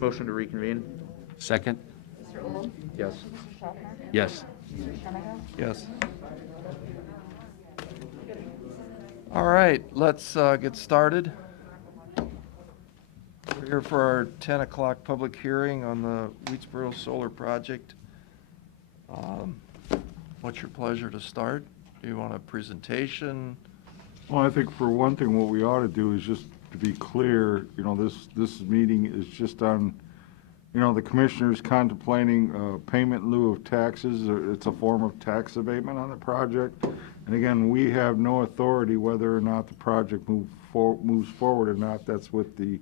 Motion to reconvene? Second? Mr. Old? Yes. Mr. Schaffner? Yes. Mr. Shemeka? Yes. All right, let's get started. We're here for our 10 o'clock public hearing on the Wheatsboro Solar Project. What's your pleasure to start? Do you want a presentation? Well, I think for one thing, what we ought to do is just to be clear, this meeting is just on, the commissioners contemplating payment in lieu of taxes. It's a form of tax abatement on the project. And again, we have no authority whether or not the project moves forward or not. That's with the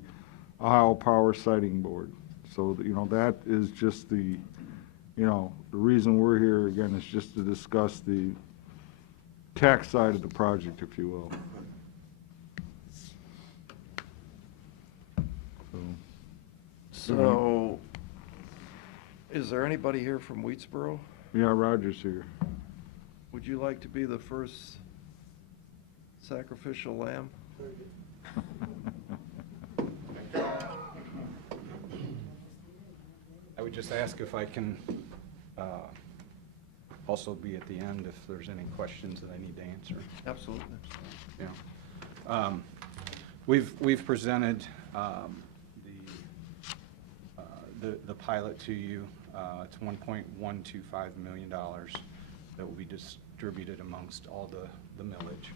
Ohio Power Siting Board. So, that is just the reason we're here, again, is just to discuss the tax side of the project, if you will. So, is there anybody here from Wheatsboro? Yeah, Roger's here. Would you like to be the first sacrificial lamb? I would just ask if I can also be at the end if there's any questions that I need to answer. Absolutely. Yeah. We've presented the pilot to you. It's $1.125 million that will be distributed amongst all the millage.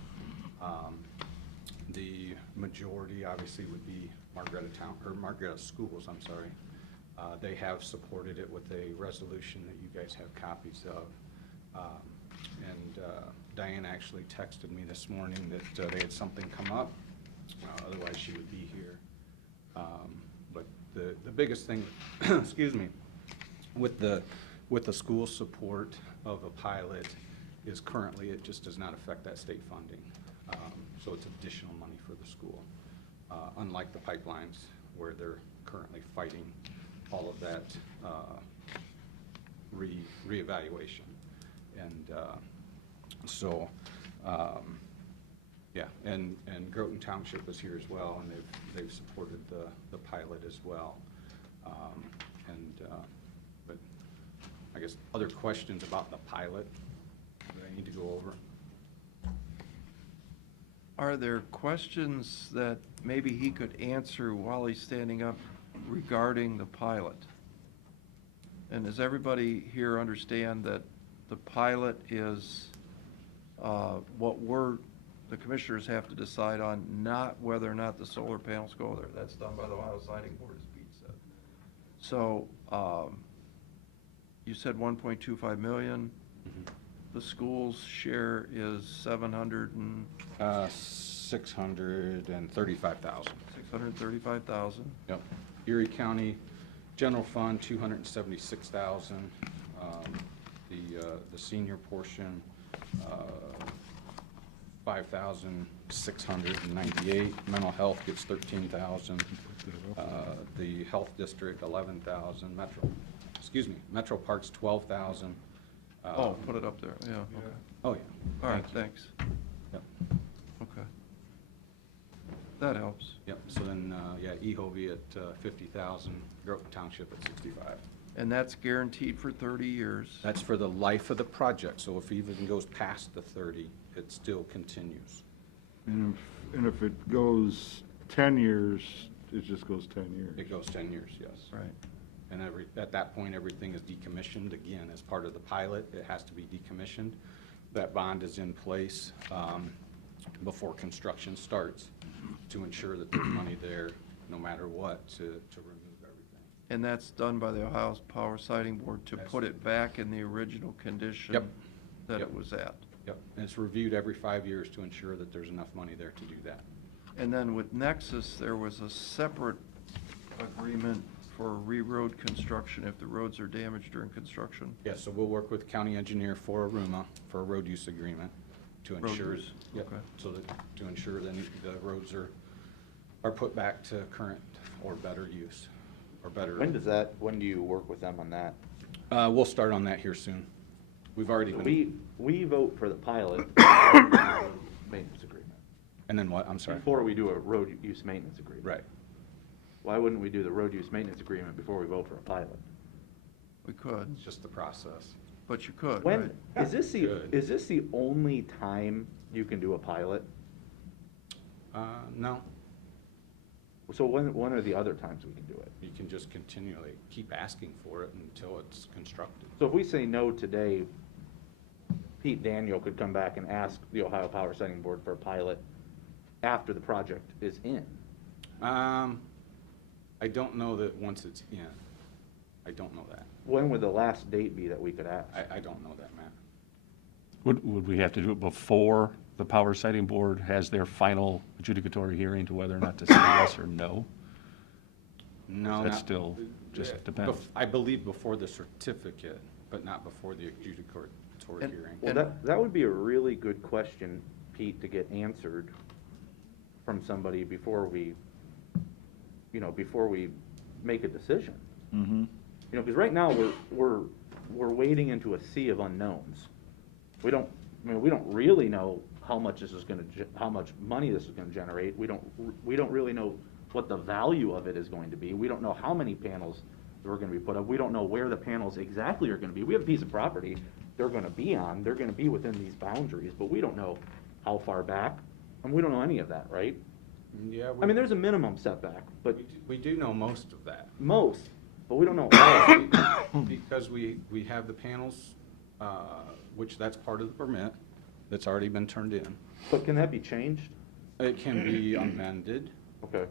The majority obviously would be Margaretta Schools, I'm sorry. They have supported it with a resolution that you guys have copies of. Diane actually texted me this morning that they had something come up. Otherwise, she would be here. But the biggest thing, excuse me, with the school support of a pilot is currently it just does not affect that state funding. So it's additional money for the school, unlike the pipelines where they're currently fighting all of that reevaluation. And yeah, and Groton Township is here as well, and they've supported the pilot as well. But I guess other questions about the pilot that I need to go over? Are there questions that maybe he could answer while he's standing up regarding the pilot? And does everybody here understand that the pilot is what the commissioners have to decide on, not whether or not the solar panels go there? That's done by the Ohio Siting Board, as Pete said. So you said 1.25 million. Mm-hmm. The school's share is 635,000. 635,000. Yep. Erie County General Fund, 276,000. The senior portion, 5,698. Mental health gets 13,000. The health district, 11,000. Metro Parks, 12,000. Oh, put it up there, yeah, okay. Oh, yeah. All right, Thank you. thanks. Yep. Okay. That helps. Yep. So then, EHOV at 50,000. Groton Township at 65. And that's guaranteed for 30 years. That's for the life of the project, so if it even goes past the 30, it still continues. And if it goes 10 years, it just goes 10 years. It goes 10 years, yes. Right. And at that point, everything is decommissioned. Again, as part of the pilot, it has to be decommissioned. That bond is in place before construction starts to ensure that there's money there no matter what to remove everything. And that's done by the Ohio Power Siting Board to put it back in the original condition Yep. that Yep. it was at. Yep, and it's reviewed every 5 years to ensure that there's enough money there to do that. And then with Nexus, there was a separate agreement for re-road construction if the roads are damaged during construction. Yeah, so we'll work with county engineer for ARUMA for a road use agreement to Road ensure. use, Yep, okay. so that, to ensure that the roads are put back to current or better use, or better. When do you work with them on that? We'll start on that here soon. We've already been. We vote for the pilot maintenance agreement And then what? I'm sorry. before we do a road use maintenance agreement. Right. why wouldn't we do the road use maintenance agreement before we vote for a pilot? We could, It's just the process. but you could, When, right? Good. is this the only time you can do a pilot? No, So when are the other times we can do it? you can just continually keep asking for it until it's constructed. So if we say no today, Pete Daniel could come back and ask the Ohio Power Siting Board for a pilot after the project is in. I don't know that once it's in. I don't know that. When would the last date be that we could ask? I don't know that, Matt. Would we have to do it before the Power Siting Board has their final adjudicatory hearing to whether or not to say yes or no? No, That's not- still just Yeah, depends. I believe before the certificate, but not before the adjudicatory And- hearing. Well, that would be a really good question, Pete, to get answered from somebody before we make a decision. Mm-hmm. You know, because right now, we're wading into a sea of unknowns. We don't really know how much this is how much money this is gonna generate. We don't really know what the value of it is going to be. We don't know how many panels are gonna be put up. We don't know where the panels exactly are gonna be. We have a piece of property they're gonna be on. They're gonna be within these boundaries, but we don't know how far back, and we don't know any of that, right? Yeah. I mean, there's a minimum setback, but We do know most of that. most, but we don't know all. Because we have the panels, which that's part of the permit, that's already been turned in. But can that be changed? It can be amended. Okay.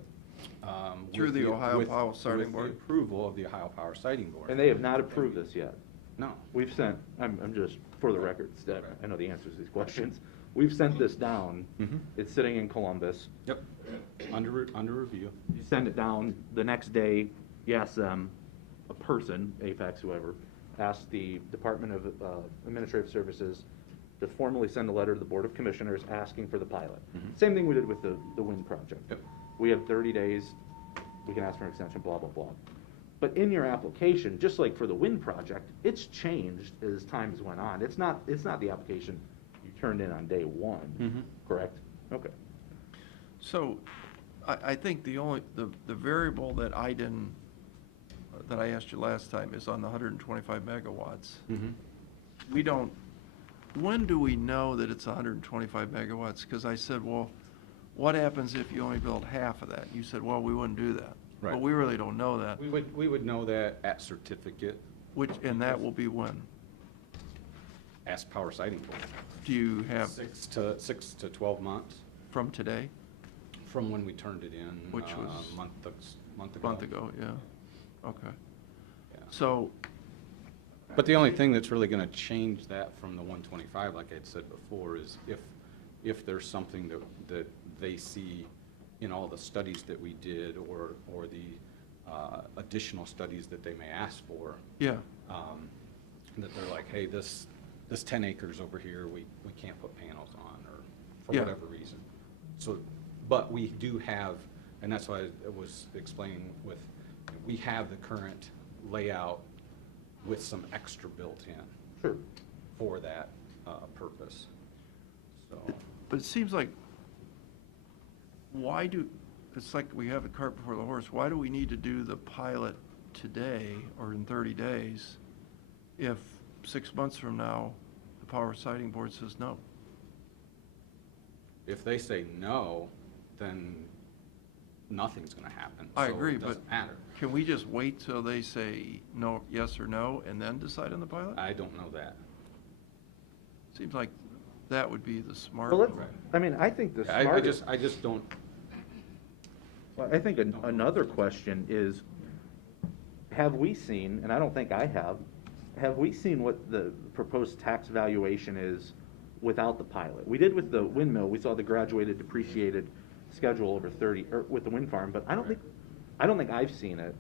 Through with the Ohio Power Siting with the Board? approval of the Ohio Power Siting Board. And they have not approved this yet. No. We've sent, I'm just, for the record, Steph, I know the answers to these questions. We've sent this down. Mhm. It's sitting in Columbus. Yep. Under review. You send it down, the next day, you ask them, a person, Apex, whoever, ask the Department of Administrative Services to formally send a letter to the Board of Commissioners asking for the pilot. Mhm. Same thing we did with the wind project. Yep. We have 30 days, we can ask for an extension, blah, blah, blah. But in your application, just like for the wind project, it's changed as times went on. It's not the application you turned in on day one, Mhm. correct? Okay. So, I think the variable that I didn't, that I asked you last time is on the 125 megawatts. Mhm. We don't, when do we know that it's 125 megawatts? Because I said, well, what happens if you only build half of that? You said, well, we wouldn't do that. Right. But we really don't know that. We would know that at certificate, And that will be when? ask Power Siting Board. Do you have, 6 to 12 months from today? from when we turned it in. Which was a month ago. Month ago, yeah. Okay. Yeah. So, But the only thing that's really gonna change that from the 125, like I had said before, is if there's something that they see in all the studies that we did, or the additional studies that they may ask for, yeah, that they're like, hey, this 10 acres over here, we can't put panels on, or for Yeah. whatever reason. So, but we do have, and that's why I was explaining with, we have the current layout with some extra built in Sure. for that purpose. So, but it seems like, it's like we have the cart before the horse. Why do we need to do the pilot today or in 30 days if 6 months from now, the Power Siting Board says no? if they say no, then nothing's gonna happen. I So agree, it but doesn't matter. can we just wait till they say no, yes or no, and then decide on the pilot? I don't know that. Seems like that would be the smart. Well, move. I think the I smartest. just don't, Well, I think another question is, have we seen, and I don't think I have we seen what the proposed tax valuation is without the pilot? We did with the windmill, we saw the graduated depreciated schedule over 30, or with the wind farm, but I don't think I've seen it.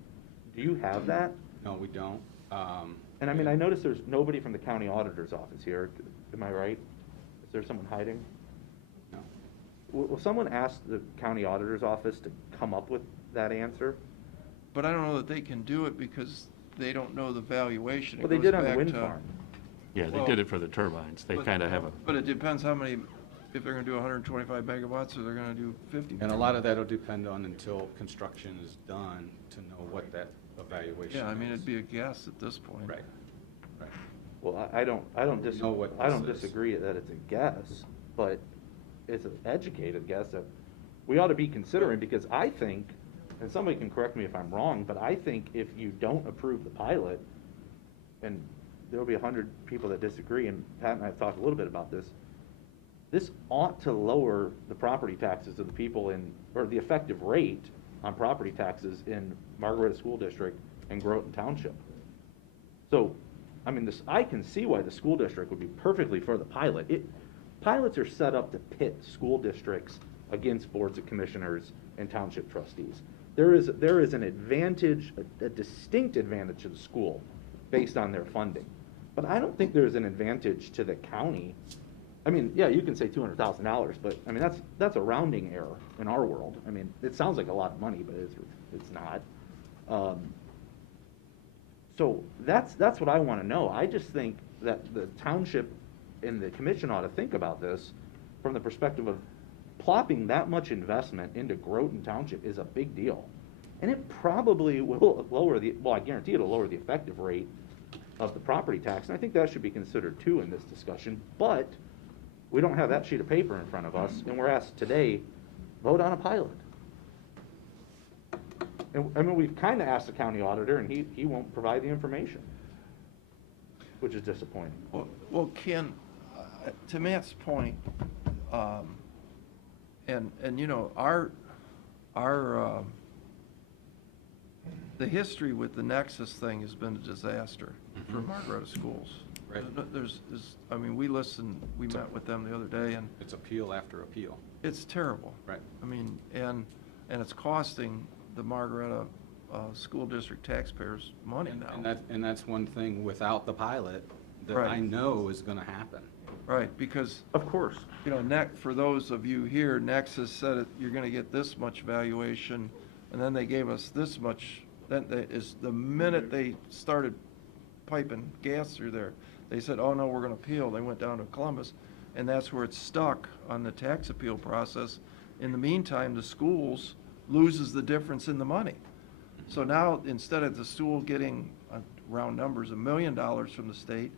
Do you have that? no, we don't. And I mean, I noticed there's nobody from the county auditor's office here, am I right? Is there someone hiding? No. Will someone ask the county auditor's office to come up with that answer? But I don't know that they can do it because they don't know the valuation. It Well, they goes did on the back wind to- farm. Yeah, they Well, did it for the turbines. They but- kind of have a, But it depends how many if they're gonna do 125 megawatts or they're gonna do 50. And a lot of that'll depend on until construction is done to know what that evaluation is. Yeah, I mean, it'd be a guess at this point. Right, right. Well, I don't Know what I don't this is. disagree that it's a guess, but it's an educated guess that we ought to be considering, because I think, and somebody can correct me if I'm wrong, but I think if you don't approve the pilot, and there'll be 100 people that disagree, and Pat and I have talked a little bit about this, this ought to lower the property taxes of the people in, or the effective rate on property taxes in Margaret School District and Groton Township. So, I mean, I can see why the school district would be perfectly for the pilot. Pilots are set up to pit school districts against boards of commissioners and township trustees. There is an advantage, a distinct advantage to the school based on their funding. But I don't think there's an advantage to the county. I mean, yeah, you can say $200,000, but I mean, that's a rounding error in our world. I mean, it sounds like a lot of money, but it's not. So that's what I want to know. I just think that the township and the commission ought to think about this from the perspective of plopping that much investment into Groton Township is a big deal. And it probably will lower I guarantee it'll lower the effective rate of the property tax. And I think that should be considered too in this discussion. But we don't have that sheet of paper in front of us, and we're asked today, vote on a pilot. And, I mean, we've kind of asked the county auditor, and he won't provide the information, which is disappointing. Well, Ken, to Matt's point, and you know, the history with the Nexus thing has been a disaster for Margaret schools. Right. I mean, we met with them the other day, and It's appeal after appeal. it's terrible. Right. I mean, and it's costing the Margaretta school district taxpayers money now. And that's one thing without the pilot that Right. I know is gonna happen. Right, because, Of course. you know, for those of you here, Nexus said you're gonna get this much valuation, and then they gave us this much, the minute they started piping gas through there, they said, oh no, we're gonna appeal. They went down to Columbus, and that's where it's stuck on the tax appeal process. In the meantime, the schools loses the difference in the money. So now, instead of the school getting, round numbers, $1 million from the state,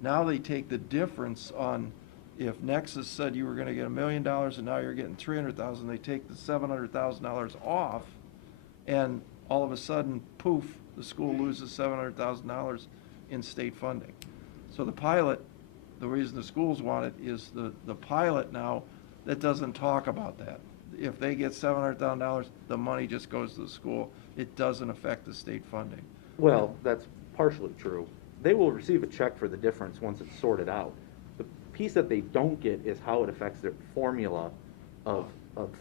now they take the difference on, if Nexus said you were gonna get $1 million and now you're getting $300,000, they take the $700,000 off, and all of a sudden, poof, the school loses $700,000 in state funding. So the pilot, the reason the schools want it is the pilot now, that doesn't talk about that. If they get $700,000, the money just goes to the school. It doesn't affect the state funding. Well, that's partially true. They will receive a check for the difference once it's sorted out. The piece that they don't get is how it affects their formula of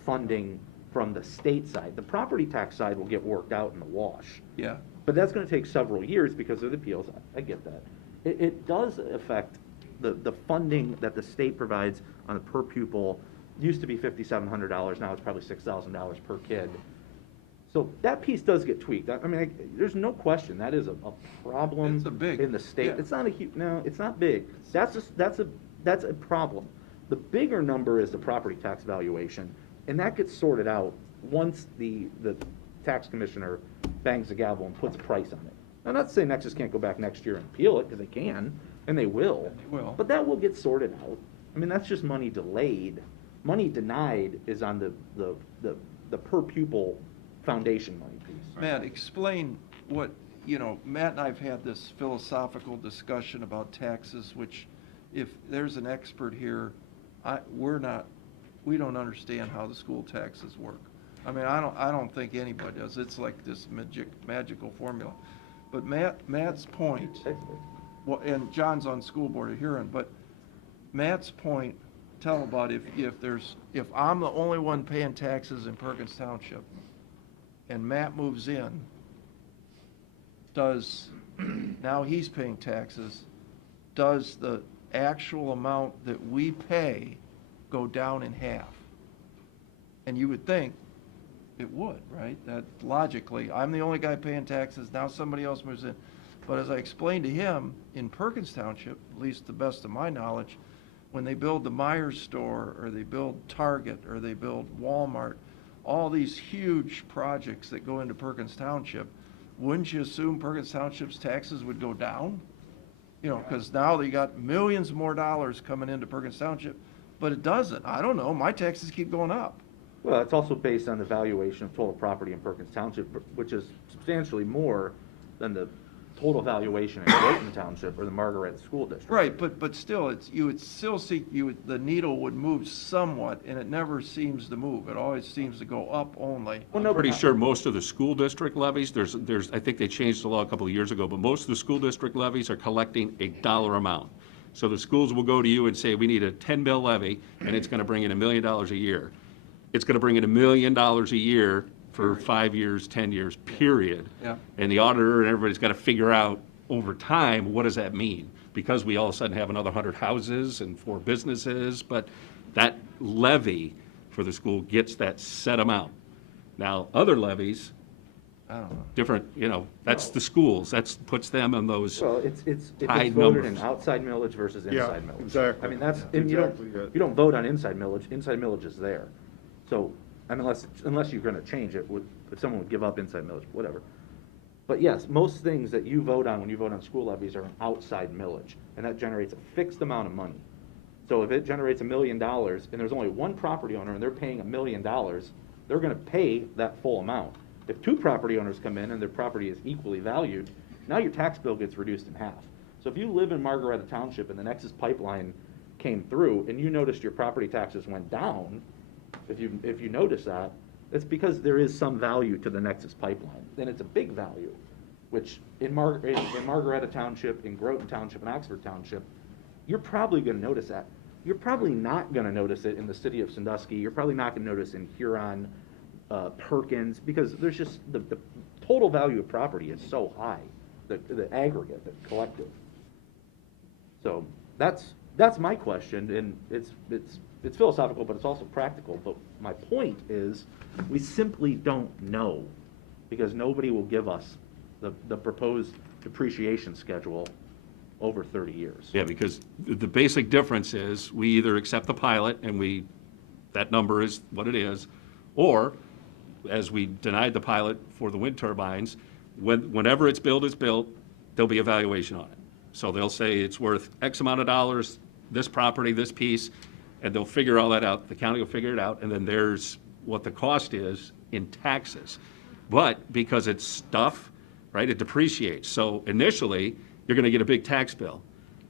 funding from the state side. The property tax side will get worked out in the wash. Yeah. But that's gonna take several years because of the appeals. I get that. It does affect the funding that the state provides on a per pupil. Used to be $5,700, now it's probably $6,000 per kid. So that piece does get tweaked. I mean, there's no question, that is a problem It's a big- in the state. yeah. It's not a huge, no, it's not big. That's a problem. The bigger number is the property tax valuation, and that gets sorted out once the tax commissioner bangs the gavel and puts a price on it. I'm not saying Nexus can't go back next year and appeal it, because they can, and they will. They will. But that will get sorted out. I mean, that's just money delayed. Money denied is on the per pupil foundation money piece. Matt, explain what, you know, Matt and I have had this philosophical discussion about taxes, which if there's an expert here, we don't understand how the school taxes work. I mean, I don't think anybody does. It's like this magical formula. But Matt's point, well, and John's on school board of Huron, but Matt's point, tell about if I'm the only one paying taxes in Perkins Township, and Matt moves in, now he's paying taxes, does the actual amount that we pay go down in half? And you would think it would, right? That logically, I'm the only guy paying taxes, now somebody else moves in. But as I explained to him, in Perkins Township, at least the best of my knowledge, when they build the Myers store, or they build Target, or they build Walmart, all these huge projects that go into Perkins Township, wouldn't you assume Perkins Township's taxes would go down? You know, because now they got millions more dollars coming into Perkins Township, but it doesn't. I don't know, my taxes keep going up. Well, it's also based on the valuation of total property in Perkins Township, which is substantially more than the total valuation in Groton Township or the Margaret School District. Right, but still, you would still see, the needle would move somewhat, and it never seems to move. It always seems to go up only. Well, no, I'm pretty but- sure most of the school district levies, I think they changed the law a couple of years ago, but most of the school district levies are collecting a dollar amount. So the schools will go to you and say, we need a 10 mil levy, and it's gonna bring in $1 million a year. It's gonna bring in $1 million a year for 5 years, 10 years, period. Yeah. And the auditor and everybody's gotta figure out over time, what does that mean? Because we all of a sudden have another 100 houses and 4 businesses, but that levy for the school gets that set amount. Now, other levies, I don't know. different, that's the schools, puts them in those, Well, it's Tied voted in numbers. outside millage versus Yeah, inside millage. exactly. I mean, that's, That's and exactly it. you don't vote on inside millage is there. So, I mean, unless you're gonna change it, if someone would give up inside millage, whatever. But yes, most things that you vote on when you vote on school levies are an outside millage, and that generates a fixed amount of money. So if it generates $1 million, and there's only one property owner, and they're paying $1 million, they're gonna pay that full amount. If 2 property owners come in and their property is equally valued, now your tax bill gets reduced in half. So if you live in Margaretta Township and the Nexus pipeline came through, and you noticed your property taxes went down, if you notice that, it's because there is some value to the Nexus pipeline, and it's a big value, which in Margaretta Township, in Groton Township, and Oxford Township, you're probably gonna notice that. You're probably not gonna notice it in the city of Sandusky, you're probably not gonna notice in Huron, Perkins, because there's just, the total value of property is so high, the aggregate, the collective. So, that's my question, and it's philosophical, but it's also practical. But my point is, we simply don't know, because nobody will give us the proposed depreciation schedule over 30 years. yeah, because the basic difference is, we either accept the pilot and that number is what it is, or, as we denied the pilot for the wind turbines, whenever it's built, there'll be a valuation on it. So they'll say it's worth X amount of dollars, this property, this piece, and they'll figure all that out. The county will figure it out, and then there's what the cost is in taxes. But because it's stuff, right, it depreciates. So initially, you're gonna get a big tax bill.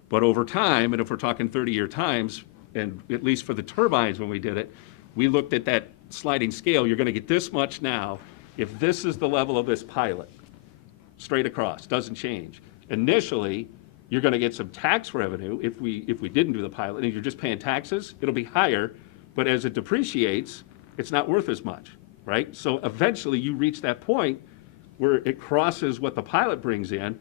But over time, and if we're talking 30-year times, and at least for the turbines when we did it, we looked at that sliding scale, you're gonna get this much now. If this is the level of this pilot, straight across, doesn't change. Initially, you're gonna get some tax revenue if we didn't do the pilot, and you're just paying taxes, it'll be higher, but as it depreciates, it's not worth as much, right? So eventually, you reach that point where it crosses what the pilot brings in,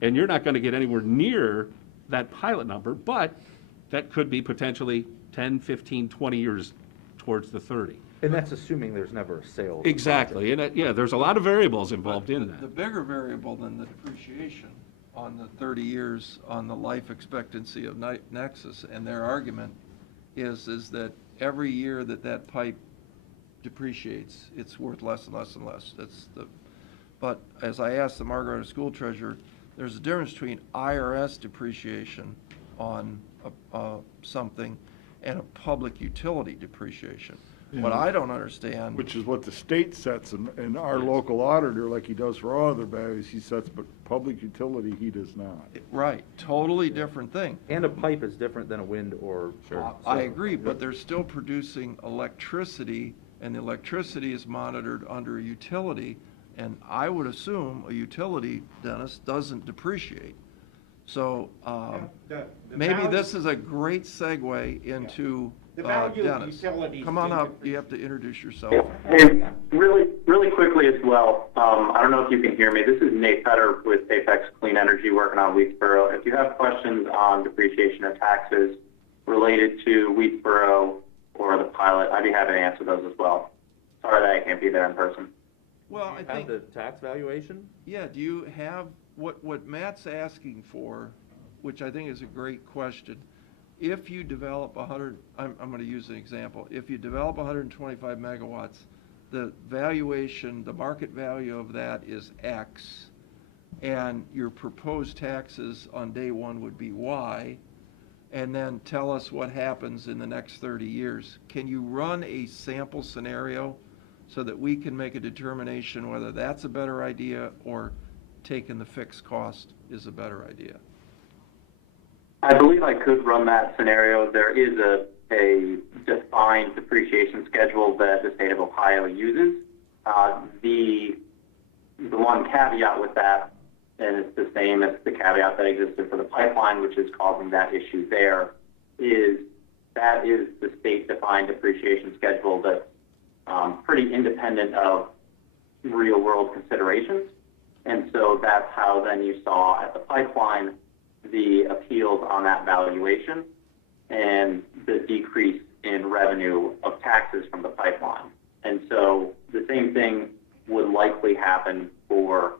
and you're not gonna get anywhere near that pilot number, but that could be potentially 10, 15, 20 years towards the 30. And that's assuming there's never a sale. of the Exactly, project. and there's a lot of variables involved in The that. bigger variable than the depreciation on the 30 years on the life expectancy of Nexus, and their argument is that every year that pipe depreciates, it's worth less and less and less. But as I asked the Margaret School treasurer, there's a difference between IRS depreciation on something and a public utility depreciation. What Yeah. I don't understand. Which is what the state sets, and our local auditor, like he does for all other values, he sets, but public utility, he does not. Right, totally different thing. And a pipe is different than a wind or. I agree, but they're still producing electricity, and the electricity is monitored under a utility, and I would assume a utility, Dennis, doesn't depreciate. So, The maybe value- this is a great segue into The value of Dennis. utilities Come on being up, you have to introduce yourself. And really quickly as well, I don't know if you can hear me. This is Nate Fetter with Apex Clean Energy working on Weedsboro. If you have questions on depreciation or taxes related to Weedsboro or the pilot, I'd be happy to answer those as well. Sorry that I can't be there in person. Well, I Have think, the tax valuation? yeah, do you have, what Matt's asking for, which I think is a great question, if you develop 100, I'm going to use an example. If you develop 125 megawatts, the valuation, the market value of that is X, and your proposed taxes on day one would be Y, and then tell us what happens in the next 30 years. Can you run a sample scenario so that we can make a determination whether that's a better idea or taking the fixed cost is a better idea? I believe I could run that scenario. There is a defined depreciation schedule that the state of Ohio uses. The one caveat with that, and it's the same as the caveat that existed for the pipeline, which is causing that issue there, is that is the state-defined depreciation schedule that's pretty independent of real-world considerations. And so that's how then you saw at the pipeline the appeals on that valuation and the decrease in revenue of taxes from the pipeline. And so the same thing would likely happen for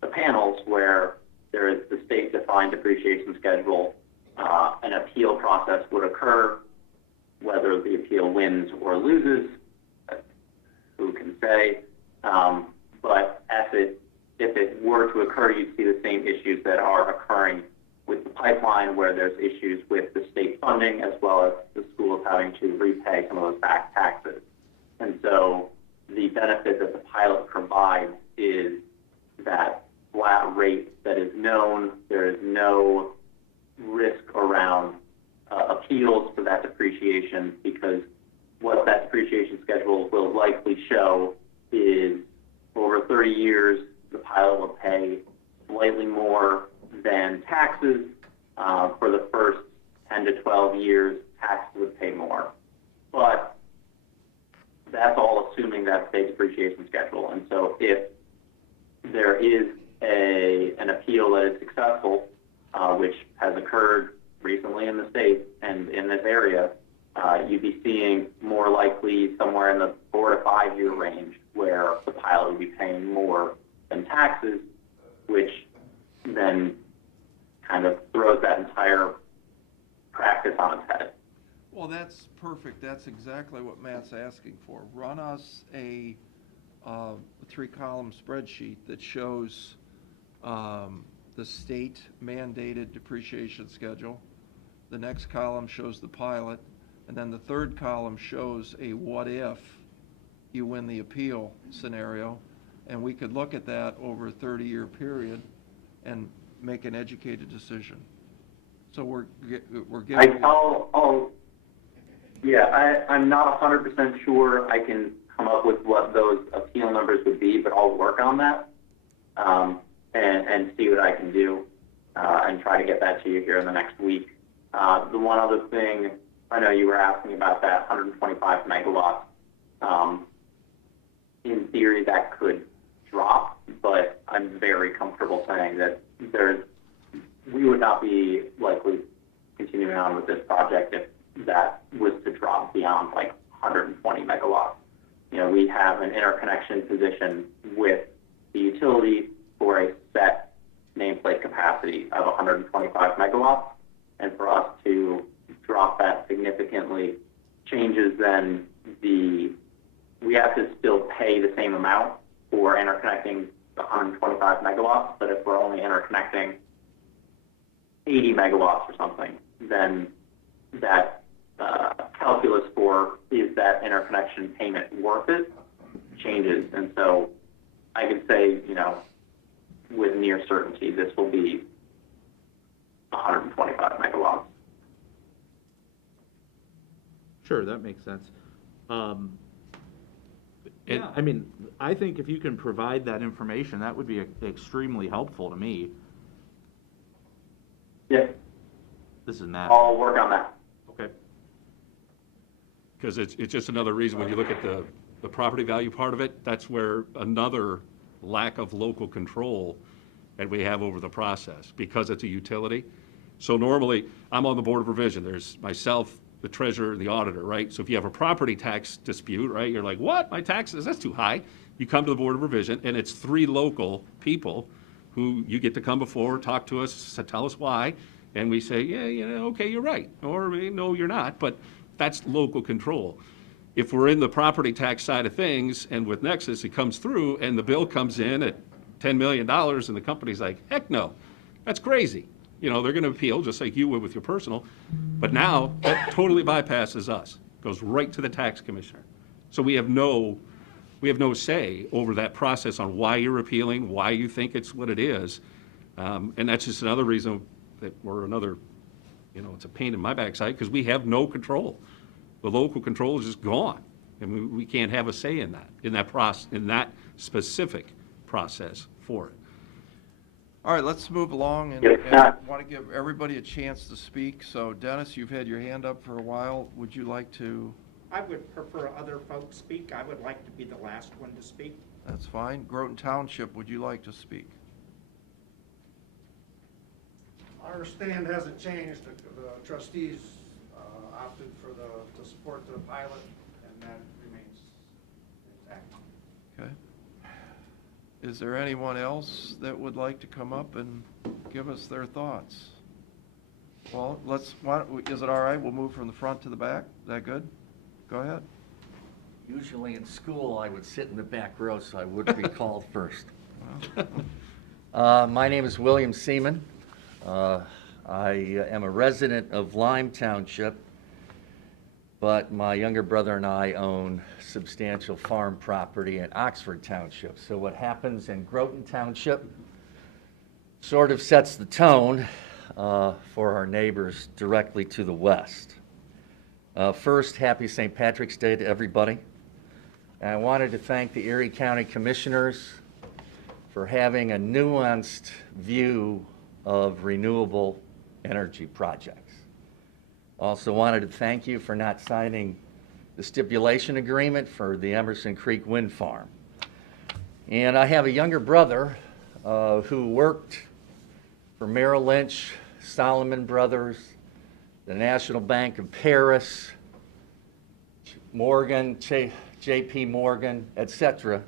the panels, where there is the state-defined depreciation schedule. An appeal process would occur. Whether the appeal wins or loses, who can say? But if it were to occur, you'd see the same issues that are occurring with the pipeline, where there's issues with the state funding as well as the schools having to repay some of those back taxes. And so the benefit that the pilot provides is that flat rate that is known. There is no risk around appeals for that depreciation, because what that depreciation schedule will likely show is over 30 years, the pilot will pay slightly more than taxes. For the first 10 to 12 years, taxes would pay more. But that's all assuming that state depreciation schedule. And so if there is an appeal that is successful, which has occurred recently in the state and in this area, you'd be seeing more likely somewhere in the 4 to 5 year range where the pilot would be paying more than taxes, which then kind of throws that entire practice on its head. Well, that's perfect. That's exactly what Matt's asking for. Run us a 3-column spreadsheet that shows the state mandated depreciation schedule. The next column shows the pilot, and then the third column shows a what if you win the appeal scenario, and we could look at that over a 30-year period and make an educated decision. So we're giving. I'm not 100% sure I can come up with what those appeal numbers would be, but I'll work on that and see what I can do and try to get that to you here in the next week. The one other thing, I know you were asking about that 125 megawatts. In theory, that could drop, but I'm very comfortable saying that we would not be likely continuing on with this project if that was to drop beyond like 120 megawatts. You know, we have an interconnection position with the utility for a set nameplate capacity of 125 megawatts, and for us to drop that significantly changes then we have to still pay the same amount for interconnecting the 125 megawatts, but if we're only interconnecting 80 megawatts or something, then that calculus for is that interconnection payment worth it changes. And so I can say, you know, with near certainty, this will be 125 megawatts. Sure, that makes sense. Yeah, I mean, I think if you can provide that information, that would be extremely helpful to me. Yeah, This is Matt. I'll work on that. Okay. Because it's just another reason, when you look at the property value part of it, that's where another lack of local control that we have over the process, because it's a utility. So normally, I'm on the Board of Revision. There's myself, the treasurer, and the auditor, right? So if you have a property tax dispute, right, you're like, what, my taxes, that's too high. You come to the Board of Revision, and it's 3 local people who you get to come before, talk to us, tell us why, and we say, yeah, okay, you're right, or no, you're not, but that's local control. If we're in the property tax side of things, and with Nexus, it comes through, and the bill comes in at $10 million, and the company's like, heck no, that's crazy. They're gonna appeal, just like you would with your personal, but now, that totally bypasses us, goes right to the tax commissioner. So we have no say over that process on why you're appealing, why you think it's what it is. And that's just another reason that it's a pain in my backside, because we have no control. The local control is just gone, and we can't have a say in that specific process for it. All right, let's move along, and Yeah. want to give everybody a chance to speak. So Dennis, you've had your hand up for a while. Would you like to? I would prefer other folks speak. I would like to be the last one to speak. That's fine. Groton Township, would you like to speak? Our stand hasn't changed. The trustees opted to support the pilot, and that remains intact. Okay. Is there anyone else that would like to come up and give us their thoughts? Well, is it all right? We'll move from the front to the back. Is that good? Go ahead. Usually in school, I would sit in the back row, so I wouldn't be called first. My name is William Seaman. I am a resident of Lime Township, but my younger brother and I own substantial farm property in Oxford Township. So what happens in Groton Township sort of sets the tone for our neighbors directly to the west. First, happy St. Patrick's Day to everybody. And I wanted to thank the Erie County Commissioners for having a nuanced view of renewable energy projects. Also wanted to thank you for not signing the stipulation agreement for the Emerson Creek Wind Farm. And I have a younger brother who worked for Merrill Lynch, Solomon Brothers, the National Bank of Paris, Morgan, J.P. Morgan, etc.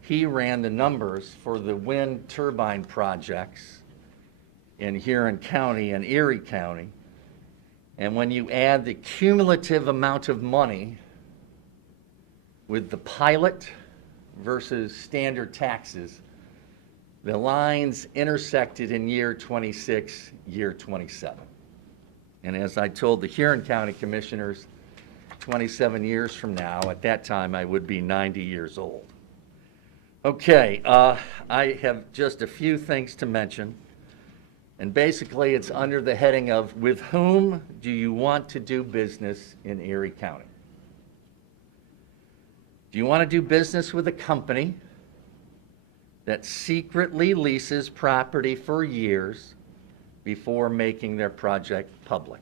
He ran the numbers for the wind turbine projects in Huron County and Erie County. And when you add the cumulative amount of money with the pilot versus standard taxes, the lines intersected in year 26, year 27. And as I told the Huron County Commissioners, 27 years from now, at that time, I would be 90 years old. Okay, I have just a few things to mention. And basically, it's under the heading of, with whom do you want to do business in Erie County? Do you want to do business with a company that secretly leases property for years before making their project public?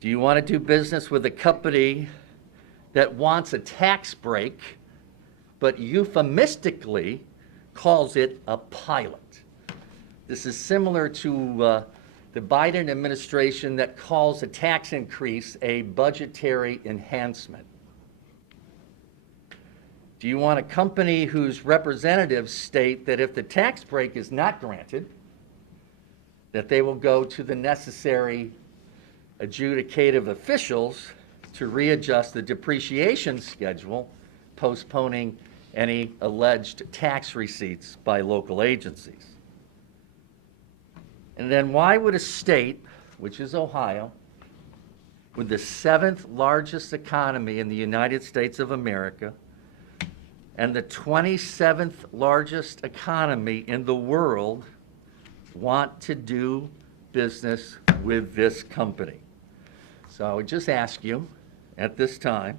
Do you want to do business with a company that wants a tax break, but euphemistically calls it a pilot? This is similar to the Biden administration that calls a tax increase a budgetary enhancement. Do you want a company whose representatives state that if the tax break is not granted, that they will go to the necessary adjudicative officials to readjust the depreciation schedule, postponing any alleged tax receipts by local agencies? And then why would a state, which is Ohio, with the 7th largest economy in the United States of America and the 27th largest economy in the world, want to do business with this company? So I would just ask you at this time,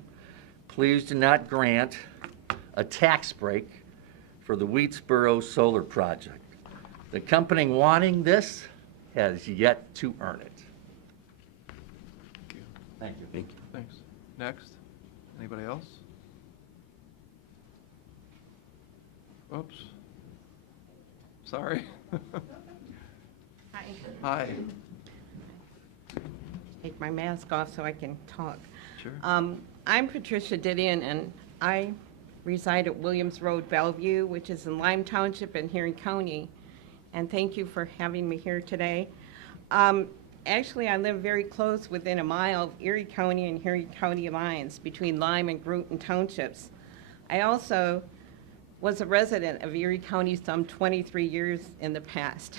please do not grant a tax break for the Wheatsboro Solar Project. The company wanting this has yet to earn it. Thank you. Thank you. Thanks. Next. Anybody else? Oops. Sorry. Hi. Hi. Take my mask off so I can talk. Sure. I'm Patricia Didion, and I reside at Williams Road, Bellevue, which is in Lime Township in Huron County. and thank you for having me here today. Actually, I live very close, within a mile of Erie County and Erie County lines between Lime and Groton Townships. I also was a resident of Erie County some 23 years in the past.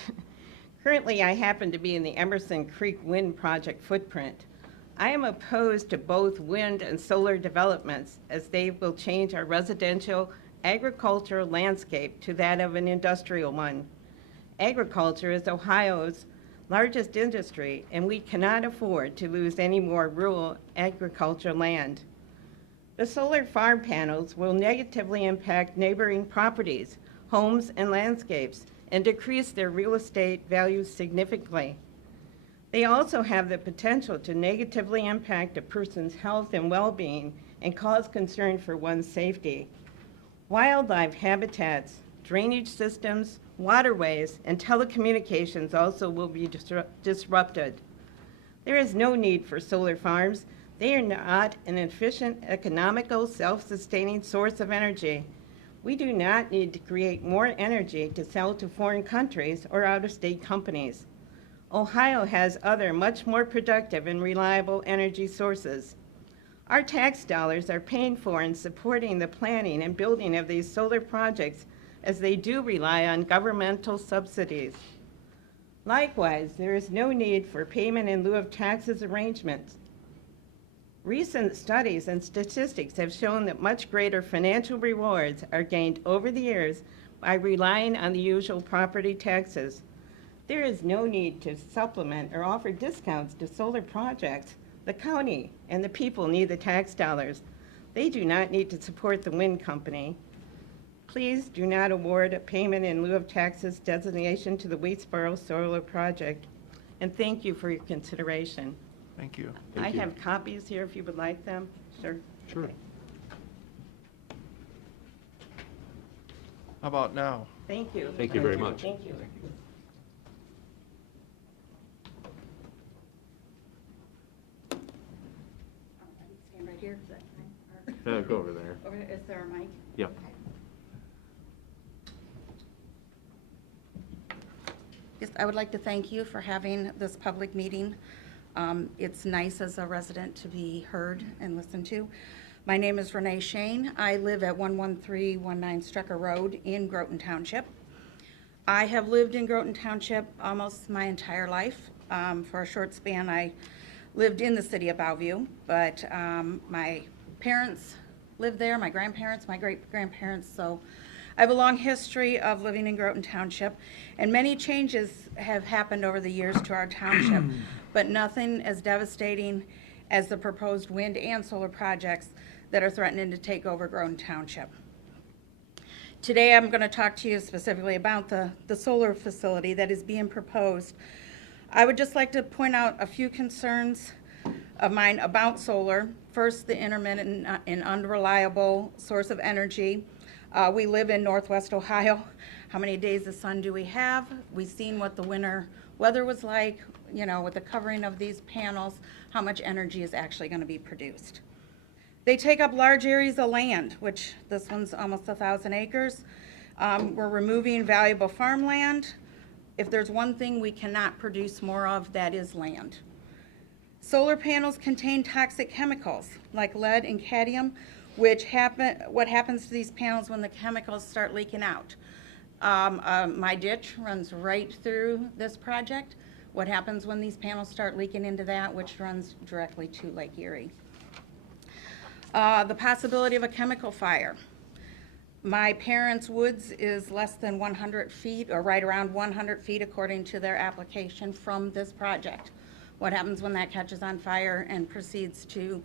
Currently, I happen to be in the Emerson Creek Wind Project footprint. I am opposed to both wind and solar developments, as they will change our residential agricultural landscape to that of an industrial one. Agriculture is Ohio's largest industry, and we cannot afford to lose any more rural agricultural land. The solar farm panels will negatively impact neighboring properties, homes, and landscapes, and decrease their real estate values significantly. They also have the potential to negatively impact a person's health and well-being and cause concern for one's safety. Wildlife habitats, drainage systems, waterways, and telecommunications also will be disrupted. There is no need for solar farms. They are not an efficient, economical, self-sustaining source of energy. We do not need to create more energy to sell to foreign countries or out-of-state companies. Ohio has other much more productive and reliable energy sources. Our tax dollars are paying for and supporting the planning and building of these solar projects, as they do rely on governmental subsidies. Likewise, there is no need for payment in lieu of taxes arrangements. Recent studies and statistics have shown that much greater financial rewards are gained over the years by relying on the usual property taxes. There is no need to supplement or offer discounts to solar projects. The county and the people need the tax dollars. They do not need to support the wind company. Please do not award a payment in lieu of taxes designation to the Wheatsboro Solar Project. And thank you for your consideration. Thank you. I have copies here if you would like them. Sure. Sure. How about now? Thank you. Thank you very much. Thank you. Stand right here, is that fine? Or- Go over there. Is there a mic? Yep. Yes, I would like to thank you for having this public meeting. It's nice as a resident to be heard and listened to. My name is Renee Shane. I live at 11319 Strecker Road in Groton Township. I have lived in Groton Township almost my entire life. For a short span, I lived in the city of Bellevue, but my parents lived there, my grandparents, my great-grandparents, so I have a long history of living in Groton Township, and many changes have happened over the years to our township, but nothing as devastating as the proposed wind and solar projects that are threatening to take over Groton Township. Today, I'm going to talk to you specifically about the solar facility that is being proposed. I would just like to point out a few concerns of mine about solar. First, the intermittent and unreliable source of energy. We live in Northwest Ohio. How many days of sun do we have? We've seen what the winter weather was like, you know, with the covering of these panels, how much energy is actually going to be produced. They take up large areas of land, which this one's almost 1,000 acres. We're removing valuable farmland. If there's one thing we cannot produce more of, that is land. Solar panels contain toxic chemicals like lead and cadmium, what happens to these panels when the chemicals start leaking out. My ditch runs right through this project. What happens when these panels start leaking into that, which runs directly to Lake Erie? The possibility of a chemical fire. My parents' woods is less than 100 feet, or right around 100 feet according to their application from this project. What happens when that catches on fire and proceeds to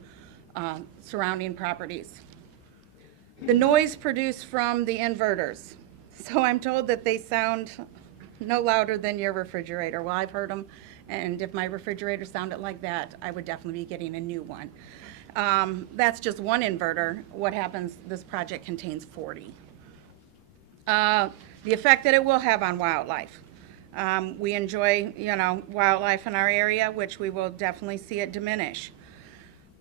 surrounding properties? The noise produced from the inverters. So I'm told that they sound no louder than your refrigerator. Well, I've heard them, and if my refrigerator sounded like that, I would definitely be getting a new one. That's just one inverter. What happens, this project contains 40. The effect that it will have on wildlife. We enjoy, you know, wildlife in our area, which we will definitely see it diminish.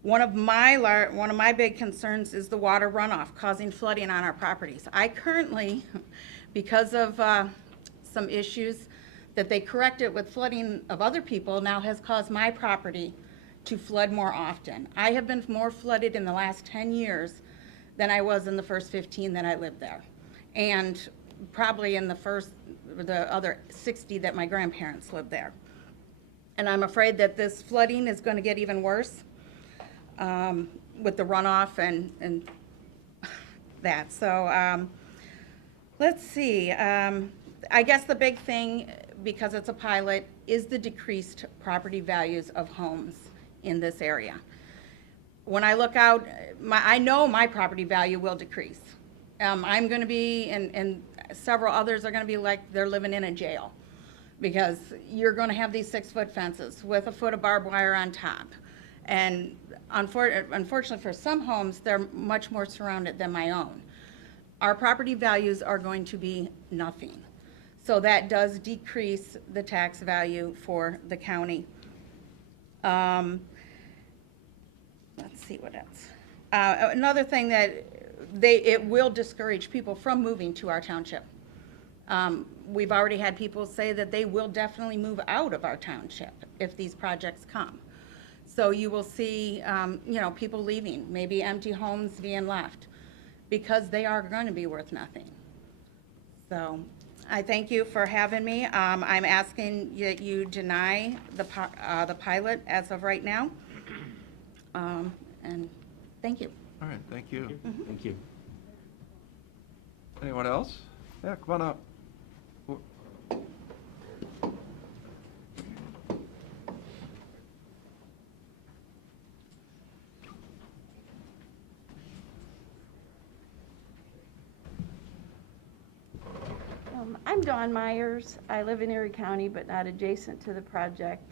One of my big concerns is the water runoff causing flooding on our properties. I currently, because of some issues that they corrected with flooding of other people now has caused my property to flood more often. I have been more flooded in the last 10 years than I was in the first 15 that I lived there. And probably in the other 60 that my grandparents lived there. And I'm afraid that this flooding is going to get even worse with the runoff and that. So let's see. I guess the big thing, because it's a pilot, is the decreased property values of homes in this area. When I look out, I know my property value will decrease. I'm going to be, and several others are going to be like they're living in a jail, because you're going to have these 6-foot fences with a foot of barbed wire on top. And unfortunately for some homes, they're much more surrounded than my own. Our property values are going to be nothing. So that does decrease the tax value for the county. Let's see what else. Another thing that it will discourage people from moving to our township. We've already had people say that they will definitely move out of our township if these projects come. So you will see, people leaving, maybe empty homes being left, because they are going to be worth nothing. So I thank you for having me. I'm asking that you deny the pilot as of right now. And thank you. All right, thank you. Thank you. Anyone else? Yeah, come on up. I'm Dawn Myers. I live in Erie County, but not adjacent to the project.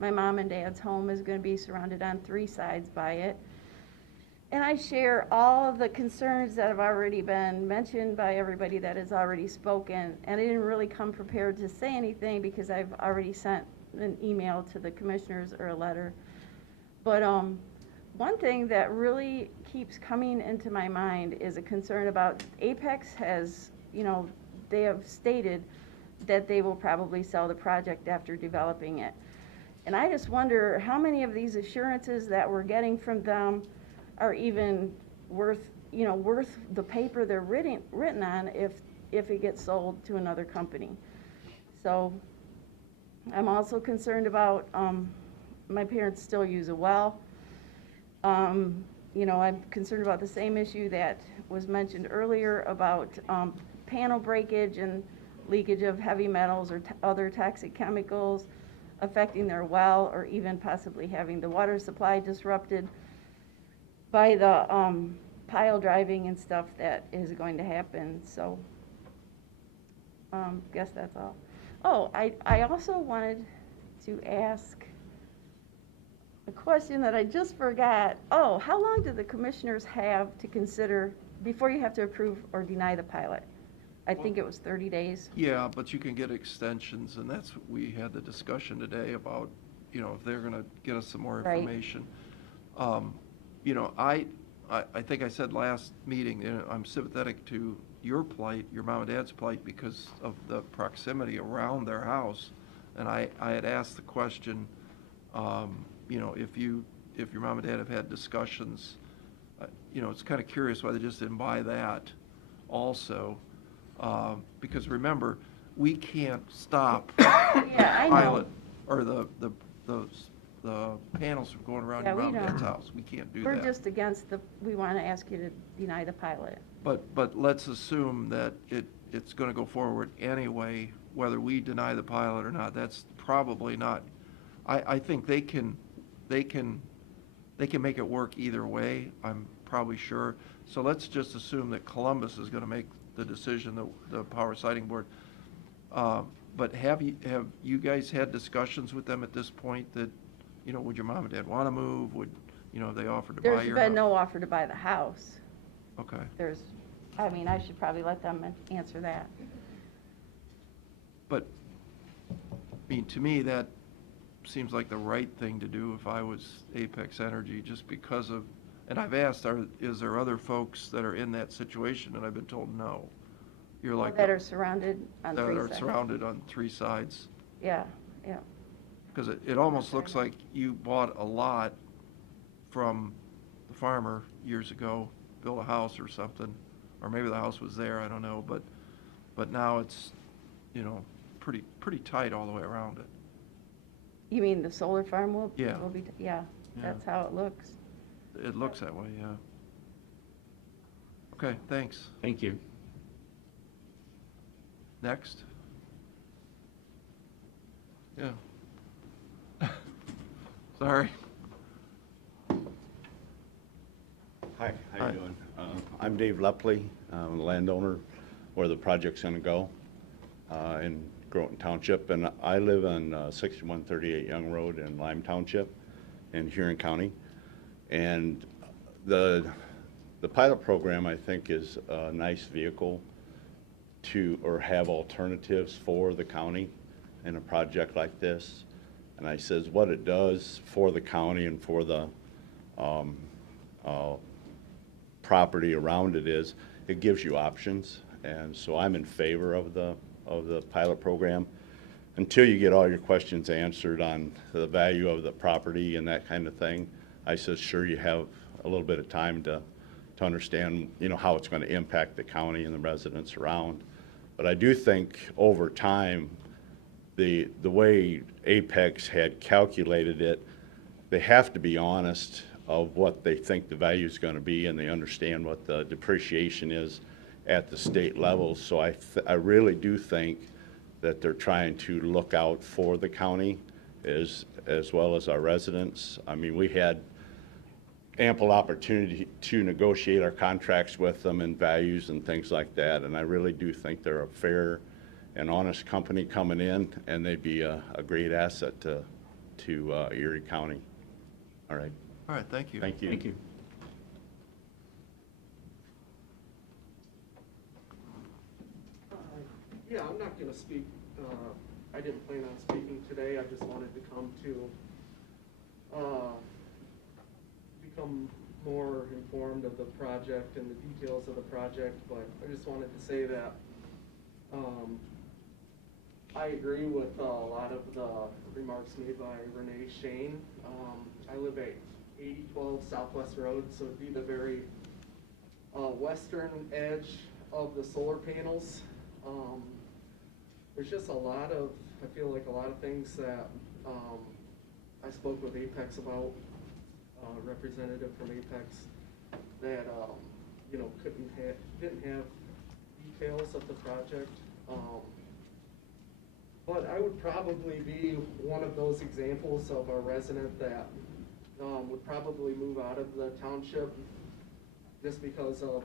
My mom and dad's home is going to be surrounded on 3 sides by it. And I share all of the concerns that have already been mentioned by everybody that has already spoken. And I didn't really come prepared to say anything because I've already sent an email to the commissioners or a letter. But one thing that really keeps coming into my mind is a concern about Apex has, they have stated that they will probably sell the project after developing it. And I just wonder how many of these assurances that we're getting from them are even worth the paper they're written on if it gets sold to another company. So I'm also concerned about, my parents still use a well. I'm concerned about the same issue that was mentioned earlier about panel breakage and leakage of heavy metals or other toxic chemicals affecting their well, or even possibly having the water supply disrupted by the pile driving and stuff that is going to happen. So guess that's all. Oh, I also wanted to ask a question that I just forgot. Oh, how long do the commissioners have to consider before you have to approve or deny the pilot? I think it was 30 days. Yeah, but you can get extensions, and that's, we had the discussion today about, if they're gonna get us some more Right. information. I think I said last meeting, I'm sympathetic to your plight, your mom and dad's plight, because of the proximity around their house. And I had asked the question, if your mom and dad have had discussions, it's kind of curious why they just didn't buy that also. Because remember, we can't stop Yeah, I know. pilot, or the panels from going around your Yeah, we mom and dad's know. house. We can't do We're that. just against we want to ask you to deny the pilot. But let's assume that it's gonna go forward anyway, whether we deny the pilot or not. That's probably not, I think they can make it work either way, I'm probably sure. So let's just assume that Columbus is gonna make the decision, the Power Sighting Board. But have you guys had discussions with them at this point that, would your mom and dad wanna move? Would, they offered to buy There's your house? been no offer to buy the house. Okay. I should probably let them answer that. But, to me, that seems like the right thing to do if I was Apex Energy, just because of, and I've asked, is there other folks that are in that situation? And I've been told no. You're like. That are surrounded on That three are sides. surrounded on 3 sides. Yeah, yeah. Because it almost looks like you bought a lot from the farmer years ago, built a house or something, or maybe the house was there, I don't know, but now it's, pretty tight all the way around it. You mean the solar farm will? Yeah. Will be, yeah, Yeah. that's how it looks. It looks that way, yeah. Okay, thanks. Thank you. Next. Yeah. Sorry. Hi, how Hi. you doing? I'm Dave Lepley, I'm the landowner where the project's gonna go, in Groton Township, and I live on 6138 Young Road in Lime Township in Huron County. And the pilot program, I think, is a nice vehicle or have alternatives for the county in a project like this. And I says what it does for the county and for the property around it is it gives you options. And so I'm in favor of the pilot program until you get all your questions answered on the value of the property and that kind of thing. I said, sure, you have a little bit of time to understand, how it's going to impact the county and the residents around. But I do think over time, the way Apex had calculated it, they have to be honest of what they think the value is going to be, and they understand what the depreciation is at the state level. So I really do think that they're trying to look out for the county as well as our residents. I mean, we had ample opportunity to negotiate our contracts with them and values and things like that, and I really do think they're a fair and honest company coming in, and they'd be a great asset to Erie County. All right. All right, thank you. Thank you. Thank you. Yeah, I'm not going to speak, I didn't plan on speaking today, I just wanted to come to become more informed of the project and the details of the project, but I just wanted to say that I agree with a lot of the remarks made by Renee Shane. I live at 8012 Southwest Road, so it'd be the very western edge of the solar panels. There's just I feel like a lot of things that I spoke with Apex about, representative from Apex, that, didn't have details of the project. But I would probably be one of those examples of a resident that would probably move out of the township just because of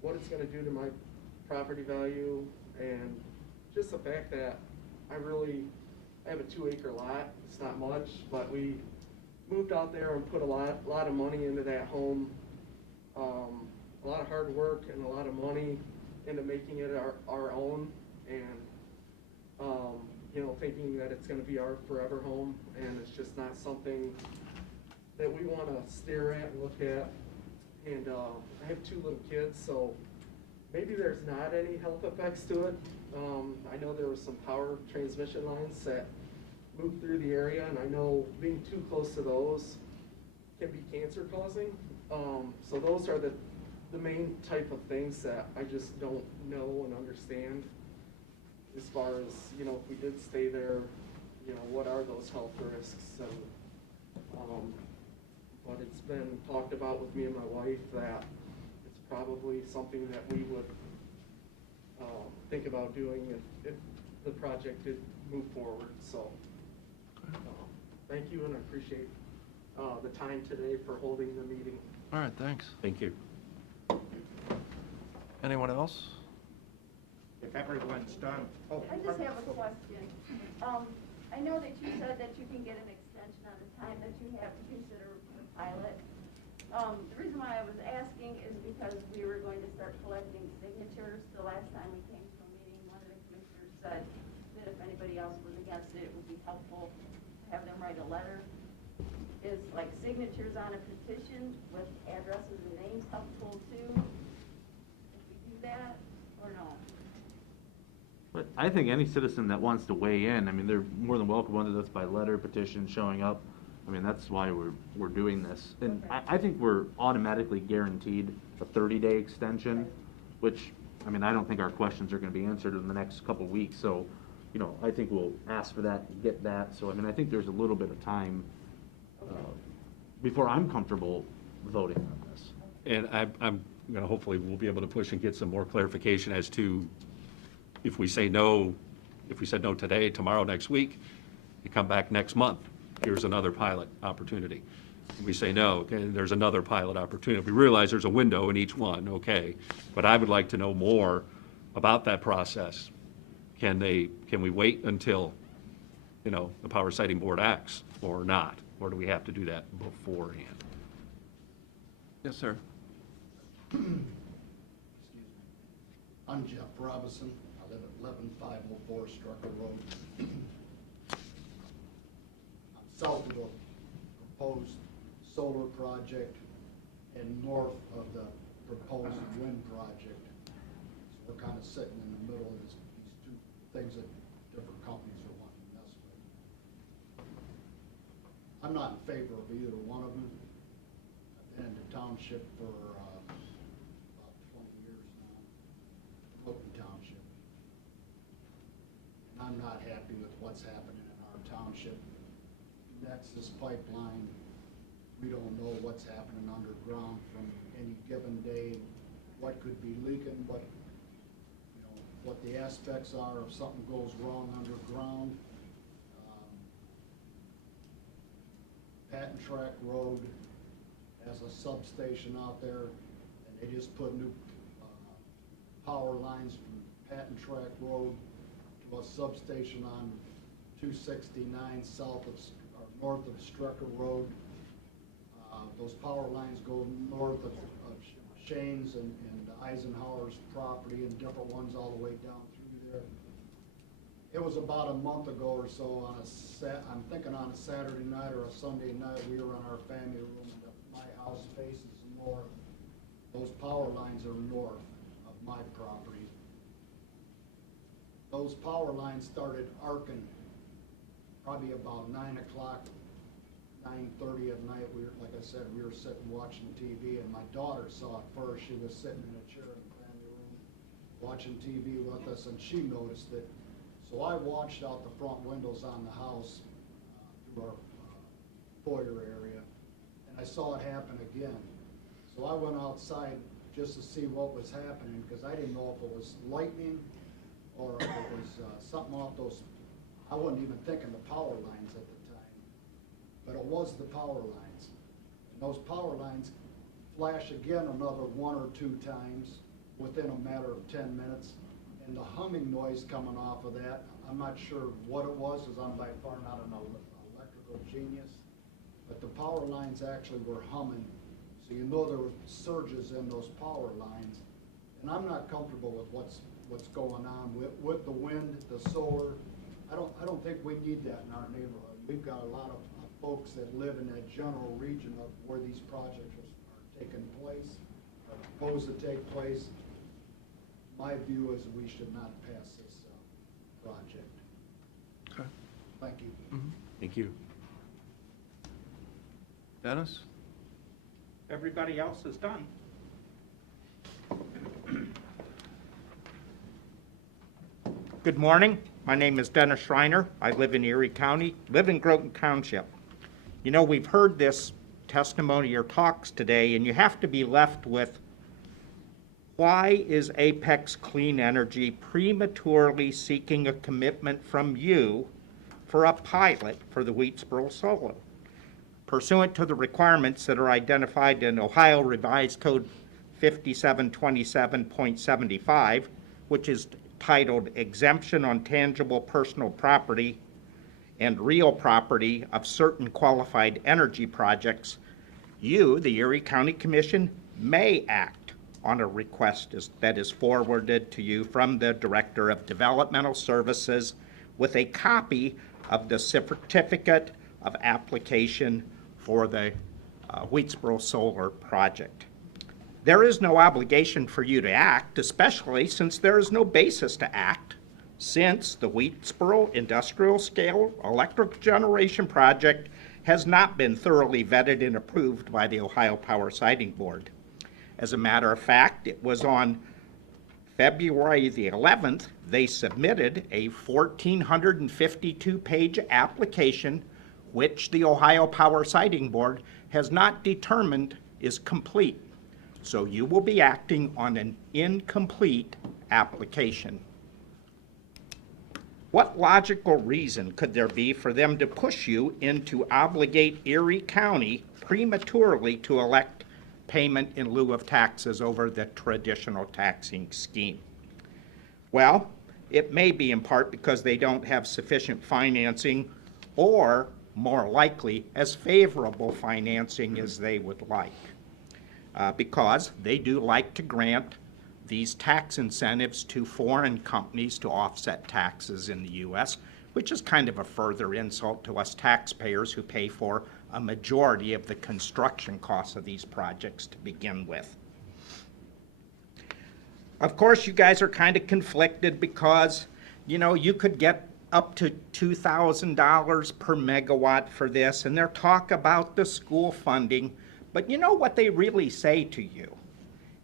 what it's going to do to my property value, and just the fact that I have a 2-acre lot. It's not much, but we moved out there and put a lot of money into that home, a lot of hard work and a lot of money into making it our own, and thinking that it's going to be our forever home, and it's just not something that we want to stare at and look at. And I have 2 little kids, so maybe there's not any health effects to it. I know there were some power transmission lines that moved through the area, and I know being too close to those can be cancer causing. So those are the main type of things that I just don't know and understand as far as, if we did stay there, what are those health risks? And but it's been talked about with me and my wife that it's probably something that we would think about doing if the project did move forward. So thank you, and I appreciate the time today for holding the meeting. All right, thanks. Thank you. Anyone else? If everyone's done. Oh, I just have a question. I know that you said that you can get an extension on the time that you have to consider the pilot. The reason why I was asking is because we were going to start collecting signatures. The last time we came to a meeting, one of the commissioners said that if anybody else was against it, it would be helpful to have them write a letter. Is like signatures on a petition with addresses and names helpful too? If we do that? But I think any citizen that wants to weigh in, I mean, they're more than welcome, whether that's by letter, petition, showing up. I mean, that's why we're doing this. And I think we're automatically guaranteed a 30-day extension, which, I mean, I don't think our questions are gonna be answered in the next couple of weeks. So, you know, I think we'll ask for that and get that. So, I mean, I think there's a little bit of time before I'm comfortable voting on this. And I'm gonna, hopefully, we'll be able to push and get some more clarification as to if we say no, if we said no today, tomorrow, next week, you come back next month, here's another pilot opportunity. If we say no, okay, there's another pilot opportunity. We realize there's a window in each one, okay, but I would like to know more about that process. Can we wait until, you know, the Power Siting Board acts or not? Or do we have to do that beforehand? Yes, sir. I'm Jeff Robinson. I live at 11504 Strucker Road. I'm south of the proposed solar project and north of the proposed wind project. So we're kind of sitting in the middle of these two things that different companies are wanting to mess with. I'm not in favor of either one of them. I've been in the township for about 20 years now, Oakland Township. And I'm not happy with what's happening in our township. Nexus pipeline, we don't know what's happening underground from any given day, what could be leaking, what, you know, what the aspects are if something goes wrong underground. Patent Track Road has a substation out there, and they just put new power lines from Patent Track Road to a substation on 269 south of, or north of Strucker Road. Those power lines go north of Shane's and Eisenhower's property, and different ones all the way down through there. It was about a month ago or so on I'm thinking on a Saturday night or a Sunday night, we were in our family room, and my house faces north. Those power lines are north of my property. Those power lines started arcing probably about 9 o'clock, 9:30 at night. Like I said, we were sitting watching TV, and my daughter saw it first. She was sitting in a chair in the family room watching TV with us, and she noticed it. So I watched out the front windows on the house through our foyer area, and I saw it happen again. So I went outside just to see what was happening, because I didn't know if it was lightning or if it was something off those. I wasn't even thinking the power lines at the time, but it was the power lines. And those power lines flash again another 1 or 2 times within a matter of 10 minutes. And the humming noise coming off of that, I'm not sure what it was, as I'm by far not an electrical genius, but the power lines actually were humming. So you know there were surges in those power lines. And I'm not comfortable with what's going on with the wind, the solar. I don't think we need that in our neighborhood. We've got a lot of folks that live in that general region of where these projects are taking place, are proposed to take place. My view is we should not pass this project. Okay. Thank you. Mhm. Thank you. Dennis? Everybody else is done. Good morning. My name is Dennis Schreiner. I live in Erie County, live in Groton Township. You know, we've heard this testimony or talks today, and you have to be left with, why is Apex Clean Energy prematurely seeking a commitment from you for a pilot for the Wheatsboro Solar? Pursuant to the requirements that are identified in Ohio Revised Code 5727.75, which is titled Exemption on Tangible Personal Property and Real Property of Certain Qualified Energy Projects, you, the Erie County Commission, may act on a request that is forwarded to you from the Director of Developmental Services with a copy of the certificate of application for the Wheatsboro Solar Project. There is no obligation for you to act, especially since there is no basis to act since the Wheatsboro industrial scale electric generation project has not been thoroughly vetted and approved by the Ohio Power Siting Board. As a matter of fact, it was on February the 11th, they submitted a 1,452-page application, which the Ohio Power Siting Board has not determined is complete. So you will be acting on an incomplete application. What logical reason could there be for them to push you into obligate Erie County prematurely to elect payment in lieu of taxes over the traditional taxing scheme? Well, it may be in part because they don't have sufficient financing, or more likely, as favorable financing as they would like. Because they do like to grant these tax incentives to foreign companies to offset taxes in the U.S., which is kind of a further insult to us taxpayers who pay for a majority of the construction costs of these projects to begin with. Of course, you guys are kind of conflicted because, you know, you could get up to $2,000 per megawatt for this, and they're talk about the school funding. But you know what they really say to you?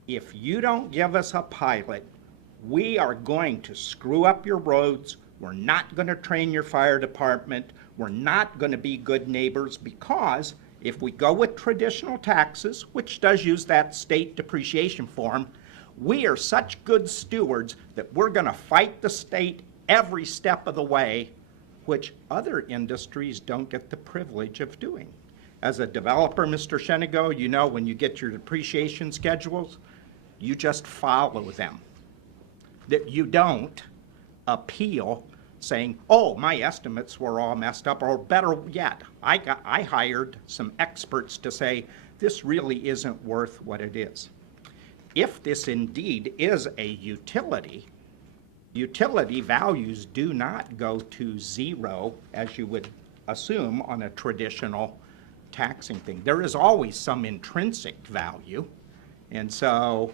If you don't give us a pilot, we are going to screw up your roads. We're not going to train your fire department. We're not going to be good neighbors, because if we go with traditional taxes, which does use that state depreciation form, we are such good stewards that we're going to fight the state every step of the way, which other industries don't get the privilege of doing. As a developer, Mr. Shenigo, you know when you get your depreciation schedules, you just follow them. That you don't appeal saying, oh, my estimates were all messed up, or better yet, I hired some experts to say, this really isn't worth what it is. If this indeed is a utility, utility values do not go to zero, as you would assume on a traditional taxing thing. There is always some intrinsic value, and so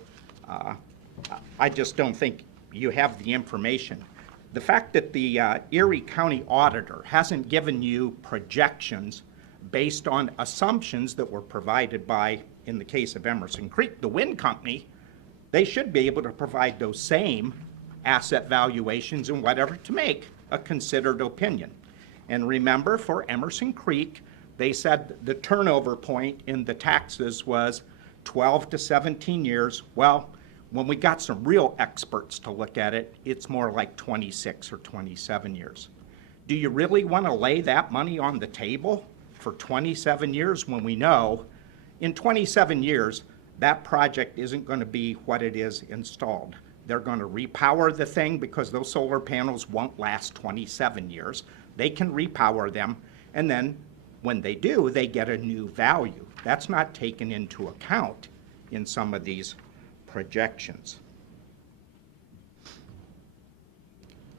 I just don't think you have the information. The fact that the Erie County Auditor hasn't given you projections based on assumptions that were provided by, in the case of Emerson Creek, the wind company, they should be able to provide those same asset valuations and whatever to make a considered opinion. And remember, for Emerson Creek, they said the turnover point in the taxes was 12 to 17 years. Well, when we got some real experts to look at it, it's more like 26 or 27 years. Do you really want to lay that money on the table for 27 years when we know in 27 years that project isn't going to be what it is installed? They're going to repower the thing because those solar panels won't last 27 years. They can repower them, and then when they do, they get a new value. That's not taken into account in some of these projections.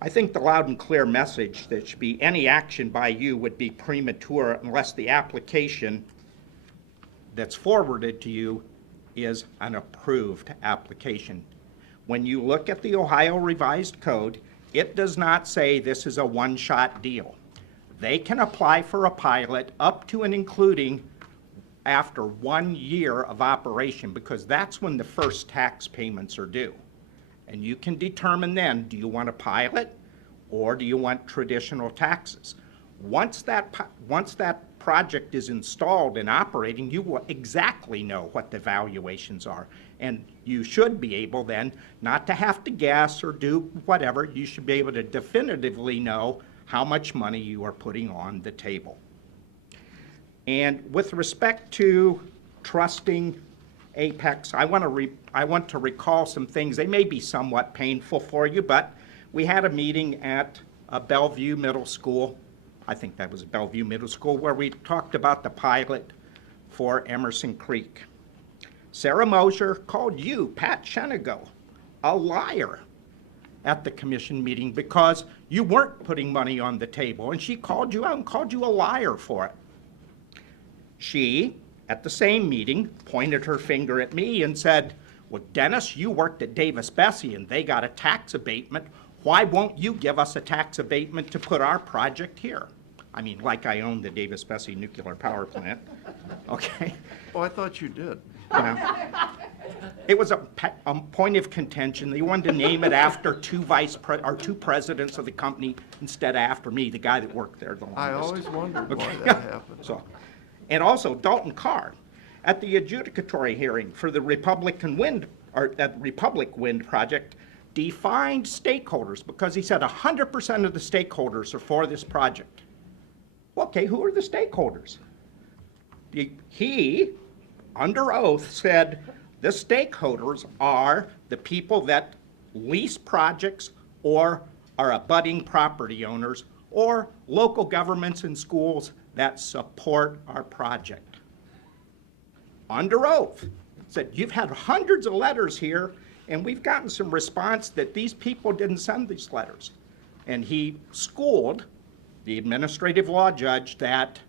I think the loud and clear message that should be any action by you would be premature unless the application that's forwarded to you is an approved application. When you look at the Ohio Revised Code, it does not say this is a one-shot deal. They can apply for a pilot up to and including after 1 year of operation, because that's when the first tax payments are due. And you can determine then, do you want a pilot or do you want traditional taxes? Once that project is installed and operating, you will exactly know what the valuations are. And you should be able then not to have to guess or do whatever. You should be able to definitively know how much money you are putting on the table. And with respect to trusting Apex, I want to recall some things. They may be somewhat painful for you, but we had a meeting at Bellevue Middle School. I think that was Bellevue Middle School, where we talked about the pilot for Emerson Creek. Sarah Mosier called you, Pat Shenigo, a liar at the commission meeting because you weren't putting money on the table, and she called you out and called you a liar for it. She, at the same meeting, pointed her finger at me and said, well, Dennis, you worked at Davis Bessie and they got a tax abatement. why won't you give us a tax abatement to put our project here? I mean, like I own the Davis-Besse nuclear power plant, okay? Oh, I thought you did. It was a point of contention. They wanted to name it after two presidents of the company instead of after me, the guy that worked there the longest. I always wondered why Okay. that happened. So, and also Dalton Carr, at the adjudicatory hearing for the Republic Wind project, defined stakeholders because he said 100% of the stakeholders are for this project. Okay, who are the stakeholders? He, under oath, said the stakeholders are the people that lease projects or are abutting property owners or local governments and schools that support our project. Under oath, said you've had hundreds of letters here and we've gotten some response that these people didn't send these letters. And he schooled the administrative law judge that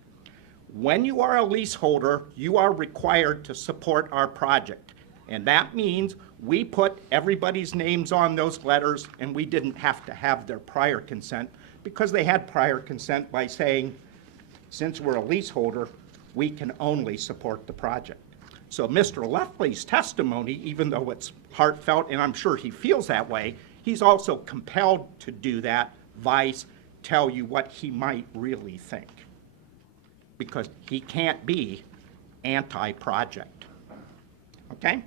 when you are a leaseholder, you are required to support our project. And that means we put everybody's names on those letters and we didn't have to have their prior consent because they had prior consent by saying, since we're a leaseholder, we can only support the project. So Mr. Leftley's testimony, even though it's heartfelt, and I'm sure he feels that way, he's also compelled to do that, vice tell you what he might really think. Because he can't be anti-project. Okay?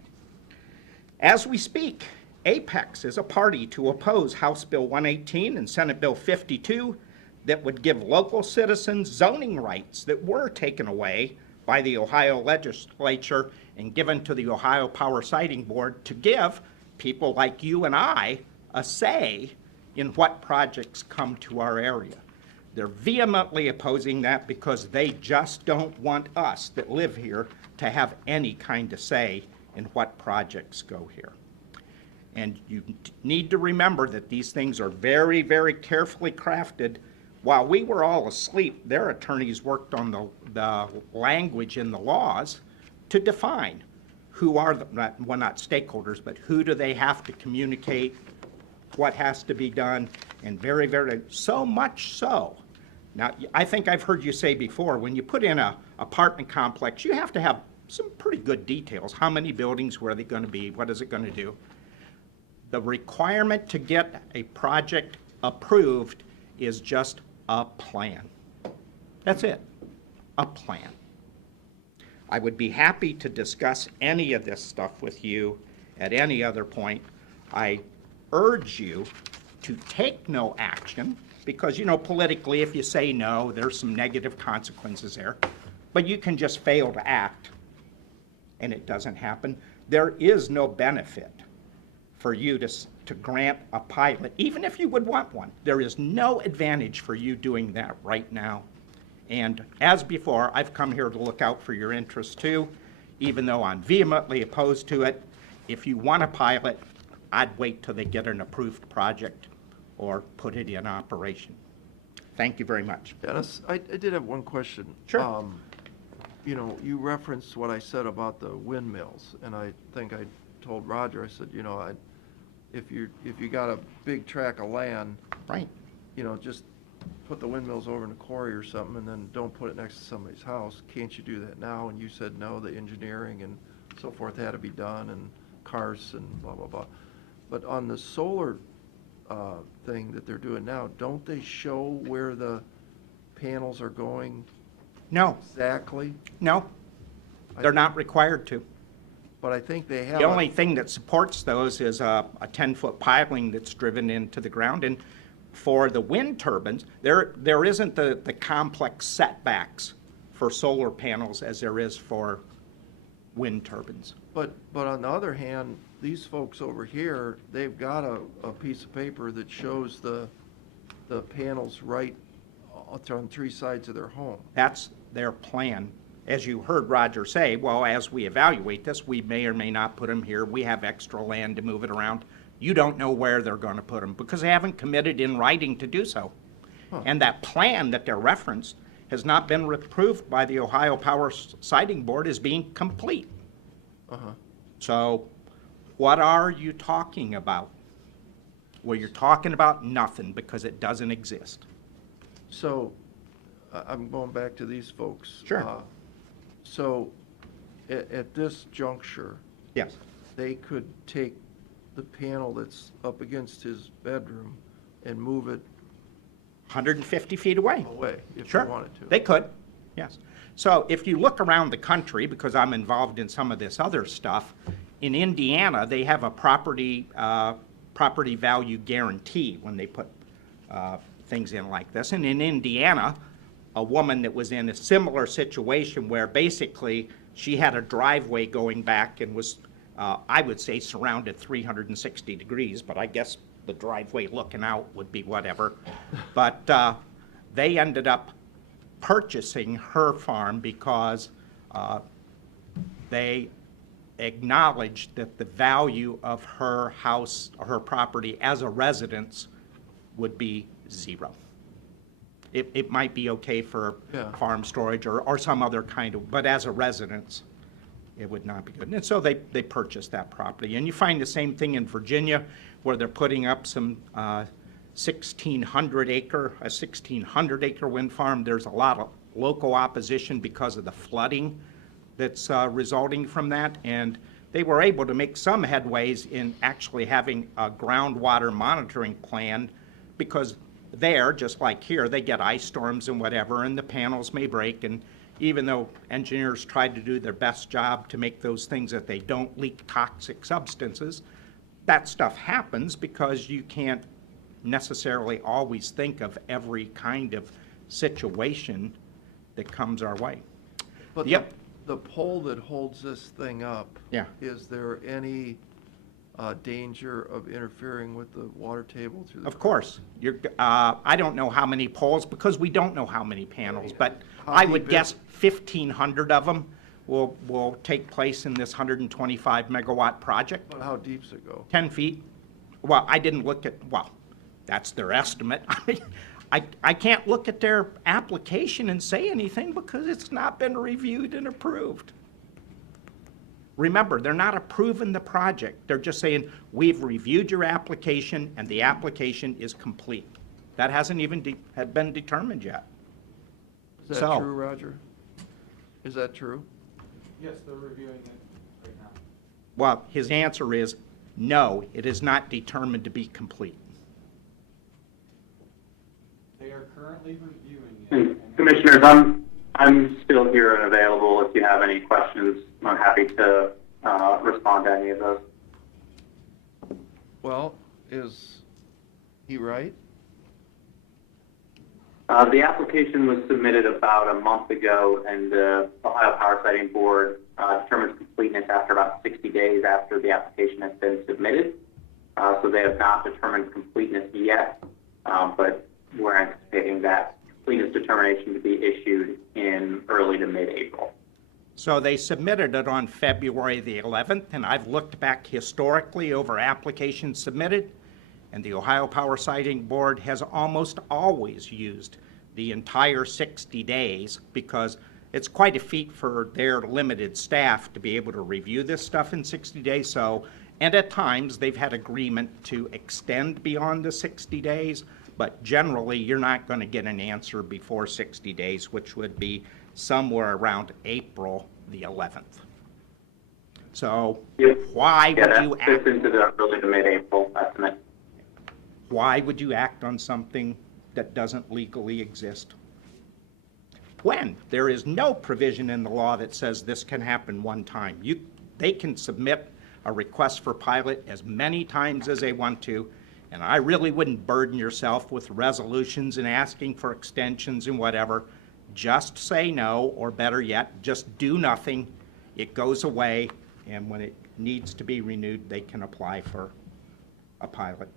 As we speak, Apex is a party to oppose House Bill 118 and Senate Bill 52 that would give local citizens zoning rights that were taken away by the Ohio legislature and given to the Ohio Power Siting Board to give people like you and I a say in what projects come to our area. They're vehemently opposing that because they just don't want us that live here to have any kind of say in what projects go here. And you need to remember that these things are very, very carefully crafted. While we were all asleep, their attorneys worked on the language in the laws to define who are, not stakeholders, but who do they have to communicate, what has to be done, and very, very, so much so. Now, I think I've heard you say before, when you put in an apartment complex, you have to have some pretty good details. How many buildings, where are they going to be, what is it going to do? The requirement to get a project approved is just a plan. That's it, a plan. I would be happy to discuss any of this stuff with you at any other point. I urge you to take no action because, you know, politically, if you say no, there's some negative consequences there. But you can just fail to act and it doesn't happen. There is no benefit for you to grant a pilot, even if you would want one. There is no advantage for you doing that right now. And as before, I've come here to look out for your interests too, even though I'm vehemently opposed to it. If you want a pilot, I'd wait till they get an approved project or put it in operation. Thank you very much. Dennis, I did have one question. Sure. You know, you referenced what I said about the windmills, and I think I told Roger, I said, you know, if you got a big tract of land, right, you know, just put the windmills over in a quarry or something, and then don't put it next to somebody's house. Can't you do that now? And you said no, the engineering and so forth had to be done, and cars and blah, blah, blah. But on the solar thing that they're doing now, don't they show where the panels are going? No. Exactly? No, they're not required to. But I think they have. The only thing that supports those is a 10-foot piling that's driven into the ground. And for the wind turbines, there isn't the complex setbacks for solar panels as there is for wind turbines. But on the other hand, these folks over here, they've got a piece of paper that shows the panels right on three sides of their home. That's their plan. As you heard Roger say, well, as we evaluate this, we may or may not put them here. We have extra land to move it around. You don't know where they're going to put them because they haven't committed in writing to do so. Huh. And that plan that they're referenced has not been approved by the Ohio Power Siting Board as being complete. So what are you talking about? where you're talking about nothing because it doesn't exist. So, I'm going back to these folks. Sure. So, at this juncture, Yes. they could take the panel that's up against his bedroom and move it 150 feet away. away if they Sure, wanted to. they could, yes. So if you look around the country, because I'm involved in some of this other stuff, in Indiana, they have a property value guarantee when they put things in like this. And in Indiana, a woman that was in a similar situation where basically she had a driveway going back and was, I would say, surrounded 360 degrees, but I guess the driveway looking out would be whatever. But they ended up purchasing her farm because they acknowledged that the value of her house or her property as a residence would be zero. It might be okay for Yeah. farm storage or some other kind of, but as a residence, it would not be good. And so they purchased that property. And you find the same thing in Virginia, where they're putting up some 1,600 acre wind farm. There's a lot of local opposition because of the flooding that's resulting from that. And they were able to make some headways in actually having a groundwater monitoring plan, because there, just like here, they get ice storms and whatever, and the panels may break. And even though engineers tried to do their best job to make those things that they don't leak toxic substances, that stuff happens because you can't necessarily always think of every kind of situation that comes our way. But Yep. the pole that holds this thing up. Yeah. Is there any danger of interfering with the water table through the? Of course, I don't know how many poles, because we don't know how many panels, but How I deep would is guess 1,500 of them will take place in this 125 megawatt project. But how deep's it go? 10 feet. Well, I didn't look at, well, that's their estimate. I mean, I can't look at their application and say anything because it's not been reviewed and approved. Remember, they're not approving the project. They're just saying, we've reviewed your application and the application is complete. That hasn't even had been determined yet. Is that So- true, Roger? Is that true? Yes, they're reviewing it right now. Well, his answer is, no, it is not determined to be complete. They are currently reviewing And it. Commissioners, I'm still here and available if you have any questions. I'm happy to respond to any of those. Well, is he right? The application was submitted about a month ago, and the Ohio Power Siting Board determines completeness after about 60 days after the application has been submitted. So they have not determined completeness yet, but we're anticipating that completeness determination to be issued in early to mid-April. So they submitted it on February the 11th, and I've looked back historically over applications submitted, and the Ohio Power Siting Board has almost always used the entire 60 days because it's quite a feat for their limited staff to be able to review this stuff in 60 days. So, and at times, they've had agreement to extend beyond the 60 days, but generally, you're not going to get an answer before 60 days, which would be somewhere around April the 11th. So Yep. why Yeah, would you that fits act, into the early to mid-April estimate. why would you act on something that doesn't legally exist? When there is no provision in the law that says this can happen one time. They can submit a request for pilot as many times as they want to, and I really wouldn't burden yourself with resolutions and asking for extensions and whatever. Just say no, or better yet, just do nothing. It goes away, and when it needs to be renewed, they can apply for a pilot.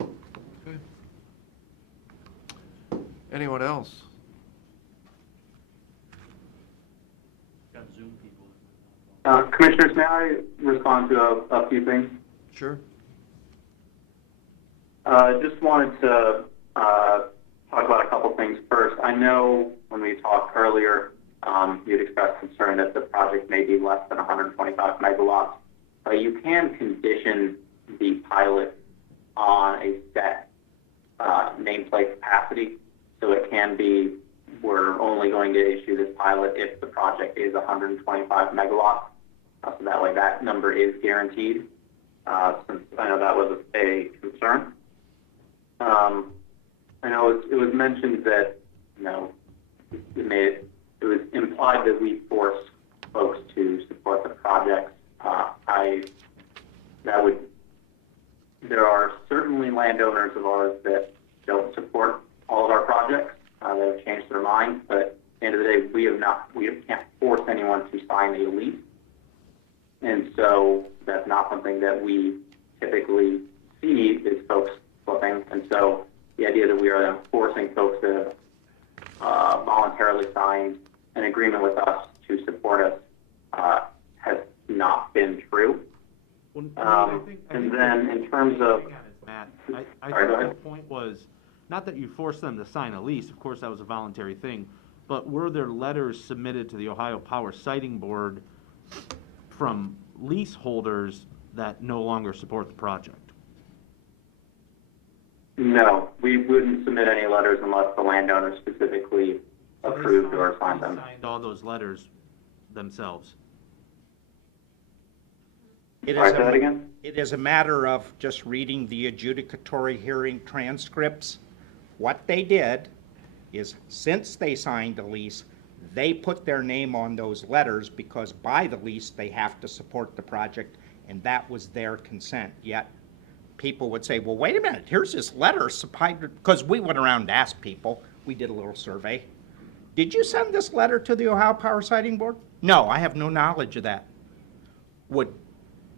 Okay. Anyone else? Commissioners, may I respond to a few things? Sure. Just wanted to talk about a couple things first. I know when we talked earlier, you'd expressed concern that the project may be less than 125 megawatts. You can condition the pilot on a set nameplate capacity. So it can be, we're only going to issue this pilot if the project is 125 megawatts. So that way that number is guaranteed, since I know that was a concern. I know it was mentioned that, it was implied that we force folks to support the projects. There are certainly landowners of ours that don't support all of our projects. They have changed their mind, but at the end of the day, we can't force anyone to sign a lease. And so that's not something that we typically see is folks flipping. And so the idea that we are then forcing folks to voluntarily sign an agreement with us to support us has not been true. Well, I think and then in terms of, Matt, I Sorry, go think ahead. the point was, not that you forced them to sign a lease, of course that was a voluntary thing, but were there letters submitted to the Ohio Power Siting Board from leaseholders that no longer support the project? no, we wouldn't submit any letters unless the landowner specifically approved or signed them. Signed all those letters themselves. It Sorry, is say that a, again? it is a matter of just reading the adjudicatory hearing transcripts. What they did is, since they signed the lease, they put their name on those letters because by the lease, they have to support the project, and that was their consent. Yet, people would say, well, wait a minute, here's this letter, because we went around and asked people, we did a little survey. Did you send this letter to the Ohio Power Siting Board? No, I have no knowledge of that.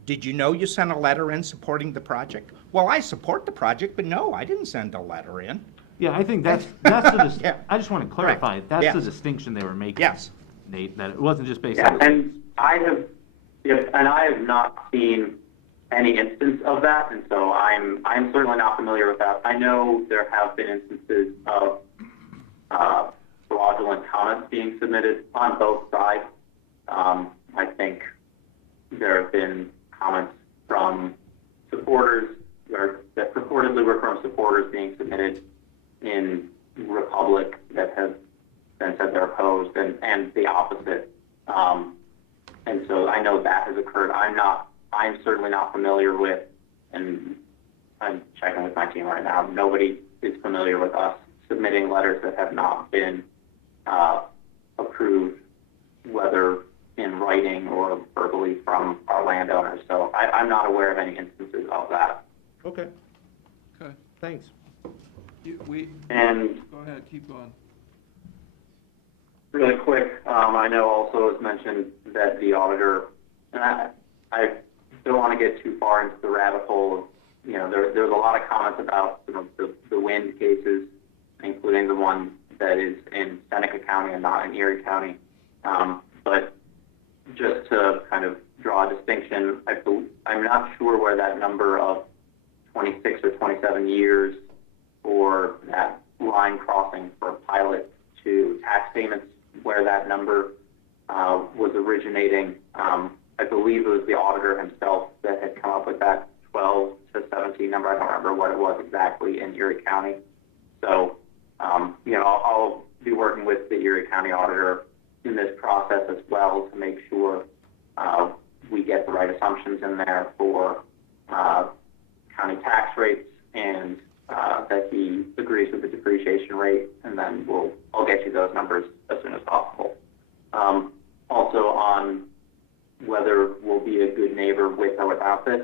Did you know you sent a letter in supporting the project? Well, I support the project, but no, I didn't send a letter in. Yeah, I think that's the, Yeah. I just want to clarify, Correct. that's the Yes. distinction they were making. Yes. Nate, that it wasn't just based Yeah, on. and I have not seen any instance of that, and so I'm certainly not familiar with that. I know there have been instances of fraudulent comments being submitted on both sides. I think there have been comments from supporters, or that purportedly were from supporters being submitted in Republic that have then said they're opposed, and the opposite. And so I know that has occurred. I'm certainly not familiar with, and I'm checking with my team right now, nobody is familiar with us submitting letters that have not been approved, whether in writing or verbally from our landowners. So I'm not aware of any instances of that. Okay, Okay. thanks. And Go ahead, keep going. really quick, I know also it was mentioned that the auditor, and I don't want to get too far into the rabbit hole of, there's a lot of comments about some of the wind cases, including the one that is in Seneca County and not in Erie County. But just to kind of draw a distinction, I'm not sure where that number of 26 or 27 years for that line crossing for a pilot to tax payments, where that number was originating. I believe it was the auditor himself that had come up with that 12 to 17 number. I don't remember what it was exactly in Erie County. So, I'll be working with the Erie County auditor in this process as well to make sure we get the right assumptions in there for county tax rates, and that he agrees with the depreciation rate, and then I'll get you those numbers as soon as possible. Also on whether we'll be a good neighbor with or without this,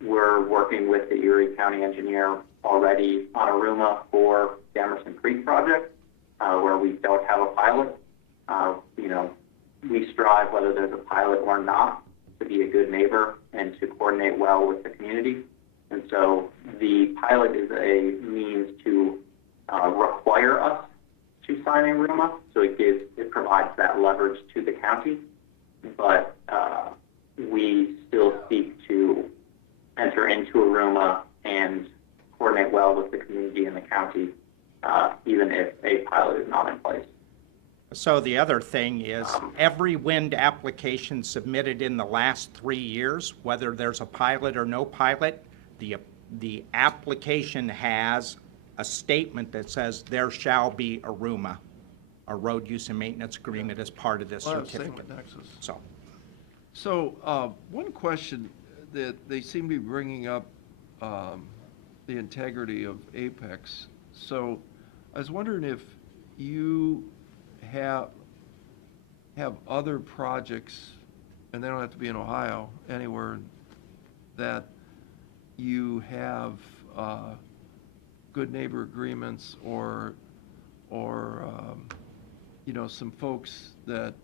we're working with the Erie County engineer already on a RUMA for the Emerson Creek project, where we don't have a pilot. We strive, whether there's a pilot or not, to be a good neighbor and to coordinate well with the community. And so the pilot is a means to require us to sign a RUMA, so it provides that leverage to the county. But we still seek to enter into a RUMA and coordinate well with the community and the county, even if a pilot is not in place. So the other thing is, every wind application submitted in the last 3 years, whether there's a pilot or no pilot, the the application has a statement that says there shall be a RUMA, a road use and maintenance agreement, as part of this Well, same certificate. with Nexus. So, One question that they seem to be bringing up, the integrity of Apex. So I was wondering if you have other projects, and they don't have to be in Ohio, anywhere, that you have good neighbor agreements or some folks that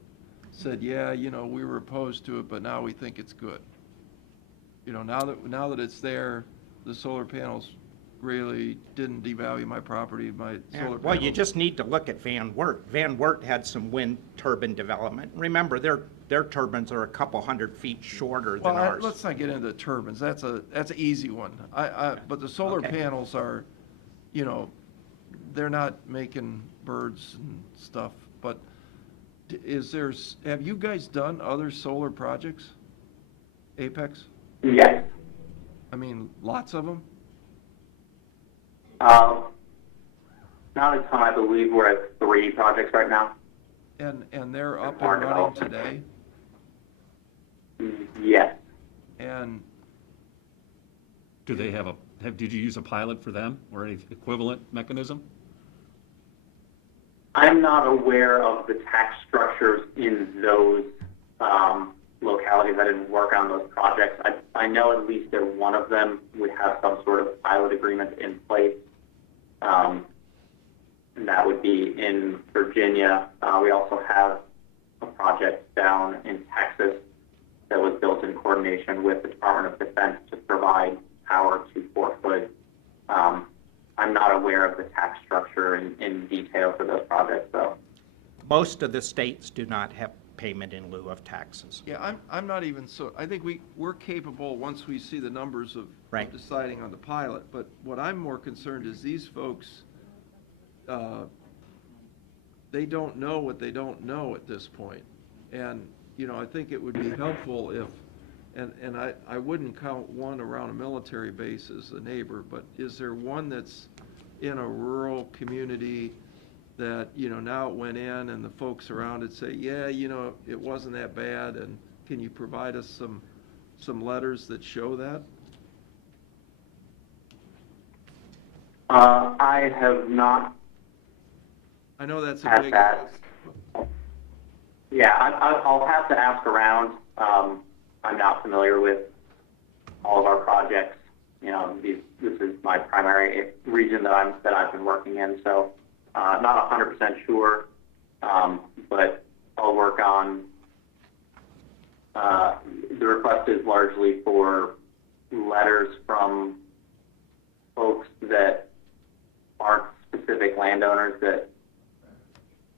said, yeah, we were opposed to it, but now we think it's good. Now that it's there, the solar panels really didn't devalue my property, my solar panels. well, you just need to look at Van Wert. Van Wert had some wind turbine development. Remember, their turbines are a couple hundred feet shorter than ours. Let's not get into turbines. That's an easy one. But the solar Okay. panels are, they're not making birds and stuff. But have you guys done other solar projects? Apex? Yes. I mean, lots of them? Not a ton. I believe we're at 3 projects right now. And they're up and More running development. today? Yes. And Do they did you use a pilot for them or any equivalent mechanism? I'm not aware of the tax structures in those localities. I didn't work on those projects. I know at least that one of them would have some sort of pilot agreement in place. And that would be in Virginia. We also have a project down in Texas that was built in coordination with the Department of Defense to provide power to Fort Hood. I'm not aware of the tax structure in detail for those projects, though. Most of the states do not have payment in lieu of taxes. yeah, I'm not even I think we're capable, once we see the numbers of Right. deciding on the pilot. But what I'm more concerned is these folks, they don't know what they don't know at this point. And, I think it would be helpful if, and I wouldn't count one around a military base as a neighbor, but is there one that's in a rural community that, now it went in and the folks around it say, yeah, it wasn't that bad, and can you provide us some letters that show that? I have not I know that's a had big. that. Yeah, I'll have to ask around. I'm not familiar with all of our projects. This is my primary region that I've been working in, so not 100% sure. But I'll work on. The request is largely for letters from folks that aren't specific landowners that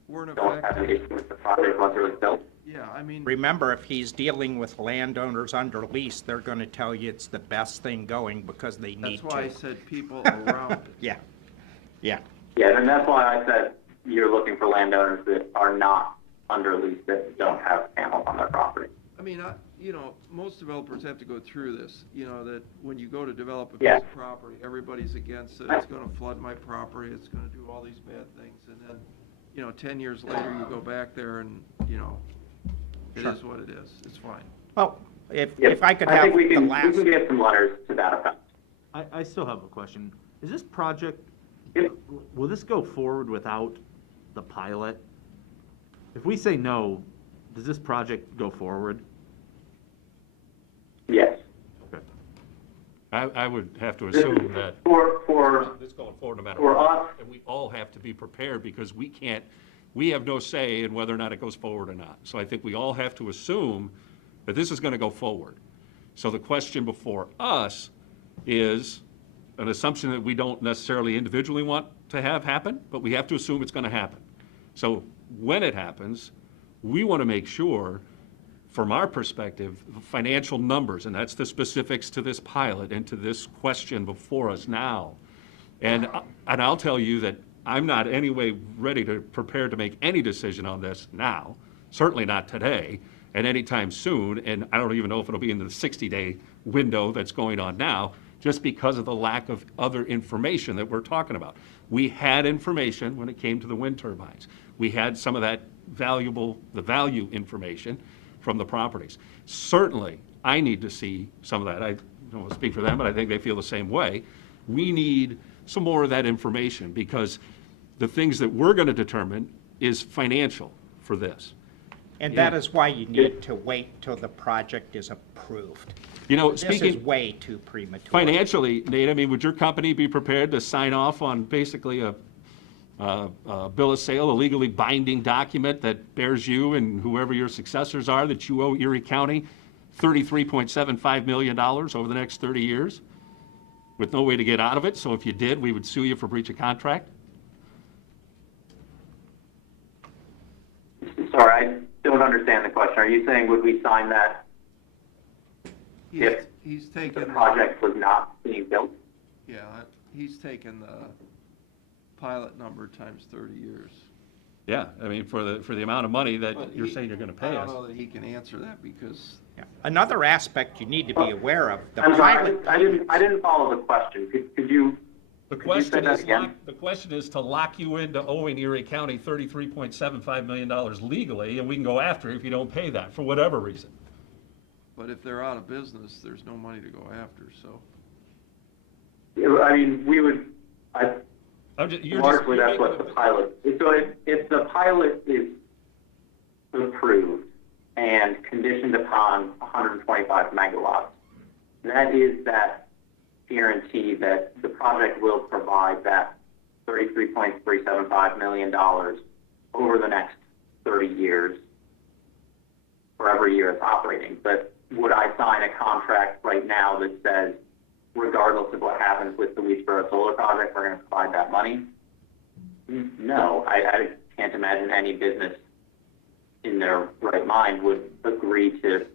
Weren't don't have an affected. issue with the project once it was built. Yeah, I mean, Remember, if he's dealing with landowners under lease, they're going to tell you it's the best thing going because they need that's to. why I said people around it. Yeah, yeah. Yeah, and that's why I said you're looking for landowners that are not under lease, that don't have panels on their property. I mean, most developers have to go through this, that when you go to develop a Yeah. piece of property, everybody's against it, it's gonna flood my property, it's gonna do all these bad things, and then, 10 years later, you go back there and, it Sure. is what it is, it's fine. Well, if Yep. I could I have think we the can last, get some letters to that effect. I still have a question. Is this project, Yep. will this go forward without the pilot? If we say no, does this project go forward? Yes. Okay. I would have to assume that For it's going forward no matter for what. us, And we all have to be prepared because we have no say in whether or not it goes forward or not. So I think we all have to assume that this is going to go forward. So the question before us is an assumption that we don't necessarily individually want to have happen, but we have to assume it's going to happen. So when it happens, we want to make sure, from our perspective, financial numbers, and that's the specifics to this pilot and to this question before us now. And I'll tell you that I'm not anyway ready to prepare to make any decision on this now, certainly not today, and anytime soon, and I don't even know if it'll be in the 60-day window that's going on now. just because of the lack of other information that we're talking about. We had information when it came to the wind turbines. We had some of that the value information from the properties. Certainly, I need to see some of that. I don't want to speak for them, but I think they feel the same way. We need some more of that information because the things that we're going to determine is financial for this. And that is why you need to wait till the project is approved. You know, This speaking is way too premature. financially, Nate, I mean, would your company be prepared to sign off on basically a bill of sale, a legally binding document that bears you and whoever your successors are that you owe Erie County $33.75 million over the next 30 years with no way to get out of it? So if you did, we would sue you for breach of contract? Sorry, I don't understand the question. Are you saying would we sign that if He's the taken, project was not being built? yeah, he's taken the pilot number times 30 years. Yeah, I mean, for the amount of money that But you're saying you're going to pay I us. don't know that he can answer that because Yeah. Another aspect you need to be aware of, the I'm sorry, pilot. I didn't follow the question. Could you? The Could you say question that is, again? the question is to lock you into owing Erie County $33.75 million legally, and we can go after you if you don't pay that, for whatever reason. but if they're out of business, there's no money to go after, so. I mean, we would, largely that's what the pilot, so if the pilot is approved and conditioned upon 125 megawatts, that is that guarantee that the project will provide that $33.375 million over the next 30 years for every year it's operating. But would I sign a contract right now that says, regardless of what happens with the Wheatsboro solar project, we're going to provide that money? No, I can't imagine any business in their right mind would agree to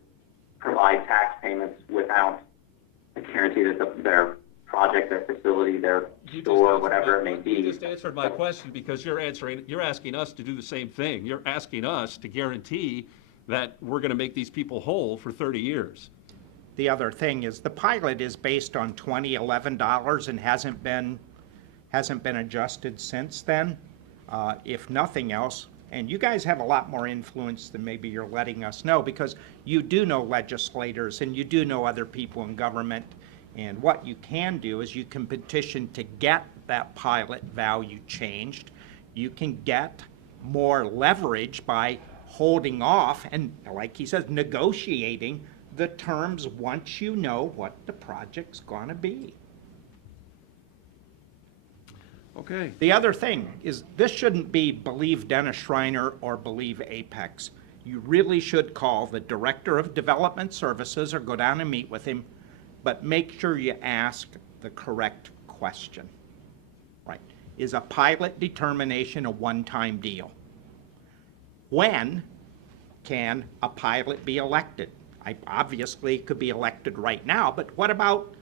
provide tax payments without a guarantee that their project, their facility, their store, whatever it may be. You just answered my question because you're asking us to do the same thing. You're asking us to guarantee that we're going to make these people whole for 30 years. The other thing is the pilot is based on 2011 dollars and hasn't been adjusted since then. If nothing else, and you guys have a lot more influence than maybe you're letting us know because you do know legislators and you do know other people in government. And what you can do is you can petition to get that pilot value changed. You can get more leverage by holding off and, like he says, negotiating the terms once you know what the project's gonna be. Okay, The other thing is, this shouldn't be believe Dennis Schreiner or believe Apex. You really should call the Director of Development Services or go down and meet with him, but make sure you ask the correct question. Right. Is a pilot determination a one-time deal? When can a pilot be elected? Obviously, it could be elected right now, but what about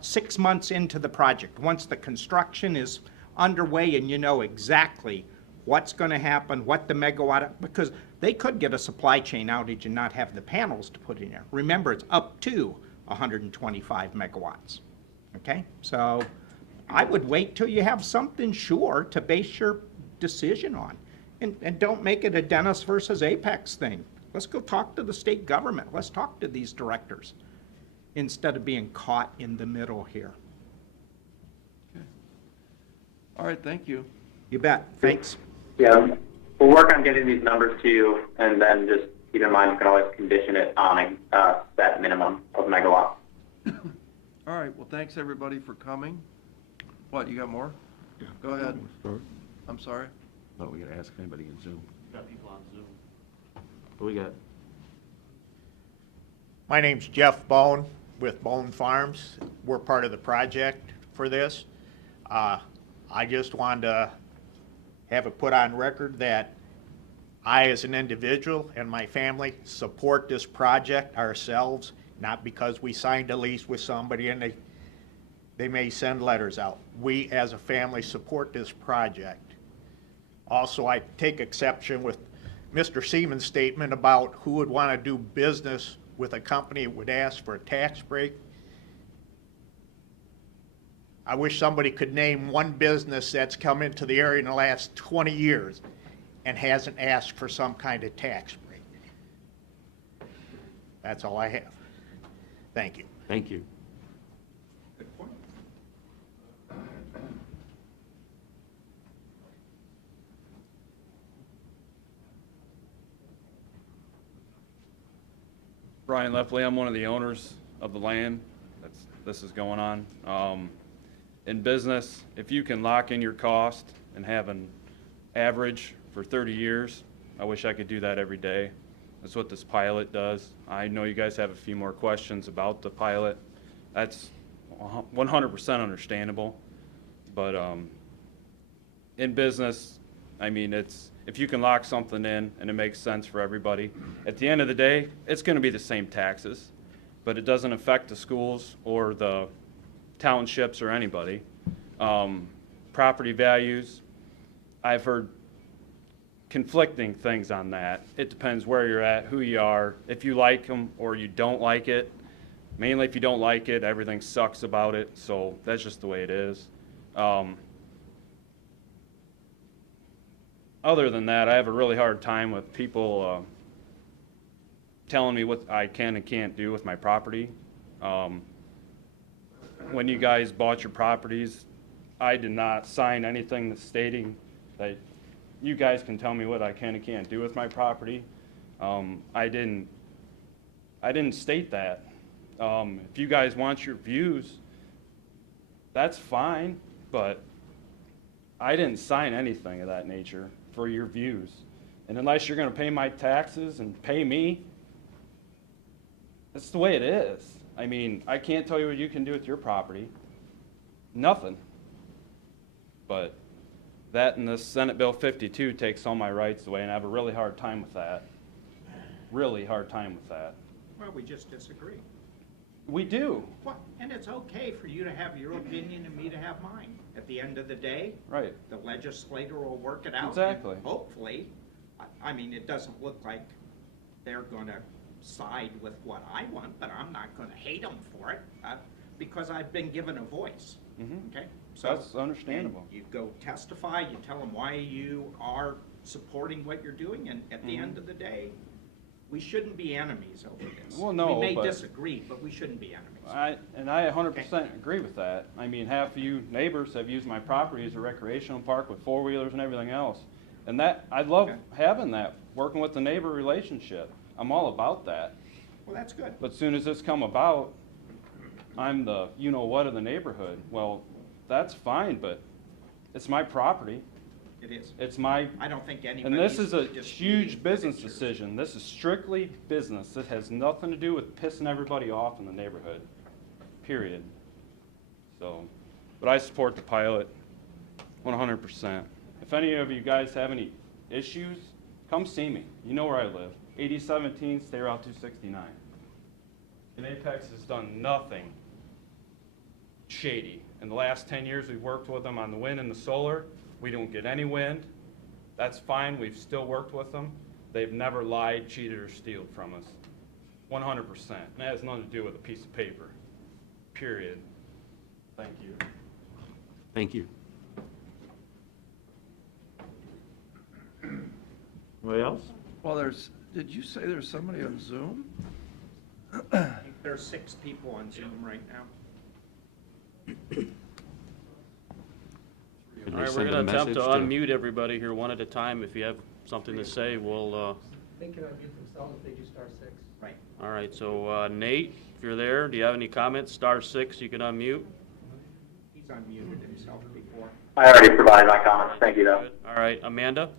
6 months into the project, once the construction is underway and you know exactly what's going to happen, what the megawatt, because they could get a supply chain outage and not have the panels to put in there. Remember, it's up to 125 megawatts, okay? So I would wait till you have something sure to base your decision on. And don't make it a Dennis versus Apex thing. Let's go talk to the state government. Let's talk to these directors instead of being caught in the middle here. all right, thank you. You bet. Thanks. Yeah, we'll work on getting these numbers to you, and then just keep in mind, we can always condition it on a set minimum of megawatts. All right, well, thanks, everybody, for coming. What, you got more? Yeah. Go ahead. I'm sorry? Oh, we got to ask if anybody can Zoom. Got people on Zoom. What we got? My name's Jeff Bone with Bone Farms. We're part of the project for this. I just wanted to have it put on record that I, as an individual, and my family support this project ourselves, not because we signed a lease with somebody and they may send letters out. We, as a family, support this project. Also, I take exception with Mr. Seaman's statement about who would want to do business with a company that would ask for a tax break. I wish somebody could name one business that's come into the area in the last 20 years and hasn't asked for some kind of tax break. That's all I have. Thank you. Thank you. Good point. Brian Lefley, I'm one of the owners of the land this is going on. In business, if you can lock in your cost and have an average for 30 years, I wish I could do that every day. That's what this pilot does. I know you guys have a few more questions about the pilot. That's 100% understandable. But in business, I mean, if you can lock something in and it makes sense for everybody, at the end of the day, it's going to be the same taxes, but it doesn't affect the schools or the townships or anybody. Property values, I've heard conflicting things on that. It depends where you're at, who you are, if you like them or you don't like it. Mainly if you don't like it, everything sucks about it, so that's just the way it is. Other than that, I have a really hard time with people telling me what I can and can't do with my property. When you guys bought your properties, I did not sign anything that's stating that you guys can tell me what I can and can't do with my property. I didn't state that. If you guys want your views, that's fine, but I didn't sign anything of that nature for your views. And unless you're gonna pay my taxes and pay me, that's the way it is. I mean, I can't tell you what you can do with your property. Nothing. But that and this Senate Bill 52 takes all my rights away, and I have a really hard time with that. Really hard time with that. Well, we just disagree. We do. Well, and it's okay for you to have your opinion and me to have mine. At the end of the day, Right. the legislator will work it out. Exactly. And hopefully, I mean, it doesn't look like they're gonna side with what I want, but I'm not gonna hate them for it, because I've been given a voice. Okay? So That's understandable. and you go testify, you tell them why you are supporting what you're doing, and at the end of the day, we shouldn't be enemies over this. Well, no, We may but- disagree, but we shouldn't be enemies. I 100% agree with that. I mean, half of you neighbors have used my property as a recreational park with four-wheelers and everything else. And that, I love having that, working with the neighbor relationship. I'm all about that. Well, that's good. But soon as this come about, I'm the you-know-what of the neighborhood. Well, that's fine, but it's my property. It is. It's my, I don't think and anybody's this is a disputing huge that business it's yours. decision. This is strictly business. It has nothing to do with pissing everybody off in the neighborhood, period. So, but I support the pilot 100%. If any of you guys have any issues, come see me. You know where I live. 8017 State Route 269. And Apex has done nothing shady. In the last 10 years, we've worked with them on the wind and the solar. We don't get any wind. That's fine. We've still worked with them. They've never lied, cheated, or stealed from us. 100%. And that has nothing to do with a piece of paper. Period. Thank you. Thank you. Anybody else? Well, did you say there's somebody on Zoom? I think there's 6 people on Zoom right now. Can All they right, we're send a going to attempt to message unmute everybody here one at a time. If you have something to say, we'll, They can unmute themselves if they do star 6. Right. all right, so Nate, if you're there, do you have any comments? Star 6, you can unmute. He's unmuted himself before. I already provided my comments. Thank you, though. Good. All right, Amanda?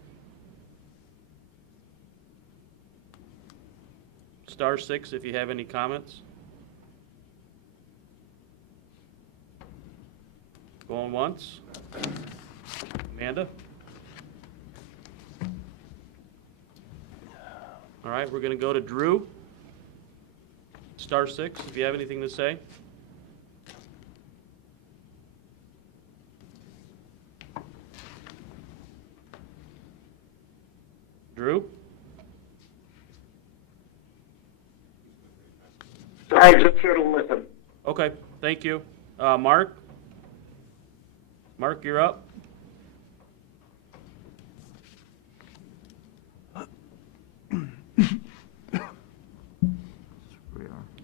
Star 6, if you have any comments. Going once. Amanda? All right, we're going to go to Drew. Star 6, if you have anything to say. Drew? I'm just here to listen. Okay, thank you. Mark? Mark, you're up.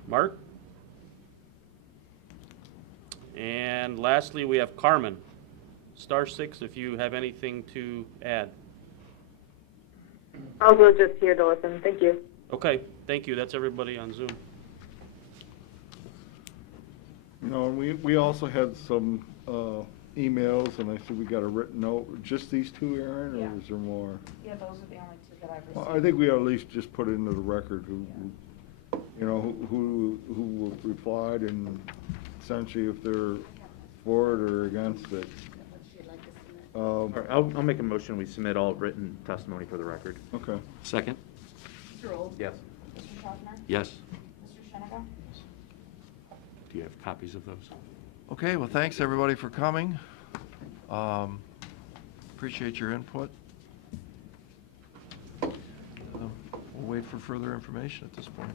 Mark? And lastly, we have Carmen. Star 6 if you have anything to add. I'll go just here to listen. Thank you. Okay, thank you. That's everybody on Zoom. You know, and we also had some emails, and I said we got a written note. Just these two, Aaron, Yeah. or is there more? Yeah, those are the only two that I've received. Well, I think we ought at least just put it into the record who replied, and essentially if they're for it or against it. All right, I'll make a motion, we submit all written testimony for the record. Okay. Second? Mr. Old? Yes. Mr. Schaffner? Yes. Mr. Shennigo? Do you have copies of those? Okay, well, thanks, everybody, for coming. Appreciate your input. We'll wait for further information at this point.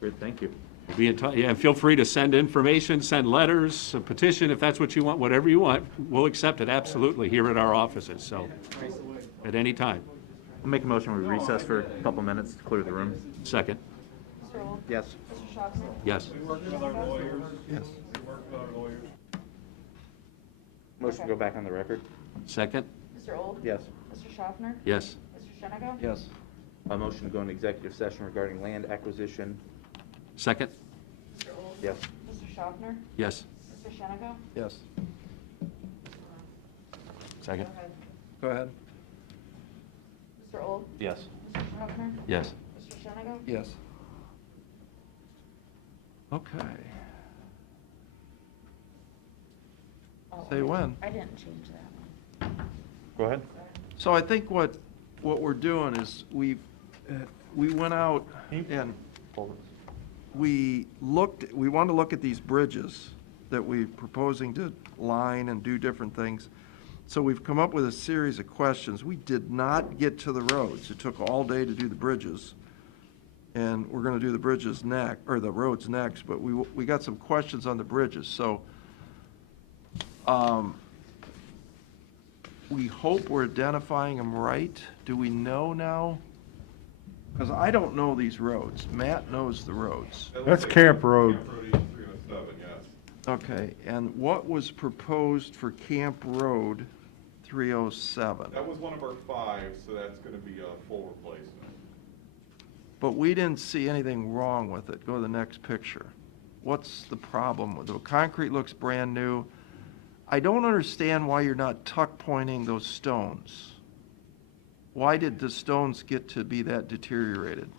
Great, thank you. Be in touch, yeah, feel free to send information, send letters, a petition, if that's what you want, whatever you want. We'll accept it, absolutely, here at our offices, so, at any time. I'll make a motion, we recess for a couple minutes to clear the room. Second? Mr. Old? Yes. Mr. Schaffner? Yes. We work with our lawyers. Yes. We work with our lawyers. Motion to go back on the record? Second? Mr. Old? Yes. Mr. Schaffner? Yes. Mr. Shennigo? Yes. A motion to go into executive session regarding land acquisition? Second? Mr. Old? Yes. Mr. Schaffner? Yes. Mr. Shennigo? Yes. Second? Go ahead. Mr. Old? Yes. Mr. Schaffner? Yes. Mr. Shennigo? Yes. Okay. Oh, Say when. I didn't change that one. Go ahead. So I think what we're doing is we went out and we wanted to look at these bridges that we're proposing to line and do different things. So we've come up with a series of questions. We did not get to the roads. It took all day to do the bridges. And we're gonna do the bridges next, or the roads next, but we got some questions on the bridges. So, we hope we're identifying them right. Do we know now? Because I don't know these roads. Matt knows the roads. That's Camp Road. Okay, and what was proposed for Camp Road 307? That was one of our 5, so that's gonna be a full replacement. But we didn't see anything wrong with it. Go to the next picture. What's the problem with it? The concrete looks brand new. I don't understand why you're not tuck pointing those stones. Why did the stones get to be that deteriorated?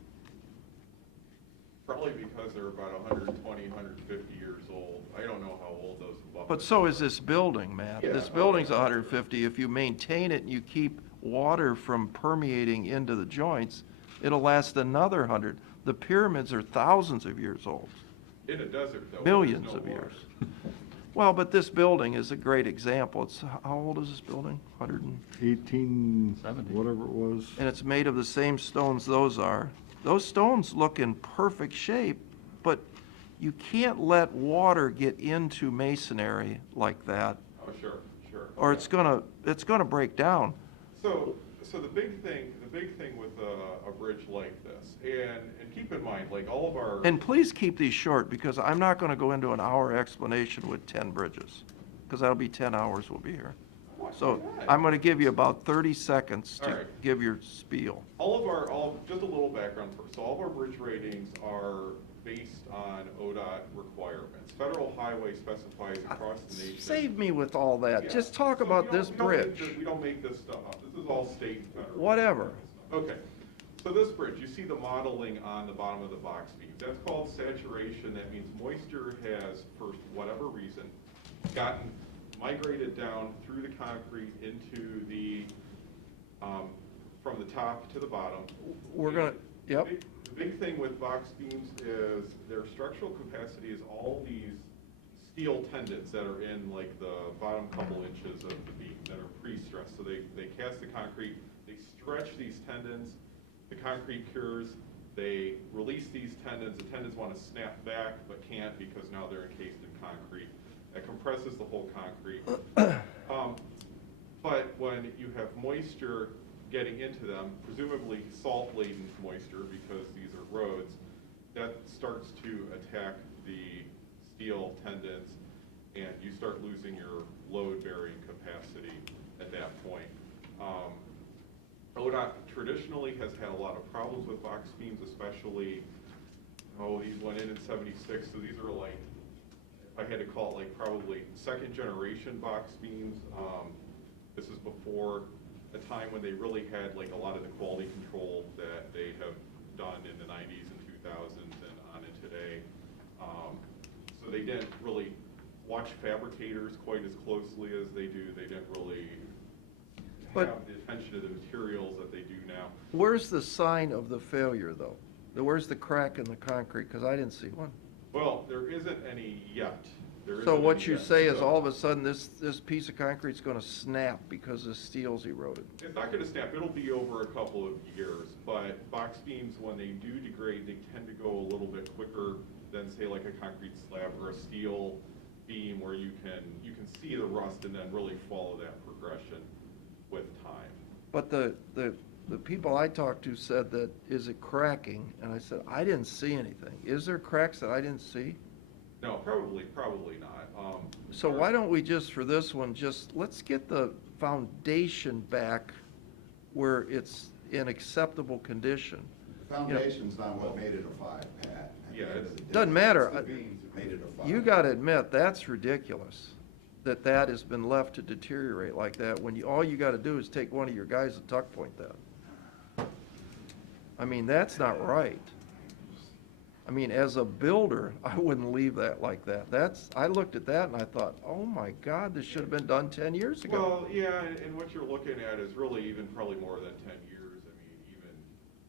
Probably because they're about 120, 150 years old. I don't know how old those abutments. But so is this building, Matt. Yeah. This building's 150. If you maintain it and you keep water from permeating into the joints, it'll last another 100. The pyramids are thousands of years old. In a desert, though. Millions there's no of water. years. Well, but this building is a great example. It's, how old is this building? 18, whatever it was. And it's made of the same stones those are. Those stones look in perfect shape, but you can't let water get into masonry like that, Oh, sure, sure. or it's gonna break down. So the big thing with a bridge like this, and keep in mind, like all of our. And please keep these short, because I'm not gonna go into an hour explanation with 10 bridges, because that'll be 10 hours we'll be here. So I'm gonna give you about 30 seconds All to right. give your spiel. Just a little background first. So all of our bridge ratings are based on ODOT requirements. Federal highway specifies across the nation. Save me with all that. Yeah. Just talk So about we this don't make bridge. we don't make this stuff up. This is all state and federal. Whatever. Okay. So this bridge, you see the modeling on the bottom of the box beam. That's called saturation. That means moisture has, for whatever reason, gotten migrated down through the concrete into the, from the top to the bottom. We're gonna, yep. The big thing with box beams is their structural capacity is all these steel tendons that are in like the bottom couple inches of the beam that are pre-stressed. So they cast the concrete, they stretch these tendons, the concrete cures, they release these tendons, the tendons want to snap back but can't because now they're encased in concrete. That compresses the whole concrete. But when you have moisture getting into them, presumably salt-laden moisture, because these are roads, that starts to attack the steel tendons, and you start losing your load-bearing capacity at that point. ODOT traditionally has had a lot of problems with box beams, especially, these went in 76, so these are like, if I had to call it like probably second generation box beams. This is before a time when they really had like a lot of the quality control that they have done in the 90s and 2000s and on into today. So they didn't really watch fabricators quite as closely as they do. They didn't really have the attention to the materials that they do now. Where's the sign of the failure, though? Where's the crack in the concrete? Because I didn't see one. Well, there isn't any yet. So what you say is all of a sudden this piece of concrete's gonna snap because the steel's eroded? It's not going to snap. It'll be over a couple of years. But box beams, when they do degrade, they tend to go a little bit quicker than, say, like a concrete slab or a steel beam, where you can see the rust and then really follow that progression with time. But the people I talked to said that, is it cracking? And I said, I didn't see anything. Is there cracks that I didn't see? No, probably not. So why don't we just, for this one, let's get the foundation back where it's in acceptable condition. The foundation's not what made it a 5, Pat. Yeah, It's Doesn't matter. the beams that made it a 5. You gotta admit, that's ridiculous, that has been left to deteriorate like that, when all you gotta do is take one of your guys and tuck point that. I mean, that's not right. I mean, as a builder, I wouldn't leave that like that. I looked at that and I thought, oh my God, this should have been done 10 years ago. Well, yeah, and what you're looking at is really even probably more than 10 years. I mean, even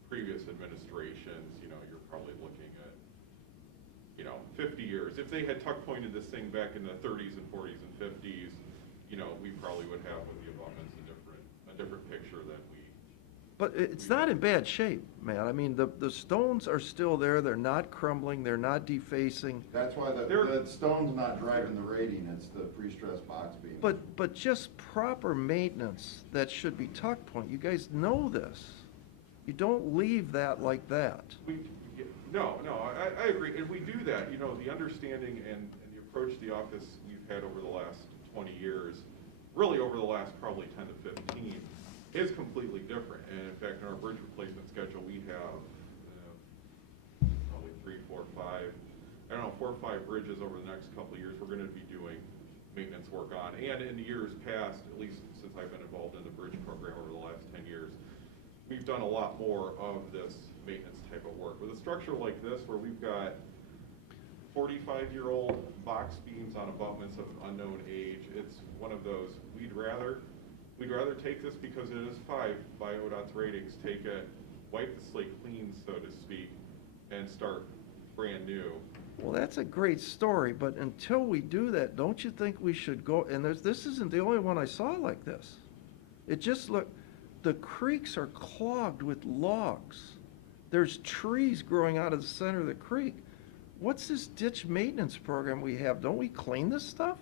previous administrations, you're probably looking at, 50 years. If they had tuck pointed this thing back in the 30s and 40s and 50s, we probably would have with the abutments a different picture than we. But it's not in bad shape, man. I mean, the stones are still there. They're not crumbling. They're not defacing. That's why the stone's not driving the rating, it's the pre-stressed box beam. But just proper maintenance, that should be tuck point. You guys know this. You don't leave that like that. No, I agree, and we do that. The understanding and the approach the office we've had over the last 20 years, really over the last probably 10 to 15, is completely different. And in fact, in our bridge replacement schedule, we have probably 4 or 5 bridges over the next couple of years we're going to be doing maintenance work on. And in the years past, at least since I've been involved in the bridge program over the last 10 years, we've done a lot more of this maintenance type of work. With a structure like this, where we've got 45-year-old box beams on abutments of an unknown age, it's one of those, we'd rather take this, because it is 5 by ODOT's ratings, take it, wipe the slate clean, so to speak, and start brand new. Well, that's a great story, but until we do that, don't you think we should go, and this isn't the only one I saw like this. It just the creeks are clogged with logs. There's trees growing out of the center of the creek. What's this ditch maintenance program we have? Don't we clean this stuff?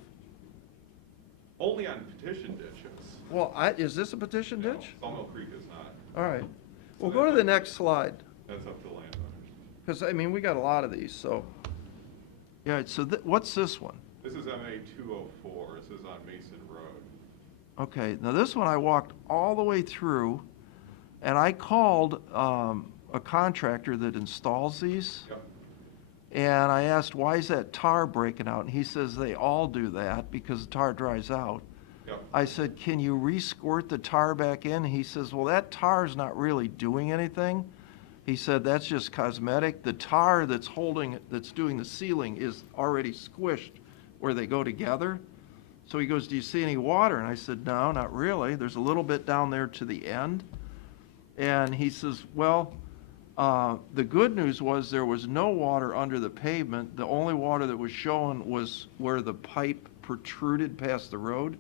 Only on petition ditches. Well, is this a petition ditch? Sawmill Creek is not. All right. Well, go to the next slide. That's up to landowners. Because, I mean, we got a lot of these, so. Yeah, so what's this one? This is MA 204. This is on Mason Road. Okay, now this one I walked all the way through, and I called a contractor that installs these. Yep. And I asked, why is that tar breaking out? And he says they all do that because the tar dries out. Yep. I said, can you re-squirt the tar back in? He says, well, that tar's not really doing anything. He said, that's just cosmetic. The tar that's doing the sealing is already squished where they go together. So he goes, do you see any water? And I said, no, not really. There's a little bit down there to the end. And he says, well, the good news was there was no water under the pavement. The only water that was shown was where the pipe protruded past the road.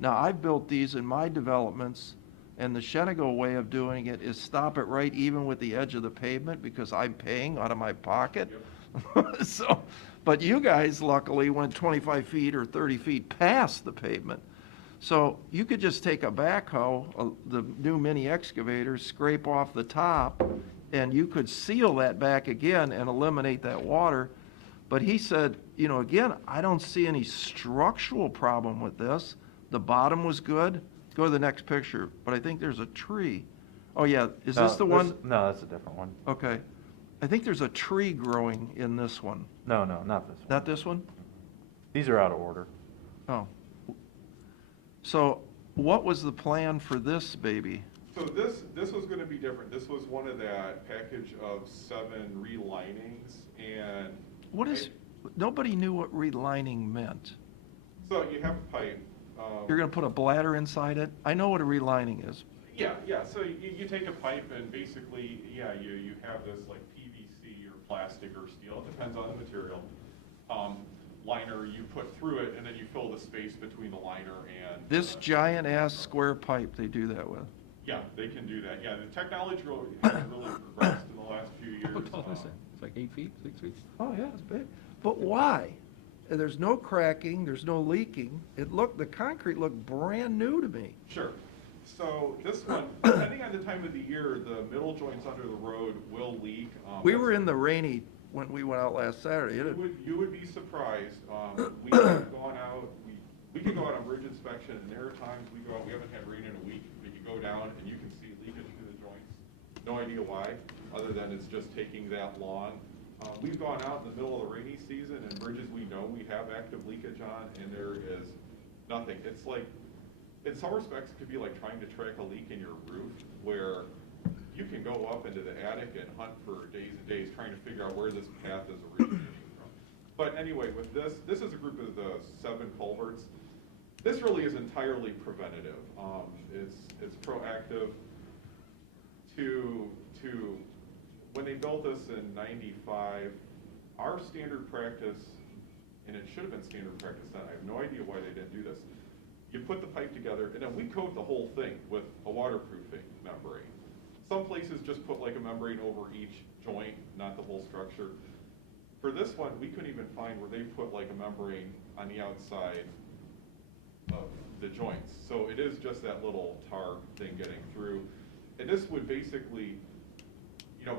Now, I've built these in my developments, and the Shenago way of doing it is stop it right even with the edge of the pavement, because I'm paying out of my pocket. But you guys luckily went 25 feet or 30 feet past the pavement. So you could just take a backhoe, the new mini excavator, scrape off the top, and you could seal that back again and eliminate that water. But he said, you know, again, I don't see any structural problem with this. The bottom was good. Go to the next picture, but I think there's a tree. Oh, yeah, is this the one? No, that's a different one. Okay. I think there's a tree growing in this one. No, not this one. Not this one? These are out of order. Oh. So what was the plan for this baby? So this was gonna be different. This was one of that package of 7 relinings, and What is, nobody knew what relining meant. so you have a pipe. You're gonna put a bladder inside it? I know what a relining is. Yeah, so you take a pipe and basically, you have this like PVC or plastic or steel, it depends on the material, liner you put through it, and then you fill the space between the liner and. This giant ass square pipe they do that with. Yeah, they can do that. Yeah, the technology has really progressed in the last few years. How tall is it? It's like 8 feet, 6 feet? Oh, yeah, it's big. But why? And there's no cracking, there's no leaking. The concrete looked brand new to me. Sure. So this one, depending on the time of the year, the middle joints under the road will leak. We were in the rainy when we went out last Saturday. You would be surprised. We have gone out, we can go out on bridge inspection, and there are times we go out, we haven't had rain in a week, but you go down and you can see leakage through the joints. No idea why, other than it's just taking that long. We've gone out in the middle of the rainy season, and bridges we know we have active leakage on, and there is nothing. It's like, in some respects, it could be like trying to track a leak in your roof, where you can go up into the attic and hunt for days and days trying to figure out where this path is originating from. But anyway, with this is a group of the 7 culverts. This really is entirely preventative. It's proactive to when they built this in '95, our standard practice, and it should have been standard practice then, I have no idea why they didn't do this. You put the pipe together, and then we coat the whole thing with a waterproofing membrane. Some places just put like a membrane over each joint, not the whole structure. For this one, we couldn't even find where they put like a membrane on the outside of the joints. So it is just that little tar thing getting through. And this would basically,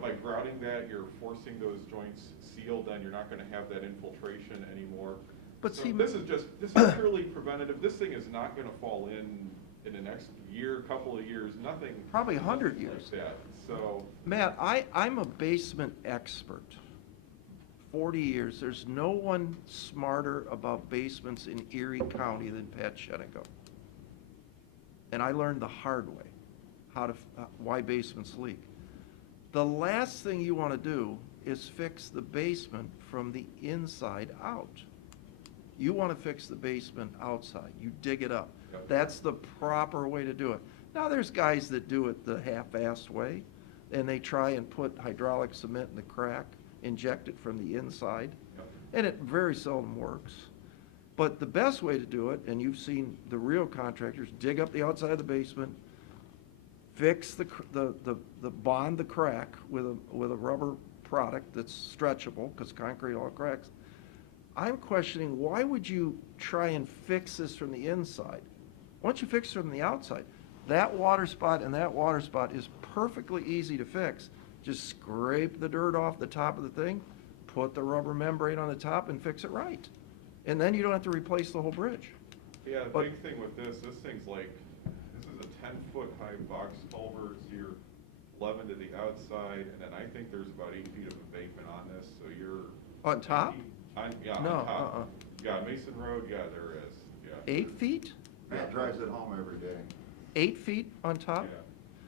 by grouting that, you're forcing those joints sealed, then you're not gonna have that infiltration anymore. But So see, this is purely preventative. This thing is not gonna fall in the next year, couple of years, nothing. Probably 100 nothing years. like that. So, Matt, I'm a basement expert. 40 years. There's no one smarter about basements in Erie County than Pat Shenico. And I learned the hard way why basements leak. The last thing you want to do is fix the basement from the inside out. You want to fix the basement outside. You dig it up. Yep. That's the proper way to do it. Now, there's guys that do it the half-assed way, and they try and put hydraulic cement in the crack, inject it from the inside, Yep. and it very seldom works. But the best way to do it, and you've seen the real contractors dig up the outside of the basement, fix bond the crack with a rubber product that's stretchable, because concrete all cracks. I'm questioning, why would you try and fix this from the inside? Why don't you fix it from the outside? That water spot and that water spot is perfectly easy to fix. Just scrape the dirt off the top of the thing, put the rubber membrane on the top, and fix it right. And then you don't have to replace the whole bridge. yeah, the But- big thing with this thing's like, this is a 10-foot high box culvert, so you're 11 to the outside, and then I think there's about 8 feet of embankment on this, so you're. On top? On No, top. Yeah, Mason Road, yeah, there is, yeah. 8 feet? Matt drives it home every day. 8 feet on top?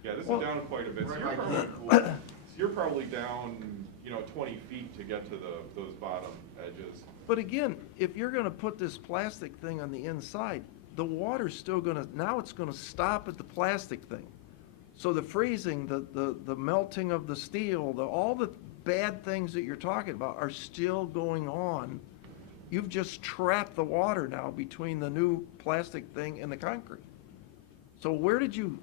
Yeah, this Well- is down quite a bit, so Right, you're probably down, 20 feet to get to those bottom edges. But again, if you're gonna put this plastic thing on the inside, the water's still now it's gonna stop at the plastic thing. So the freezing, the melting of the steel, all the bad things that you're talking about are still going on. You've just trapped the water now between the new plastic thing and the concrete. So where did you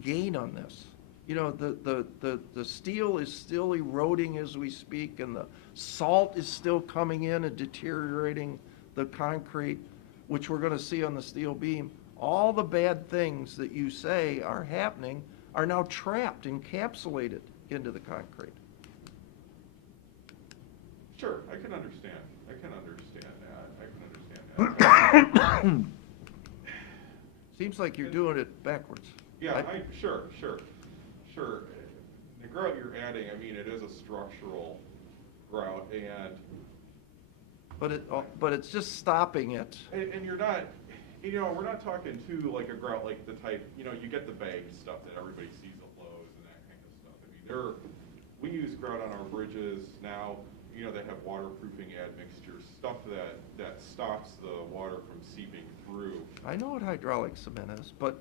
gain on this? The steel is still eroding as we speak, and the salt is still coming in and deteriorating the concrete. which we're gonna see on the steel beam, all the bad things that you say are happening are now trapped, encapsulated into the concrete. Sure, I can understand that. Seems like you're doing it backwards. Yeah, sure. The grout you're adding, I mean, it is a structural grout, and But it's just stopping it. and you're not, we're not talking too like a grout like the type, you get the bag stuff that everybody sees at Lowe's and that kind of stuff. I mean, we use grout on our bridges now, they have waterproofing admixtures, stuff that stops the water from seeping through. I know what hydraulic cement is, but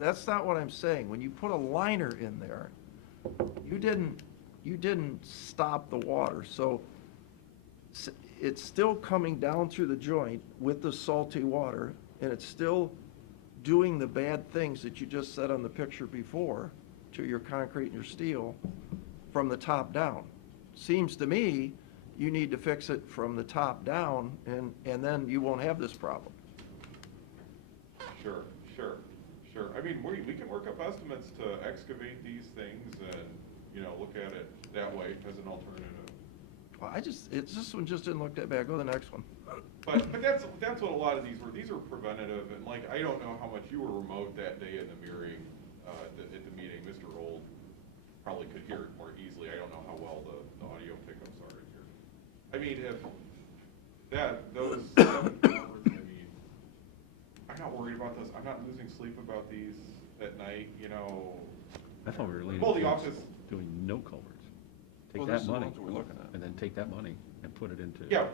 that's not what I'm saying. When you put a liner in there, you didn't stop the water, so it's still coming down through the joint with the salty water, and it's still doing the bad things that you just said on the picture before to your concrete and your steel from the top down. Seems to me you need to fix it from the top down, and then you won't have this problem. Sure. I mean, we can work up estimates to excavate these things and, look at it that way as an alternative. Well, this one just didn't look that bad. Go to the next one. But that's what a lot of these were. These are preventative, and like, I don't know how much you were remote that day in the Erie, at the meeting. Mr. Old probably could hear it more easily. I don't know how well the audio pickups are in here. I mean, if those 7 culverts, I mean, I'm not worried about this. I'm not losing sleep about these at night, I thought we were leaning Well, the towards office- doing no culverts. Well, Take this that is the money, ones we're looking at. and then take that money and put it into. Yeah,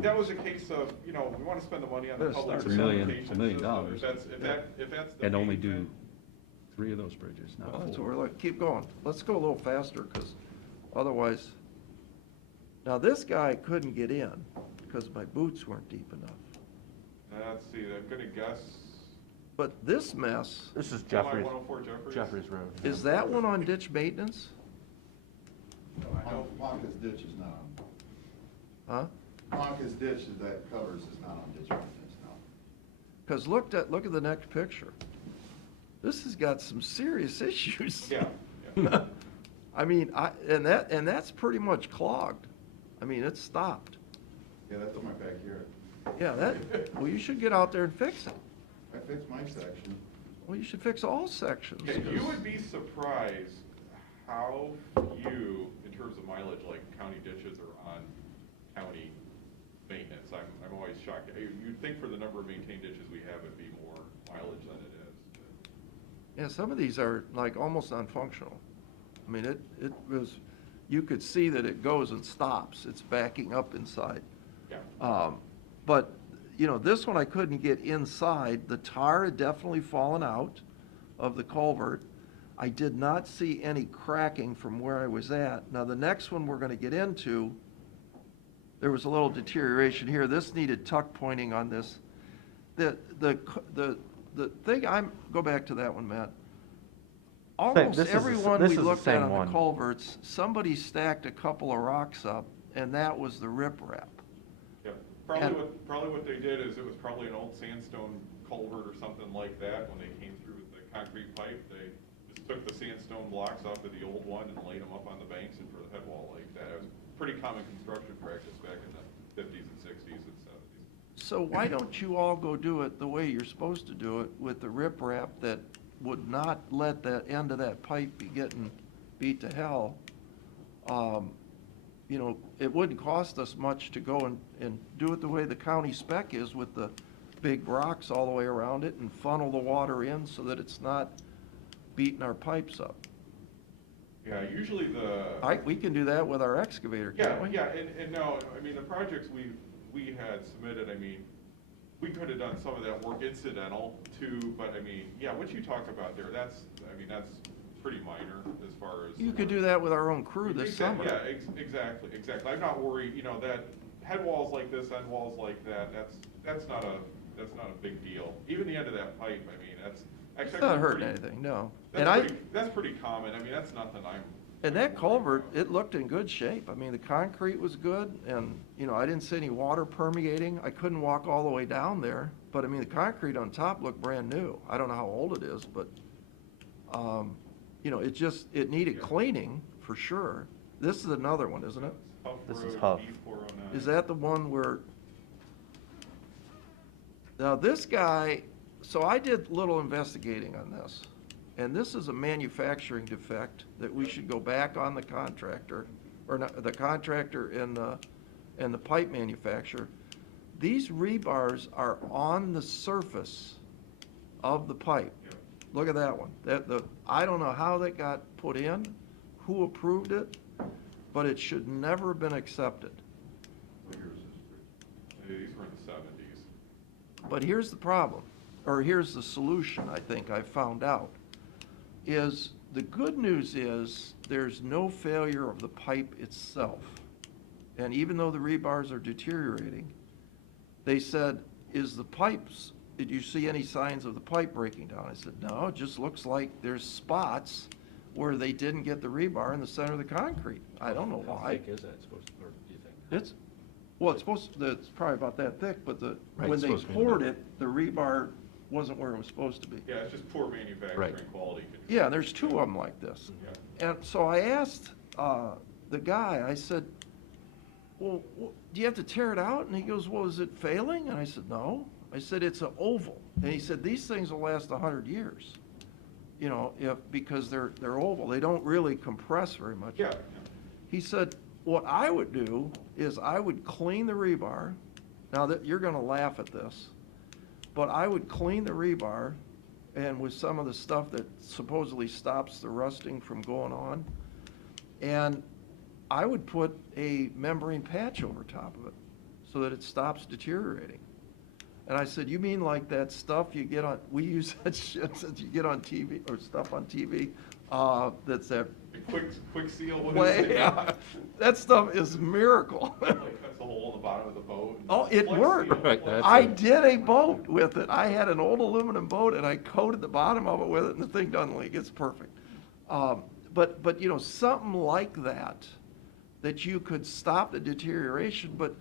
that was a case of, we want to spend the money on the Better public start. It's $1 million, transportation $1 million. system. If that's the And only main do thing. 3 of those bridges, not Well, 4. that's what we're looking, keep going. Let's go a little faster, because otherwise, now this guy couldn't get in because my boots weren't deep enough. Let's see, I'm gonna guess. But this mess, This is Am I Jeffries, 104 Jeffries Road. is that one on ditch maintenance? I know. Marcus ditch is not Huh? on, Marcus ditch that covers is not on ditch maintenance, no. Because look at the next picture. This has got some serious issues. Yeah. I mean, and that's pretty much clogged. I mean, it's stopped. Yeah, that's in my backyard. Yeah, well, you should get out there and fix it. I fixed my section. Well, you should fix all sections. Okay, you would be surprised how few, in terms of mileage, like county ditches are on county maintenance. I'm always shocked. You'd think for the number of maintained ditches we have, it'd be more mileage than it is. Yeah, some of these are like almost non-functional. I mean, it was, you could see that it goes and stops. It's backing up inside. Yeah. But, this one I couldn't get inside. The tar had definitely fallen out of the culvert. I did not see any cracking from where I was at. Now, the next one we're gonna get into, there was a little deterioration here. This needed tuck pointing on this. The thing, go back to that one, Matt. Almost this is every the s- one this we is the looked at same on the one. culverts, somebody stacked a couple of rocks up, and that was the riprap. Yeah, And- probably what they did is it was probably an old sandstone culvert or something like that. When they came through with the concrete pipe, they just took the sandstone blocks off of the old one and laid them up on the banks and for the head wall like that. It was pretty common construction practice back in the 50s and 60s and 70s. So why don't you all go do it the way you're supposed to do it with the riprap that would not let that end of that pipe be getting beat to hell? It wouldn't cost us much to go and do it the way the county spec is with the big rocks all the way around it and funnel the water in so that it's not beating our pipes up. Yeah, usually We can do that with our excavator, Yeah, can't we? yeah, and no, I mean, the projects we had submitted, I mean, we could have done some of that work incidental too, but I mean, yeah, what you talk about there, that's pretty minor as far as. You could do that with our own crew this summer. Yeah, exactly. I'm not worried, that head walls like this, end walls like that, that's not a big deal. Even the end of that pipe, I mean, that's actually. It's not hurting anything, no. That's pretty common. I mean, that's nothing And that culvert, it looked in good shape. I mean, the concrete was good, and, you know, I didn't see any water permeating. I couldn't walk all the way down there, but I mean, the concrete on top looked brand new. I don't know how old it is, but, you know, it needed cleaning, for sure. This is another one, isn't it? This is Huff. Is that the one where, now this guy, so I did a little investigating on this, and this is a manufacturing defect that we should go back on the contractor, or not, the contractor and the pipe manufacturer. These rebars are on the surface of the pipe. Look at that one. I don't know how that got put in, who approved it, but it should never have been accepted. These were in the 70s. But here's the problem, or here's the solution, I think I found out, is the good news is there's no failure of the pipe itself. And even though the rebars are deteriorating, they said, did you see any signs of the pipe breaking down? I said, no, it just looks like there's spots where they didn't get the rebar in the center of the concrete. I don't know why. How thick is that supposed to, or do you think? It's probably about that thick, but Right, when it's they supposed to be poured about- it, the rebar wasn't where it was supposed to be. Yeah, it's just poor manufacturing Right. quality control. Yeah, there's two of them like this. And so I asked the guy, I said, well, do you have to tear it out? And he goes, well, is it failing? And I said, no. I said, it's an oval. And he said, these things will last 100 years, you know, because they're oval. They don't really compress very much. Yeah. He said, what I would do is I would clean the rebar. Now, that you're going to laugh at this, but I would clean the rebar, and with some of the stuff that supposedly stops the rusting from going on, and I would put a membrane patch over top of it so that it stops deteriorating. And I said, you mean like that stuff you get on, we use that shit that you get on TV, or stuff on TV, that's that. Quick seal. What Well, is it? yeah, that stuff is a miracle. Like cuts a hole in the bottom of the boat. and Oh, it flex worked. seal, Right, flex I seal. did a boat with it. I had an old aluminum boat, and I coated the bottom of it with it, and the thing doesn't leak. It's perfect. But you know, something like that you could stop the deterioration, but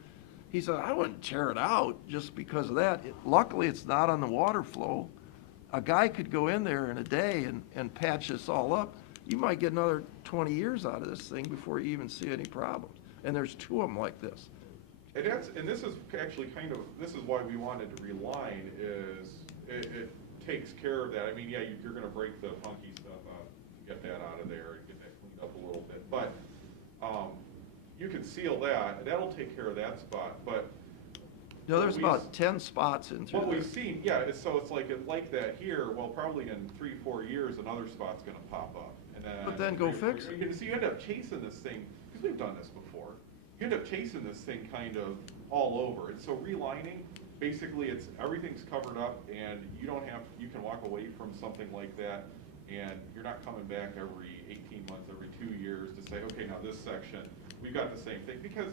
he said, I wouldn't tear it out just because of that. Luckily, it's not on the water flow. A guy could go in there in a day and patch this all up. You might get another 20 years out of this thing before you even see any problems. And there's two of them like this. And this is actually this is why we wanted to reline, is it takes care of that. I mean, yeah, you're gonna break the funky stuff up, get that out of there and get that cleaned up a little bit. But, you can seal that, that'll take care of that spot, but. No, there's what about 10 spots in through What there. we've seen, yeah, so it's like that here, well, probably in 3-4 years, another spot's gonna pop up. And then. But then go fix it. So you end up chasing this thing, because we've done this before. You end up chasing this thing kind of all over. And so relining, basically everything's covered up and you can walk away from something like that and you're not coming back every 18 months, every 2 years to say, okay, now this section, we've got the same thing. Because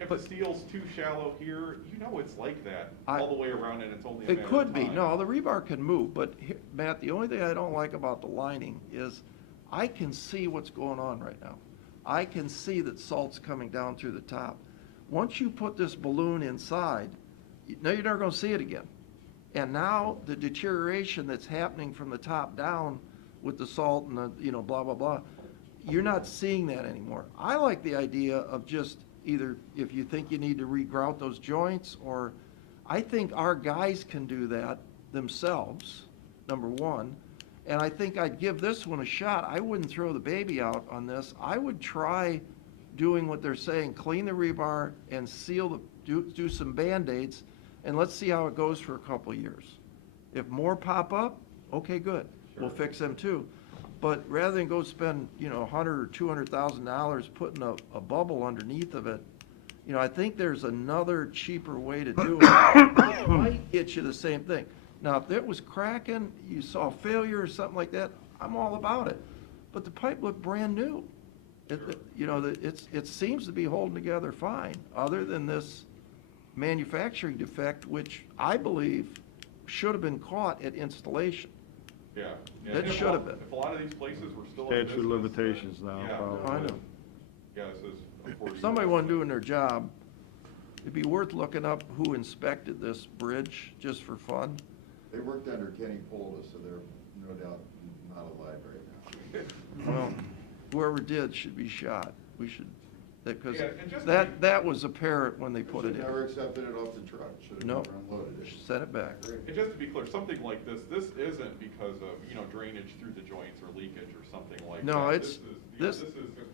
if the steel's too shallow here, you know it's like that all the way around and it's only a matter It of could be. time. No, the rebar can move, but Matt, the only thing I don't like about the lining is I can see what's going on right now. I can see that salt's coming down through the top. Once you put this balloon inside, now you're never gonna see it again. And now the deterioration that's happening from the top down with the salt and the, you know, blah, blah, blah, you're not seeing that anymore. I like the idea of just either, if you think you need to regrout those joints, or I think our guys can do that themselves, number one. And I think I'd give this one a shot. I wouldn't throw the baby out on this. I would try doing what they're saying, clean the rebar and seal do some Band-Aids, and let's see how it goes for a couple of years. If more pop up, okay, good. We'll fix them too. But rather than go spend, you know, $100,000 or $200,000 putting a bubble underneath of it, you know, I think there's another cheaper way to do it. It might get you the same thing. Now, if it was cracking, you saw failure or something like that, I'm all about it. But the pipe looked brand new. You know, it seems to be holding together fine, other than this manufacturing defect, which I believe should have been caught at installation. Yeah. Yeah, That if a should lot- have been. If a lot of these places were still in Statute of business, limitations now, yeah, probably. I know. yeah, this is a 40 If somebody wasn't doing their job, it'd be worth looking up who inspected this bridge, just for fun. They worked under Kenny Polda, so they're no doubt not alive right now. Well, whoever did should be shot. We should, because Yeah, and just to that was apparent when they put it Should in. never accepted it off the truck, should have No. never unloaded it. Send it back. And just to be clear, something like this isn't because of, drainage through the joints or leakage or something like that. No, it's, This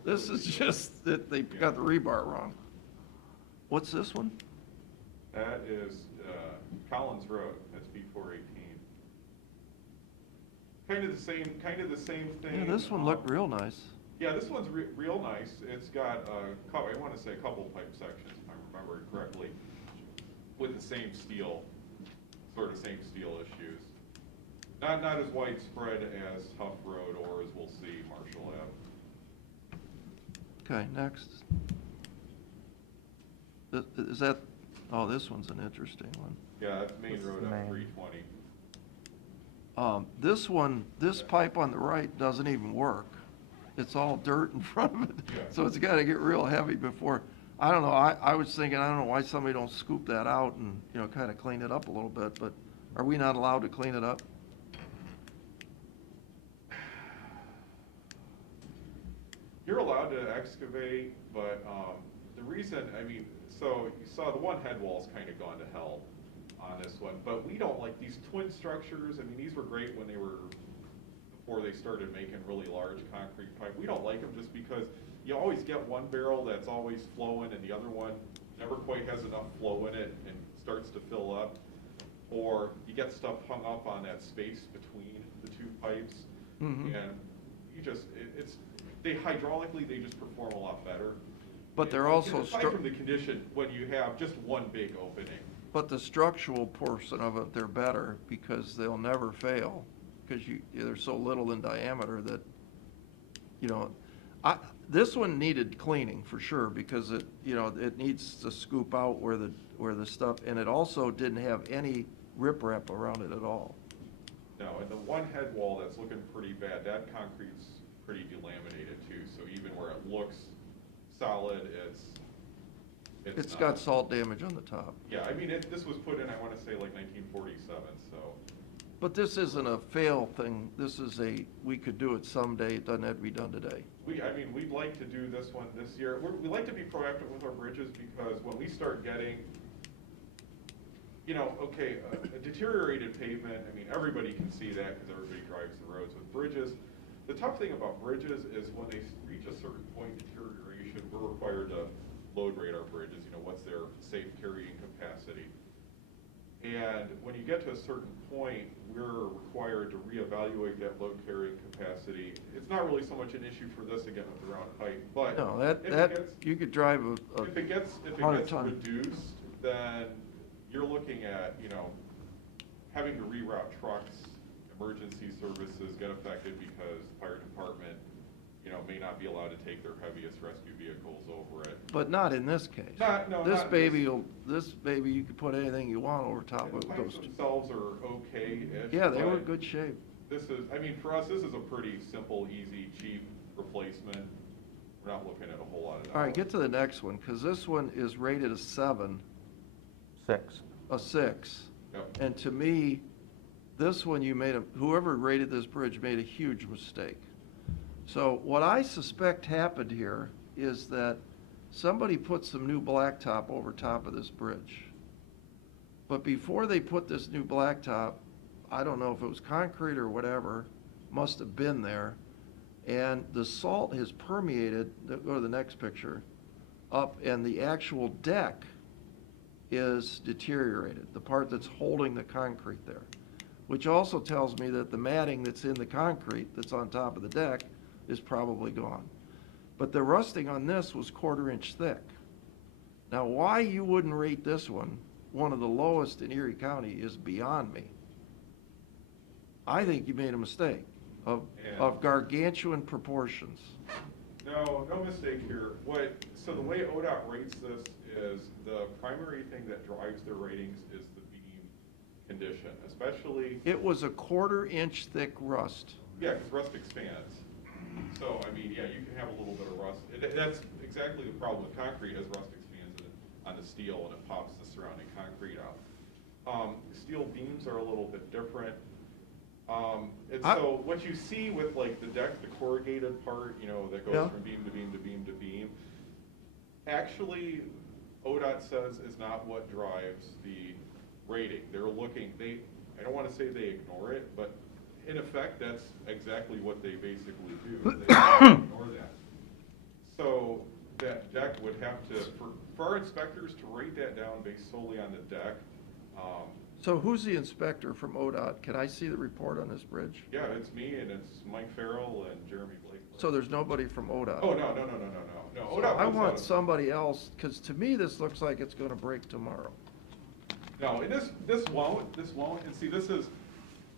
this is just that they got the rebar wrong. What's this one? That is Collins Road, that's B418. Kind of the same thing. Yeah, this one looked real nice. Yeah, this one's real nice. It's got, I want to say a couple pipe sections, if I remember it correctly, with the same steel issues. Not as widespread as Huff Road or as we'll see Marshall Ave. Okay, next. Is that, oh, this one's an interesting one. Yeah, that's Main Road up 320. This one, this pipe on the right doesn't even work. It's all dirt in front of it, so it's gotta get real heavy before, I don't know, I was thinking, I don't know why somebody don't scoop that out and, kinda clean it up a little bit, but are we not allowed to clean it up? You're allowed to excavate, but the reason, so you saw the one head wall's kind of gone to hell on this one, but we don't like these twin structures. These were great when before they started making really large concrete pipe. We don't like them just because you always get one barrel that's always flowing and the other one never quite has enough flow in it and starts to fill up. Or you get stuff hung up on that space between the two pipes, Mhm. and they hydraulically, they just perform a lot better. But they're And also aside from the condition, when you have just one big opening. But the structural portion of it, they're better because they'll never fail, because they're so little in diameter that, this one needed cleaning for sure, because it needs to scoop out where the stuff, and it also didn't have any riprap around it at all. No, and the one head wall that's looking pretty bad, that concrete's pretty delaminated too, so even where it looks solid, It's not. got salt damage on the top. Yeah, this was put in, I wanna say like 1947, so. But this isn't a fail thing, this is we could do it someday, it doesn't have to be done today. We'd like to do this one this year. We like to be proactive with our bridges because when we start getting, a deteriorated pavement, everybody can see that because everybody drives the roads with bridges. The tough thing about bridges is when they reach a certain point of deterioration, we're required to load rate our bridges, what's their safe carrying capacity. And when you get to a certain point, we're required to reevaluate that load carrying capacity. It's not really so much an issue for this again with the round height, but No, you could drive if it gets 100-ton. reduced, then you're looking at, having to reroute trucks, emergency services get affected because the fire department, may not be allowed to take their heaviest rescue vehicles over it. But not in this case. This baby, you could put anything you want over top of The pipes those. themselves are okay-ish. Yeah, they were in but good shape. This is, for us, this is a pretty simple, easy, cheap replacement. We're not looking at a whole lot of dollars. All right, get to the next one, because this one is rated a 7. 6. A 6. Yep. And to me, this one whoever rated this bridge made a huge mistake. So what I suspect happened here is that somebody put some new blacktop over top of this bridge. But before they put this new blacktop, I don't know if it was concrete or whatever, must have been there, and the salt has permeated, go to the next picture, up, and the actual deck is deteriorated, the part that's holding the concrete there, which also tells me that the matting that's in the concrete that's on top of the deck is probably gone. But the rusting on this was 1/4 inch thick. Now, why you wouldn't rate this one of the lowest in Erie County is beyond me. I think you made a mistake of gargantuan proportions. No mistake here. So the way ODOT rates this is the primary thing that drives their ratings is the beam condition, especially, It was a 1/4 inch thick rust. yeah, because rust expands. So, I mean, yeah, you can have a little bit of rust. That's exactly the problem with concrete, as rust expands on the steel and it pops the surrounding concrete out. Steel beams are a little bit different. And so what you see with like the deck, the corrugated part, you know, that goes Yeah. from beam to beam to beam to beam, actually, ODOT says is not what drives the rating. They're looking, I don't want to say they ignore it, but in effect, that's exactly what they basically do. They ignore that. So that deck would have to, for our inspectors to rate that down based solely on the deck, So who's the inspector from ODOT? Can I see the report on this bridge? yeah, it's me and it's Mike Farrell and Jeremy Blake. So there's nobody from ODOT? Oh, no. No, So ODOT I puts want out somebody else, because to me, this looks like it's gonna break tomorrow. No, and this won't, and see, this is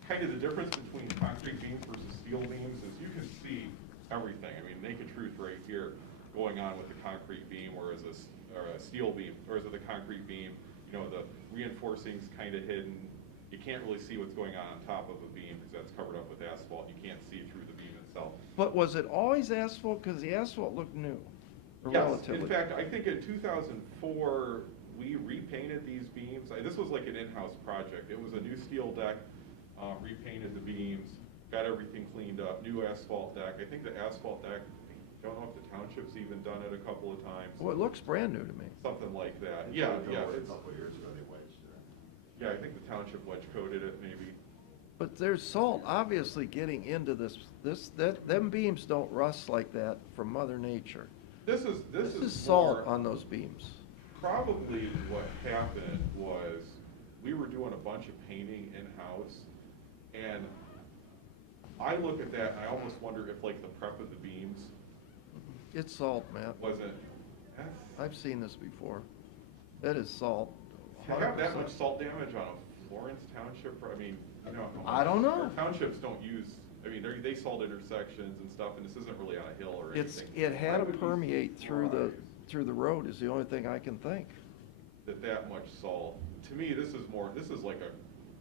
kind of the difference between concrete beams versus steel beams, is you can see everything. I mean, naked truth right here going on with the concrete beam, whereas a steel beam, or is it the concrete beam, you know, the reinforcing's kind of hidden. You can't really see what's going on top of a beam because that's covered up with asphalt. You can't see through the beam itself. But was it always asphalt? Because the asphalt looked new, or Yes, relatively. in fact, I think in 2004, we repainted these beams. This was like an in-house project. It was a new steel deck, repainted the beams, got everything cleaned up, new asphalt deck. I think the asphalt deck, I don't know if the township's even done it a couple of times. Well, it looks brand new to me. Something like that. Yeah. A It's, couple of years ago, they wedged it. yeah, I think the township wedge coated it maybe. But there's salt obviously getting into them beams don't rust like that from Mother Nature. This is salt more- on those beams. Probably what happened was we were doing a bunch of painting in-house, and I look at that and I almost wonder if like the prep of the beams It's salt, Matt. wasn't, I've seen this before. That is salt. to have that 100%. much salt damage on a Florence Township, I mean, you know. I don't know. Our townships don't use, I mean, they salt intersections and stuff, and this isn't really on a hill or anything. It I had to would be permeate through the surprised road is the only thing I can think. that much salt. To me, this is like a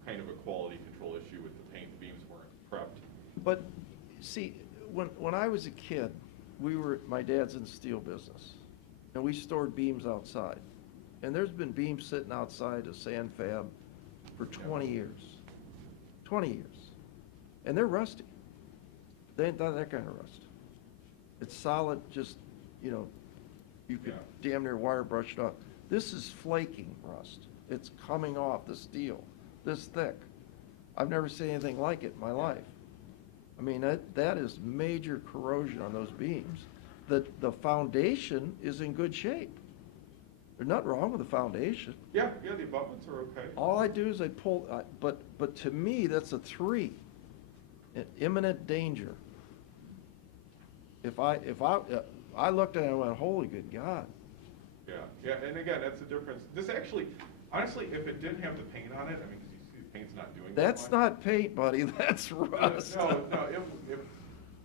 kind of a quality control issue with the paint. The beams weren't prepped. But, see, when I was a kid, my dad's in the steel business, and we stored beams outside. And there's been beams sitting outside of sand fab for 20 years. 20 years. And they're rusty. They ain't that kind of rust. It's solid, just, you know, you could damn near wire brush it off. This is flaking rust. It's coming off the steel, this thick. I've never seen anything like it in my life. I mean, that is major corrosion on those beams. The foundation is in good shape. There's nothing wrong with the foundation. Yeah, the abutments are okay. All I do is I pull, but to me, that's a 3. An imminent danger. I looked at it and went, holy good God. Yeah, and again, that's the difference. This actually, honestly, if it didn't have the paint on it, I mean, 'cause you see the paint's not doing that That's much. not paint, buddy, that's rust. No, if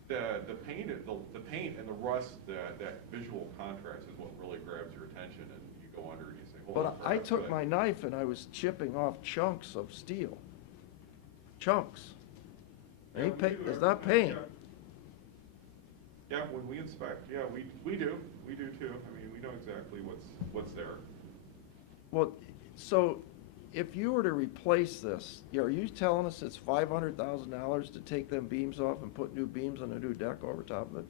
the paint and the rust, that visual contrast is what really grabs your attention, and you go under and you say, holy But crap. I took my knife and I was chipping off chunks of steel. Chunks. Yeah, Ain't we paint, do it's not everything, paint. Yeah, when we inspect, yeah, we do too. I mean, we know exactly what's there. Well, so if you were to replace this, are you telling us it's $500,000 to take them beams off and put new beams on a new deck over top of it?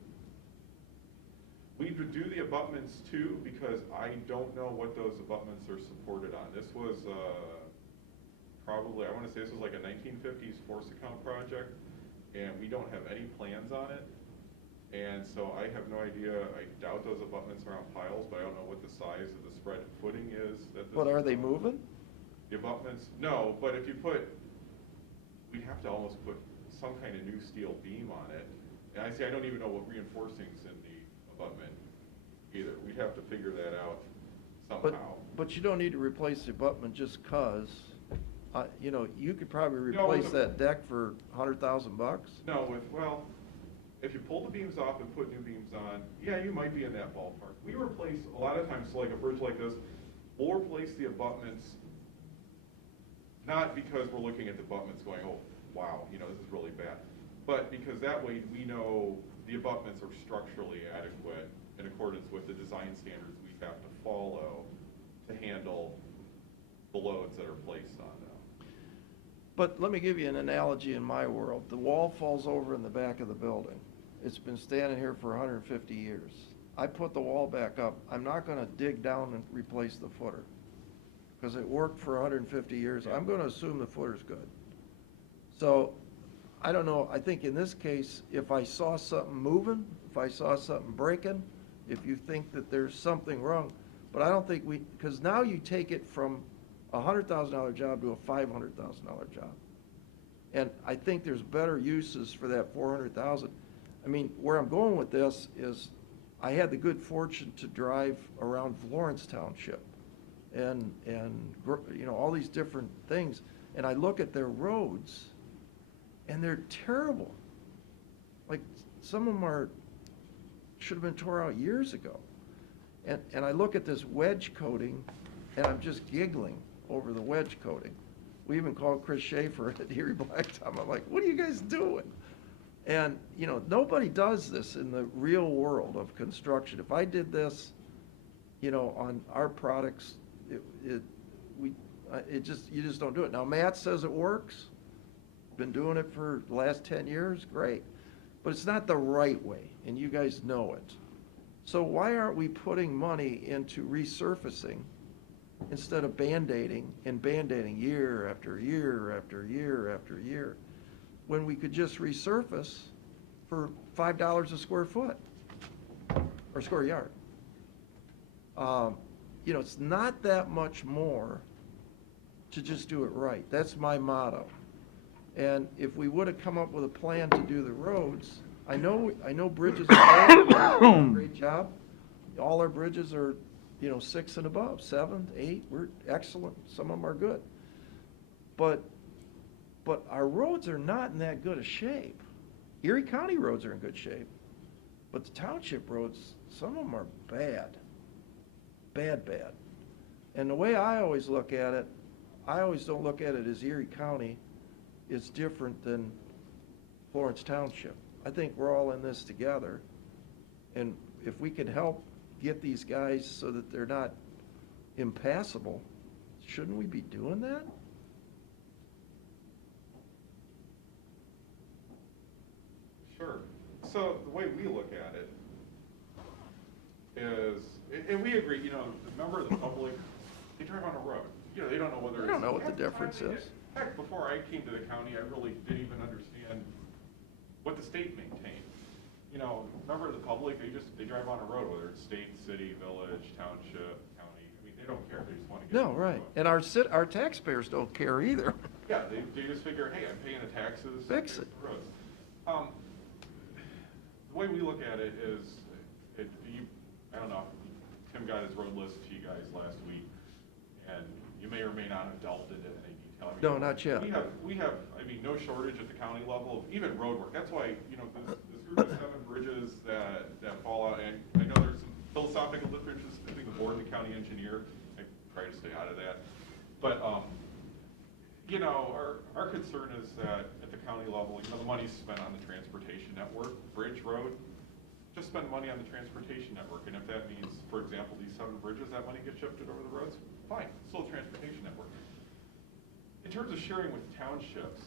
We would do the abutments too, because I don't know what those abutments are supported on. This was probably, I want to say this was like a 1950s force account project, and we don't have any plans on it. And so I have no idea, I doubt those abutments are on piles, but I don't know what the size of the spread footing is. But are they moving? The abutments, no, but if you we'd have to almost put some kind of new steel beam on it. And I don't even know what reinforcing's in the abutment either. We'd have to figure that out somehow. But you don't need to replace the abutment just 'cause, you know, you could probably No, replace that deck for $100,000. No, if you pull the beams off and put new beams on, yeah, you might be in that ballpark. We replace, a lot of times, like a bridge like this, we'll replace the abutments Not because we're looking at the abutments going, oh, wow, you know, this is really bad. But because that way we know the abutments are structurally adequate in accordance with the design standards we have to follow to handle the loads that are placed on them. But let me give you an analogy in my world. The wall falls over in the back of the building. It's been standing here for 150 years. I put the wall back up. I'm not gonna dig down and replace the footer, because it worked for 150 years. I'm gonna assume the footer's good. So, I don't know, I think in this case, if I saw something moving, if I saw something breaking, if you think that there's something wrong, but I don't think because now you take it from a $100,000 job to a $500,000 job. And I think there's better uses for that 400,000. I mean, where I'm going with this is, I had the good fortune to drive around Florence Township and you know, all these different things, and I look at their roads, and they're terrible. Like, some of them should have been tore out years ago. And I look at this wedge coating, and I'm just giggling over the wedge coating. We even called Chris Schaefer at Erie Blacktop. I'm like, what are you guys doing? And, you know, nobody does this in the real world of construction. If I did this, you know, on our products, you just don't do it. Now, Matt says it works. Been doing it for the last 10 years, great. But it's not the right way, and you guys know it. So why aren't we putting money into resurfacing instead of band-aiding year after year after year after year, when we could just resurface for $5 a square foot or square yard? You know, it's not that much more to just do it right. That's my motto. And if we would have come up with a plan to do the roads, I know bridges are doing a great job. All our bridges are, you know, 6 and above, 7, 8, we're excellent. Some of them are good. But our roads are not in that good a shape. Erie County roads are in good shape, but the township roads, some of them are bad. Bad. And the way I always look at it, I always don't look at it as Erie County is different than Florence Township. I think we're all in this together, and if we can help get these guys so that they're not impassable, shouldn't we be doing that? Sure. So the way we look at it is, and we agree, you know, the member of the public, they drive on a road. You know, they don't know whether They don't know what the difference is. Heck, before I came to the county, I really didn't even understand what the state maintained. You know, member of the public, they drive on a road, whether it's state, city, village, township, county. I mean, they don't care. They just want to get. No, right. And our taxpayers don't care either. Yeah, they just figure, hey, I'm paying the taxes. Fix it. The roads. The way we look at it is, I don't know, Tim got his road list to you guys last week, and you may or may not have delved into any detail. I mean, No, not yet. We have, I mean, no shortage at the county level of even road work. That's why, you know, this group of 7 bridges that fall out, and I know there's some philosophical differences between the board and the county engineer. I try to stay out of that. But, you know, our concern is that at the county level, you know, the money's spent on the transportation network, bridge, road. Just spend money on the transportation network, and if that means, for example, these 7 bridges, that money gets shifted over the roads, fine, still a transportation network. In terms of sharing with townships,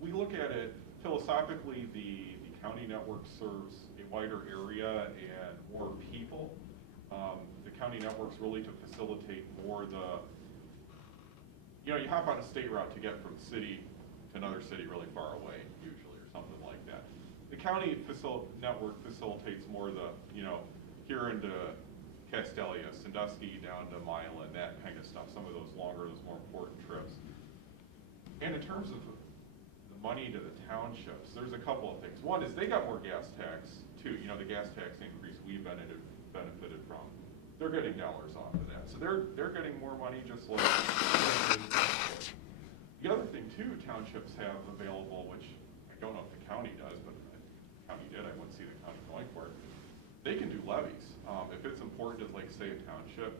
we look at it philosophically, the county network serves a wider area and more people. The county network's really to facilitate more you know, you hop on a state route to get from city to another city really far away, usually, or something like that. The county network facilitates more you know, here into Castelia, Sandusky down to Milan, that kind of stuff, some of those longer, those more important trips. And in terms of the money to the townships, there's a couple of things. One is they got more gas tax, too. You know, the gas tax increase we benefited from. They're getting dollars off of that. So they're getting more money just like the other thing, too, townships have available, which I don't know if the county does, but if the county did, I wouldn't see the county going for it. They can do levies. If it's important to, like, say, a township,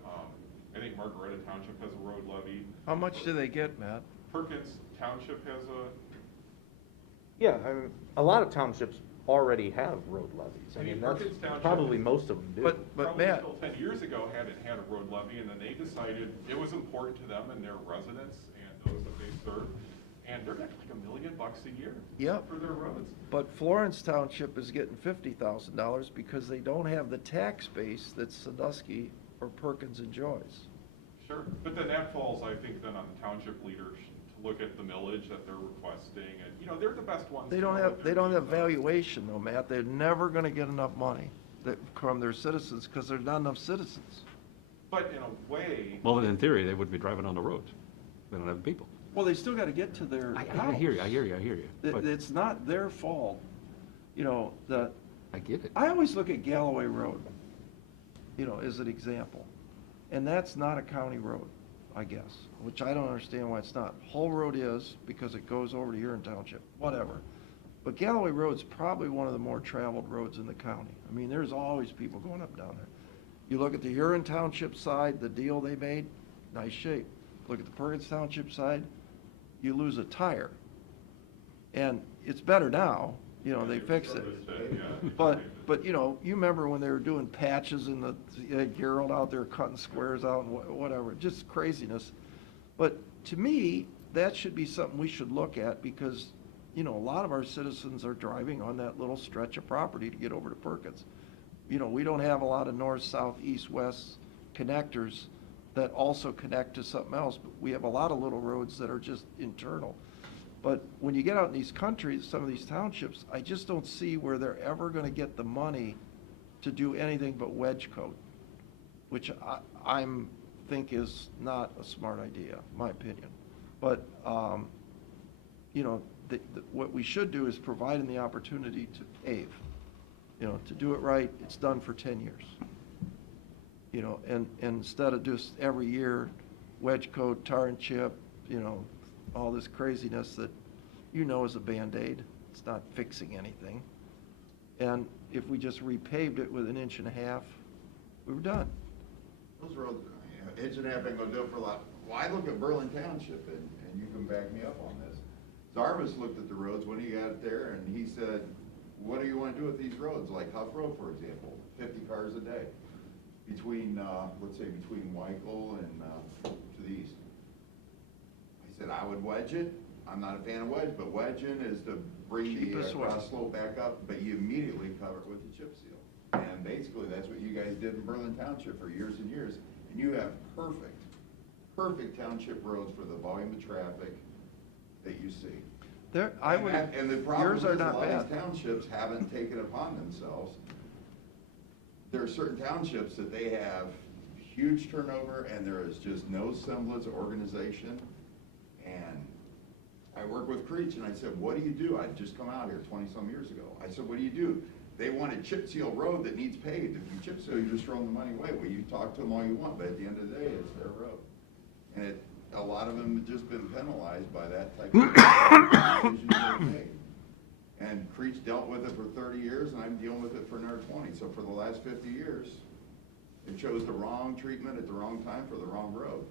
I think Margaretta Township has a road levy. How much do they get, Matt? Perkins Township has a, Yeah, I mean, a lot of townships already have road levies. I mean, that's Perkins Township. probably most of them do. But Probably Matt, still 10 years ago hadn't had a road levy, and then they decided it was important to them and their residents and those that they serve, and they're getting like $1 million a year Yep. for their roads. but Florence Township is getting $50,000 because they don't have the tax base that Sandusky or Perkins enjoys. Sure, but then that falls, I think, then on the township leaders to look at the millage that they're requesting, and, you know, they're the best ones. They to don't know have, what they their don't have needs are. valuation though, Matt. They're never gonna get enough money from their citizens because there's not enough citizens. But in a way, Well, then in theory, they wouldn't be driving on the roads. They don't have people. Well, they still gotta get to their I house. hear you, I hear you, I hear you. But It's not their fault. You know, I get it. I always look at Galloway Road, you know, as an example. And that's not a county road, I guess, which I don't understand why it's not. Hull Road is, because it goes over to Huron Township, whatever. But Galloway Road's probably one of the more traveled roads in the county. I mean, there's always people going up and down there. You look at the Huron Township side, the deal they made, nice shape. Look at the Perkins Township side, you lose a tire. And it's better now, you know, they fixed it. But, you know, you remember when they were doing patches and Gerald out there cutting squares out and whatever, just craziness. But to me, that should be something we should look at because, you know, a lot of our citizens are driving on that little stretch of property to get over to Perkins. You know, we don't have a lot of north, south, east, west connectors that also connect to something else, but we have a lot of little roads that are just internal. But when you get out in these countries, some of these townships, I just don't see where they're ever gonna get the money to do anything but wedge coat, which I'm think is not a smart idea, my opinion. But, you know, what we should do is provide them the opportunity to pave. You know, to do it right, it's done for 10 years. You know, and instead of just every year, wedge coat, tar and chip, you know, all this craziness that you know is a Band-Aid. It's not fixing anything. And if we just repaved it with 1.5 inches, we were done. Those roads, inch and a half ain't gonna do it for a lot. Well, I look at Berlin Township, and you can back me up on this. Zarvis looked at the roads when he got it there, and he said, what do you wanna do with these roads? Like Huff Road, for example, 50 cars a day. Between, let's say between Weichel and, to the east. I said, I would wedge it. I'm not a fan of wedge, but wedging is to bring the Cheapest way. cross slope back up, but you immediately cover it with the chip seal. And basically, that's what you guys did in Berlin Township for years and years. And you have perfect township roads for the volume of traffic that you see. And the problem yours is, are a not lot of bad. these townships haven't taken upon themselves. There are certain townships that they have huge turnover, and there is just no semblance of organization. And I work with Creech, and I said, what do you do? I'd just come out here 20-some years ago. I said, what do you do? They want a chip seal road that needs paved. If you chip seal, you're just throwing the money away. Well, you talk to them all you want, but at the end of the day, it's their road. And a lot of them have just been penalized by that type of decision they made. And Creech dealt with it for 30 years, and I'm dealing with it for another 20. So for the last 50 years, it chose the wrong treatment at the wrong time for the wrong road.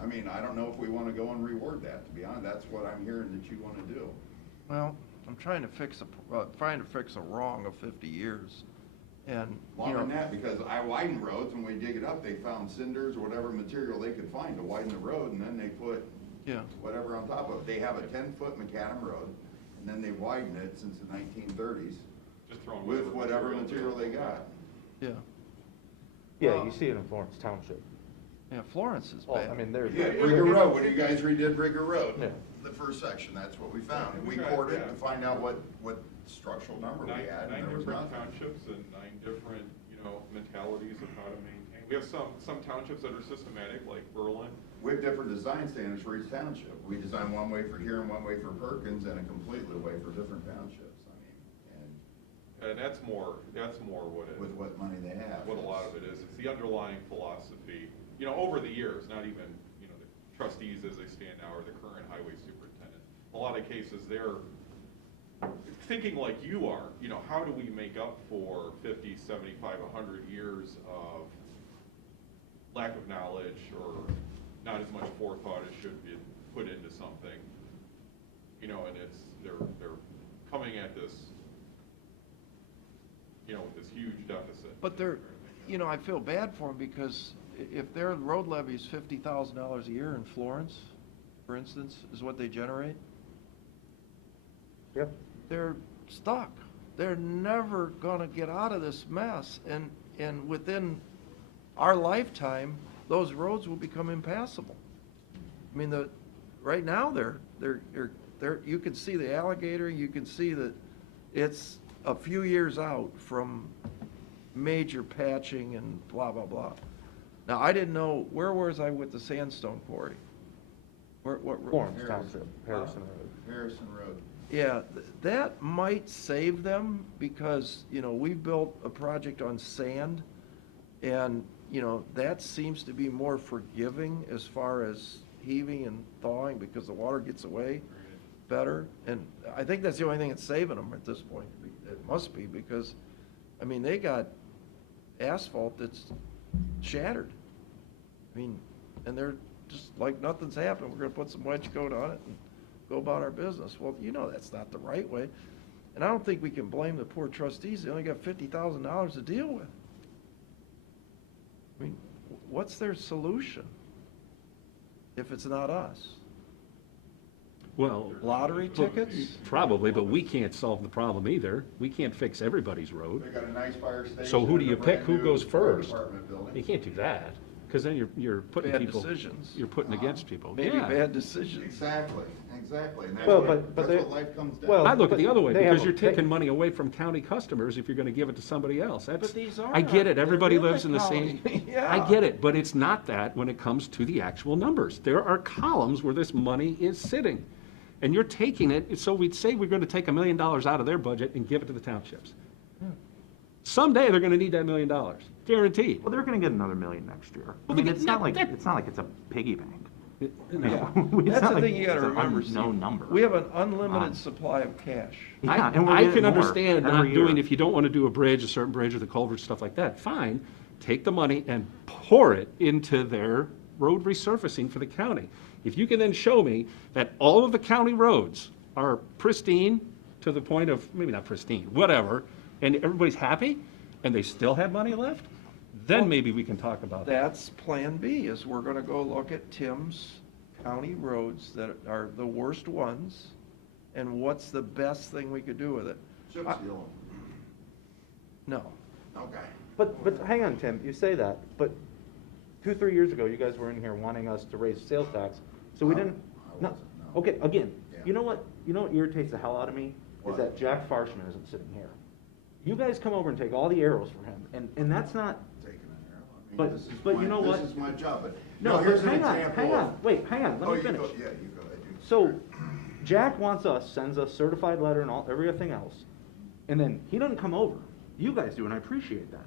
I mean, I don't know if we want to go and reward that, to be honest. That's what I'm hearing that you want to do. Well, I'm trying to fix a wrong of 50 years. And, you Longer know, than that, because I widen roads, when we dig it up, they found cinders or whatever material they could find to widen the road, and then they put yeah. whatever on top of it. They have a 10-foot macadam road, and then they widened it since the 1930s just throwing with whatever material they got. Yeah. Yeah, Well- you see it in Florence Township. Yeah, Florence is Well, bad. I mean, there's. Yeah, Rigger Road, when you guys redid Rigger Road, Yeah. the first section, that's what we found. And we Yeah, cored it yeah. to find out what structural number we had, and Nine there was different nothing. townships and 9 different, you know, mentalities of how to maintain. We have some townships that are systematic, like Berlin. We have different design standards for each township. We design one way for here and one way for Perkins, and a completely way for different townships. I mean, And that's more what it, with what money they have. what a lot of it is. It's the underlying philosophy, you know, over the years, not even, you know, the trustees as they stand now or the current highway superintendent. A lot of cases, they're thinking like you are, you know, how do we make up for 50, 75, 100 years of lack of knowledge or not as much forethought as should be put into something. You know, and they're coming at this, you know, with this huge deficit. But they're, you know, I feel bad for them because if their road levy is $50,000 a year in Florence, for instance, is what they generate, Yep. they're stuck. They're never gonna get out of this mess, and within our lifetime, those roads will become impassable. I mean, right now, you can see the alligator, you can see that it's a few years out from major patching and blah, blah, blah. Now, I didn't know, where was I with the sandstone quarry? What road? Florence Township, Harrison Road. Harrison Road. Yeah, that might save them because, you know, we've built a project on sand and, you know, that seems to be more forgiving as far as heaving and thawing because the water gets away better. And I think that's the only thing that's saving them at this point. It must be because, I mean, they got asphalt that's shattered. I mean, and they're just like nothing's happened. We're gonna put some wedge coat on it and go about our business. Well, you know that's not the right way. And I don't think we can blame the poor trustees. They only got $50,000 to deal with. I mean, what's their solution if it's not us? Well. Lottery tickets? Probably, but we can't solve the problem either. We can't fix everybody's road. They got a nice fire station. So who do you and a pick? Who brand-new goes fire first? department building. You can't do that, because then you're putting Bad people. decisions. You're putting against people. Maybe Yeah. bad decisions. Exactly, exactly. And that's Well, what, but that's they- what life comes down well, to. I look at the but other way, they have because a you're pick- taking money away from county customers if you're gonna give it to somebody else. But That's, these are I get it, they're everybody in the lives in the same. county. Yeah. I get it, but it's not that when it comes to the actual numbers. There are columns where this money is sitting. And you're taking it, so we'd say we're gonna take $1 million out of their budget and give it to the townships. Someday, they're gonna need that $1 million, guaranteed. Well, they're gonna get another million next year. I Well, mean, they it's get- not like, they're- it's not like it's a piggy bank. Yeah. It's That's not the like thing you gotta it's an remember, unknown Steve. number. We have an unlimited supply of cash. Yeah, and we're I getting can more understand not every doing, year. if you don't want to do a bridge, a certain bridge or the culvert, stuff like that, fine. Take the money and pour it into their road resurfacing for the county. If you can then show me that all of the county roads are pristine to the point of, maybe not pristine, whatever, and everybody's happy, and they still have money left, then maybe we can talk about that. That's Plan B, is we're gonna go look at Tim's county roads that are the worst ones, and what's the best thing we could do with it. Chip seal No. them. Okay. But hang on, Tim, you say that, but 2-3 years ago, you guys were in here wanting us to raise sales tax, so we didn't, I no, wasn't, no. okay, again, Yeah. you know what irritates the hell out of me? What? Is that Jack Farshman isn't sitting here. You guys come over and take all the arrows for him, and that's not, Taking an arrow. I mean, But- this is but my- you know what? This is my job, but, no, no, here's but an hang on, example. hang of- on, wait, hang on, let Oh, me you go- finish. Yeah, you go ahead. you So, start. Jack wants us, sends us certified letter and everything else, and then he doesn't come over. You guys do, and I appreciate that.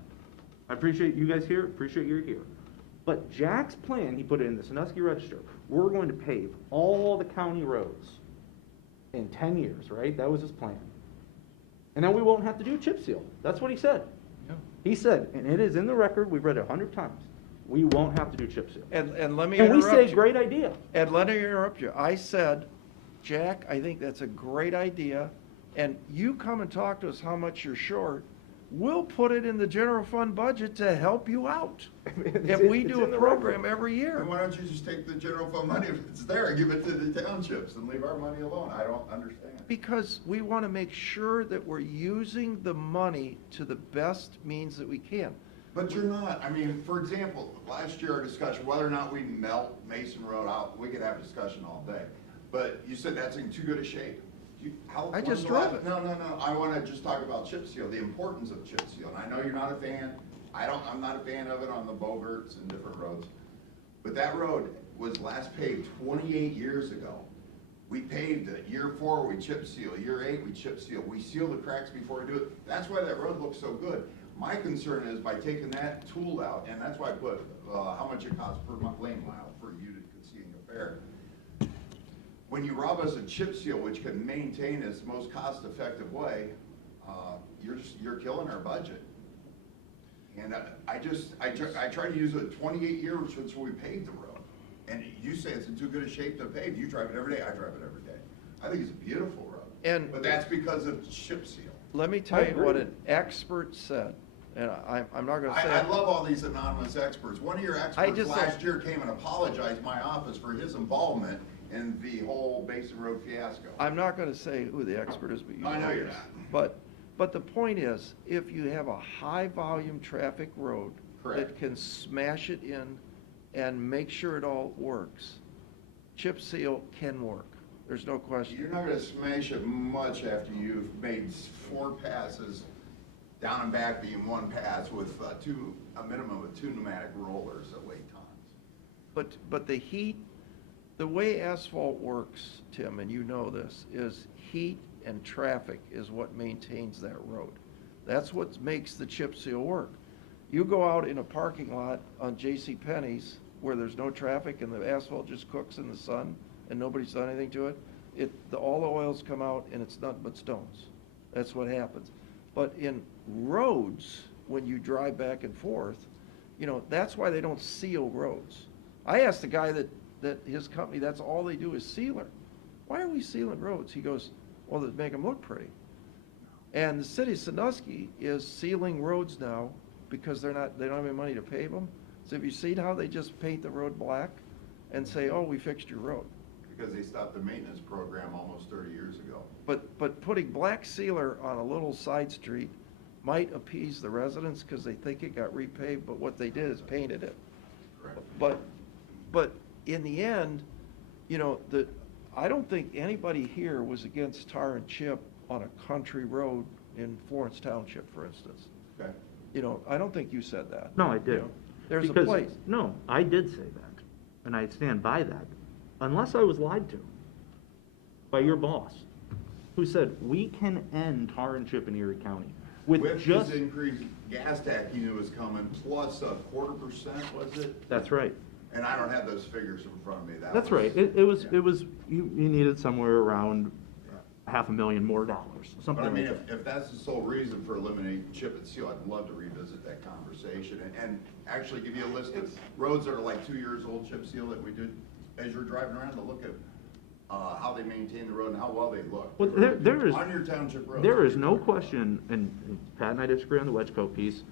I appreciate you guys here, appreciate you're here. But Jack's plan, he put it in the Sandusky Register, we're going to pave all the county roads in 10 years, right? That was his plan. And then we won't have to do chip seal. That's what he said. Yeah. He said, and it is in the record, we've read it 100 times, we won't have to do chip seal. And let me And we interrupt say, you. great idea. And let me interrupt you. I said, Jack, I think that's a great idea, and you come and talk to us how much you're short. We'll put it in the general fund budget to help you out. If we It's do in a the program record. every year. Then why don't you just take the general fund money if it's there and give it to the townships and leave our money alone? I don't understand. Because we want to make sure that we're using the money to the best means that we can. But you're not, I mean, for example, last year our discussion, whether or not we melt Mason Road out, we could have a discussion all day. But you said that's in too good a shape. I just drove it. No, I wanna just talk about chip seal, the importance of chip seal. And I know you're not a fan, I'm not a fan of it on the Bogerts and different roads. But that road was last paved 28 years ago. We paved it, year 4 we chip seal, year 8 we chip seal. We seal the cracks before we do it. That's why that road looks so good. My concern is by taking that tool out, and that's why I put, how much it costs per lane mile for you to see and compare. When you rob us a chip seal, which can maintain its most cost-effective way, you're killing our budget. And I try to use it 28 years since we paved the road. And you say it's in too good a shape to pave. You drive it every day. I drive it every day. I think it's a beautiful road. But that's because of chip seal. Let me tell you what an expert said, and I'm not gonna say. I love all these anonymous experts. One of your experts just last year came and apologized to my office for his involvement in the whole Basin Road fiasco. I'm not gonna say who the expert is, but you know. I know you're this. not. But the point is, if you have a high-volume traffic road that can smash it in and make sure it all works, chip seal can work. There's no question. You're not gonna smash it much after you've made 4 passes down and back being 1 pass with a minimum of 2 pneumatic rollers that weigh tons. But the heat, the way asphalt works, Tim, and you know this, is heat and traffic is what maintains that road. That's what makes the chip seal work. You go out in a parking lot on J.C. Penney's where there's no traffic and the asphalt just cooks in the sun and nobody's done anything to it, all the oils come out and it's nothing but stones. That's what happens. But in roads, when you drive back and forth, that's why they don't seal roads. I asked the guy that his company, that's all they do is sealer. Why are we sealing roads? He goes, well, to make them look pretty. And the city of Sandusky is sealing roads now because they don't have any money to pave them. So have you seen how they just paint the road black and say, oh, we fixed your road? Because they stopped the maintenance program almost 30 years ago. But putting black sealer on a little side street might appease the residents because they think it got repaved, but what they did is painted it. Correct. But in the end, I don't think anybody here was against tar and chip on a country road in Florence Township, for instance. Okay. I don't think you said that. No, I did. There's a Because- place. No, I did say that, and I stand by that, unless I was lied to by your boss, who said, we can end tar and chip in Erie County with just... this increased gas tax he knew was coming, plus a 0.25%, was it? That's right. And I don't have those figures in front of me. That's right. It was, you needed somewhere around $500,000 more, something But I mean, like that. if that's the sole reason for eliminating chip and seal, I'd love to revisit that conversation and actually give you a list of roads that are like 2 years old chip seal that we did, as you're driving around, to look at how they maintain the road and how well they look. Well, there is... On your township road. There is no question, and Pat and I disagree on the wedge coat piece,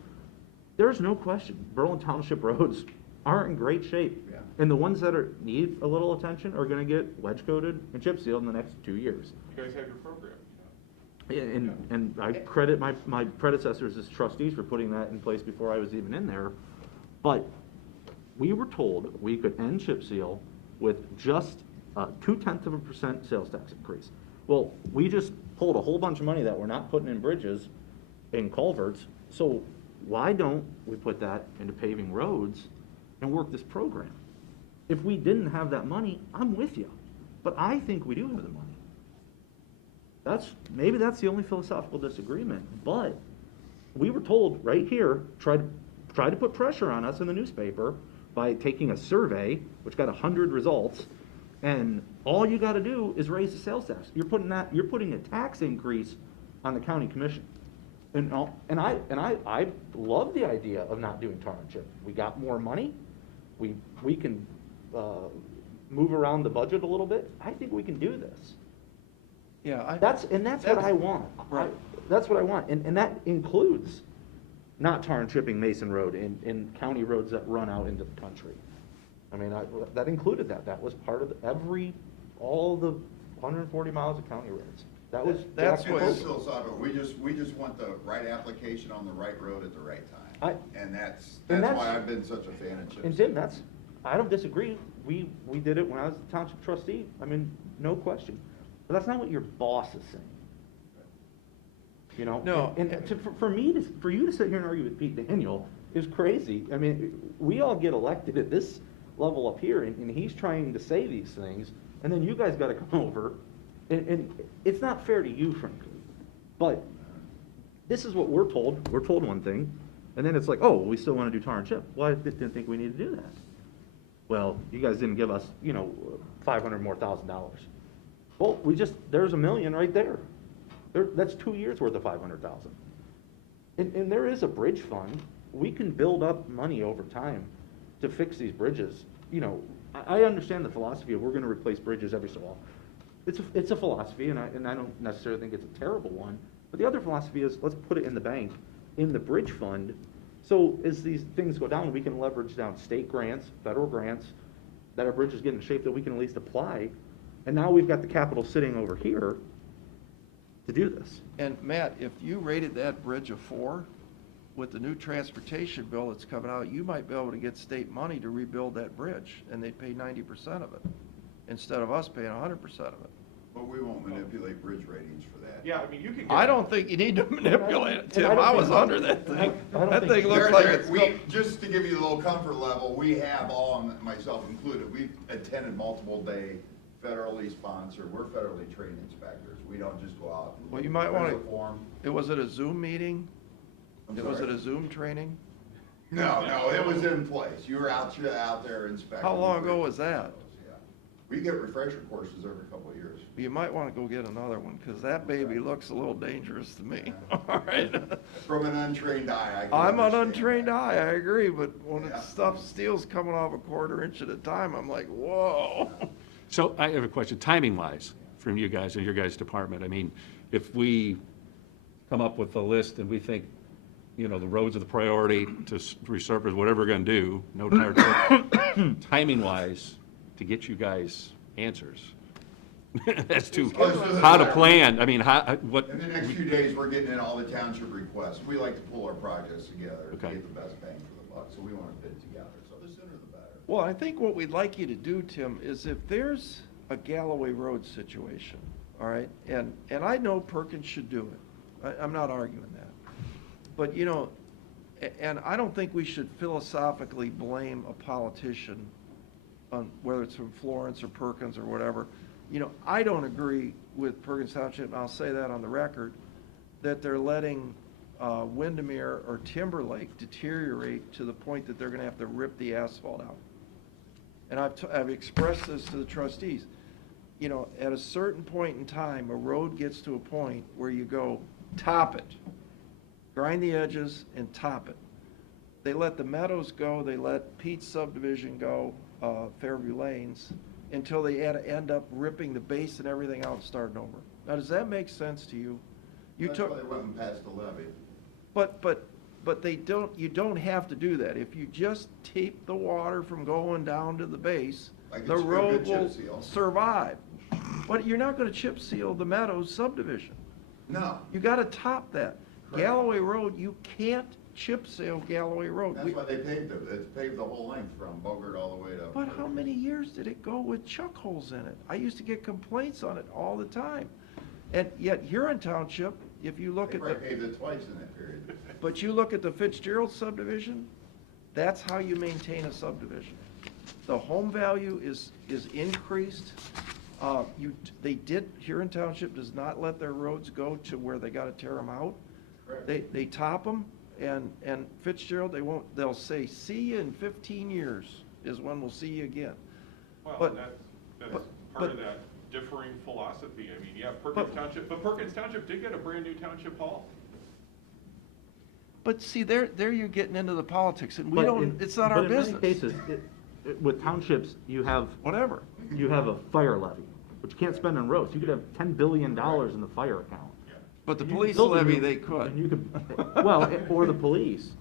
there is no question, Berlin Township roads aren't in great shape. Yeah. And the ones that need a little attention are gonna get wedge coated and chip sealed in the next 2 years. You guys have your program. And I credit my predecessors as trustees for putting that in place before I was even in there. But we were told we could end chip seal with just 0.2% sales tax increase. Well, we just pulled a whole bunch of money that we're not putting in bridges and culverts, so why don't we put that into paving roads and work this program? If we didn't have that money, I'm with you, but I think we do have the money. Maybe that's the only philosophical disagreement, but we were told right here, try to put pressure on us in the newspaper by taking a survey, which got 100 results, and all you gotta do is raise the sales tax. You're putting a tax increase on the county commission. And I love the idea of not doing tar and chip. We got more money, we can move around the budget a little bit. I think we can do this. Yeah, That's what I want. Right. That's what I want, and that includes not tar and chipping Mason Road and county roads that run out into the country. I mean, that included that. That was part of all the 140 miles of county roads. That's what it's philosophical. We just want the right application on the right road at the right time. And that's why I've been such a fan of chip. And Jim, I don't disagree. We did it when I was the township trustee. I mean, no question. But that's not what your boss is saying. No. For you to sit here and argue with Pete Daniel is crazy. I mean, we all get elected at this level up here, and he's trying to say these things, and then you guys got to come over, and it's not fair to you, frankly. But this is what we're told. We're told one thing, and then it's like, oh, we still want to do tar and chip. Well, I didn't think we needed to do that. Well, you guys didn't give us, $500,000 more. Well, there's $1 million right there. That's 2 years worth of $500,000. And there is a bridge fund we can build up money over time to fix these bridges. You know, I understand the philosophy of we're gonna replace bridges every so often. It's a philosophy, and I don't necessarily think it's a terrible one, but the other philosophy is, let's put it in the bank, in the bridge fund, so as these things go down, we can leverage down state grants, federal grants, that our bridges get in shape that we can at least apply, and now we've got the capital sitting over here to do this. And Matt, if you rated that bridge a 4, with the new transportation bill that's coming out, you might be able to get state money to rebuild that bridge, and they'd pay 90% of it, instead of us paying 100% of it. But we won't manipulate bridge ratings for that. Yeah, I mean, you can get. I don't think you need to manipulate it, And Tim. I was under that thing. That thing looks There- like there- it's. just to give you a little comfort level, we have all, myself included, we've attended multiple day federally sponsored, we're federally trained inspectors. We don't just go out and. Well, you might want fill a form. to, was it a Zoom meeting? Was it sorry? a Zoom training? No, it was in place. You were out there inspecting. How long ago was that? Yeah. We get refresher courses every couple of years. You might want to go get another one, because that baby looks a little dangerous to me. All right? From an untrained eye, I can I'm an understand untrained that. eye, I agree, but when Yeah. stuff, steel's coming off a 1/4 inch at a time, I'm like, whoa. So I have a question, timing-wise, from you guys and your guys' department. I mean, if we come up with a list and we think, you know, the roads are the priority to resurface, whatever we're gonna do, no tire truck, timing-wise, to get you guys answers. As to how to plan, I mean, what. In the next few days, we're getting in all the township requests. We like to pull our projects together to Okay. get the best bang for the buck, so we want to bid together. So the sooner the better. Well, I think what we'd like you to do, Tim, is if there's a Galloway Road situation, all right, and I know Perkins should do it. I'm not arguing that. But, you know, and I don't think we should philosophically blame a politician on whether it's from Florence or Perkins or whatever. You know, I don't agree with Perkins Township, and I'll say that on the record, that they're letting Windermere or Timberlake deteriorate to the point that they're gonna have to rip the asphalt out. And I've expressed this to the trustees. You know, at a certain point in time, a road gets to a point where you go, top it, grind the edges and top it. They let the Meadows go, they let Pete's subdivision go, Fairview Lanes, until they had to end up ripping the base and everything out and starting over. Now, does that make sense to you? That's why they went and passed the levy. But they don't, you don't have to do that. If you just tape the water from going down to the base, Like the it's a good road chip will seal. survive. But you're not gonna chip seal the Meadows subdivision. No, You gotta top that. Correct. Galloway Road, you can't chip seal Galloway Road. that's why they paved it. It's paved the whole length from Bogart all the way to. But how many years did it go with chuck holes in it? I used to get complaints on it all the time. And yet Huron Township, if you look They at the. probably paved it twice in that period. But you look at the Fitzgerald subdivision, that's how you maintain a subdivision. The home value is increased. Huron Township does not let their roads go to where they gotta tear them out. Correct. They top them, and Fitzgerald, they'll say, see you in 15 years is when we'll see you again. Well, But- and that's but- part of that differing philosophy. I mean, yeah, Perkins Township did get a brand new township hall. But see, there you're getting into the politics, and we But don't, in- it's not our but in many business. cases, with townships, you have. Whatever. You have a fire levy, which you can't spend on roads. You could have $10 billion in the fire account. But the You could police build a levy, new- they could. and you could, well, or the police.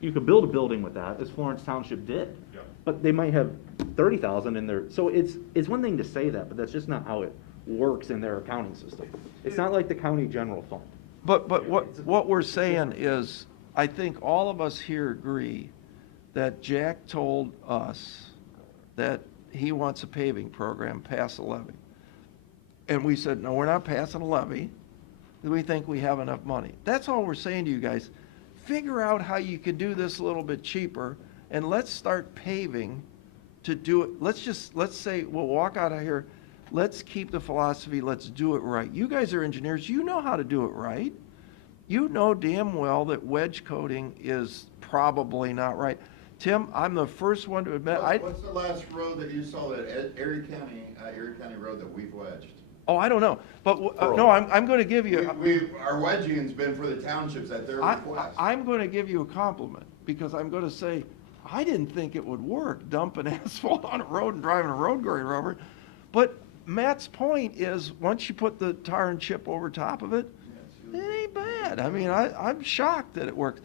You could build a building with that, as Florence Township did. Yeah. But they might have 30,000 in there. So it's one thing to say that, but that's just not how it works in their accounting system. It's not like the county general fund. But what we're saying is, I think all of us here agree that Jack told us that he wants a paving program, pass a levy. And we said, no, we're not passing a levy. We think we have enough money. That's all we're saying to you guys. Figure out how you can do this a little bit cheaper, and let's start paving to do it. Let's say, we'll walk out of here, let's keep the philosophy, let's do it right. You guys are engineers, you know how to do it right. You know damn well that wedge coating is probably not right. Tim, I'm the first one to admit, What's the last road that you saw that Erie County road that we've wedged? oh, I don't know, but, no, I'm gonna give you. Our wedging's been for the townships at their request. I'm going to give you a compliment, because I'm gonna say, I didn't think it would work, dumping asphalt on a road and driving a road grader over it. But Matt's point is, once you put the tar and chip over top of it, it ain't bad. I mean, I'm shocked that it worked.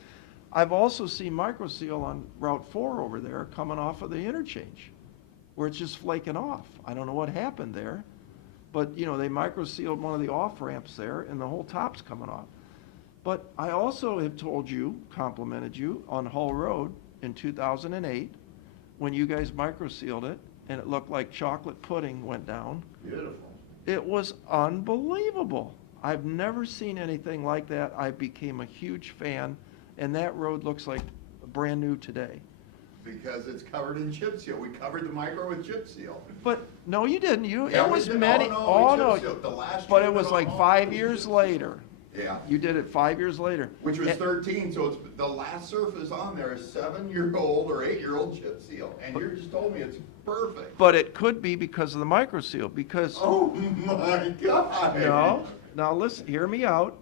I've also seen microseal on Route 4 over there coming off of the interchange, where it's just flaking off. I don't know what happened there, but, you know, they microsealed one of the off-ramps there, and the whole top's coming off. But I also have told you, complimented you, on Hull Road in 2008, when you guys microsealed it, and it looked like chocolate pudding went down. Beautiful. It was unbelievable. I've never seen anything like that. I became a huge fan, and that road looks like brand new today. Because it's covered in chip seal. We covered the micro with chip seal. But, no, you didn't. Yeah, It we was did. many, Oh, no, oh, we chip no. sealed. The last But it treatment was on like Hull 5 was years chip later. Yeah. You did it 5 years later. Which was And- 13, so it's, the last surface on there is 7-year-old or 8-year-old chip seal. And you just told me it's perfect. But it could be because of the microseal, because. Oh my God. No, now listen, hear me out.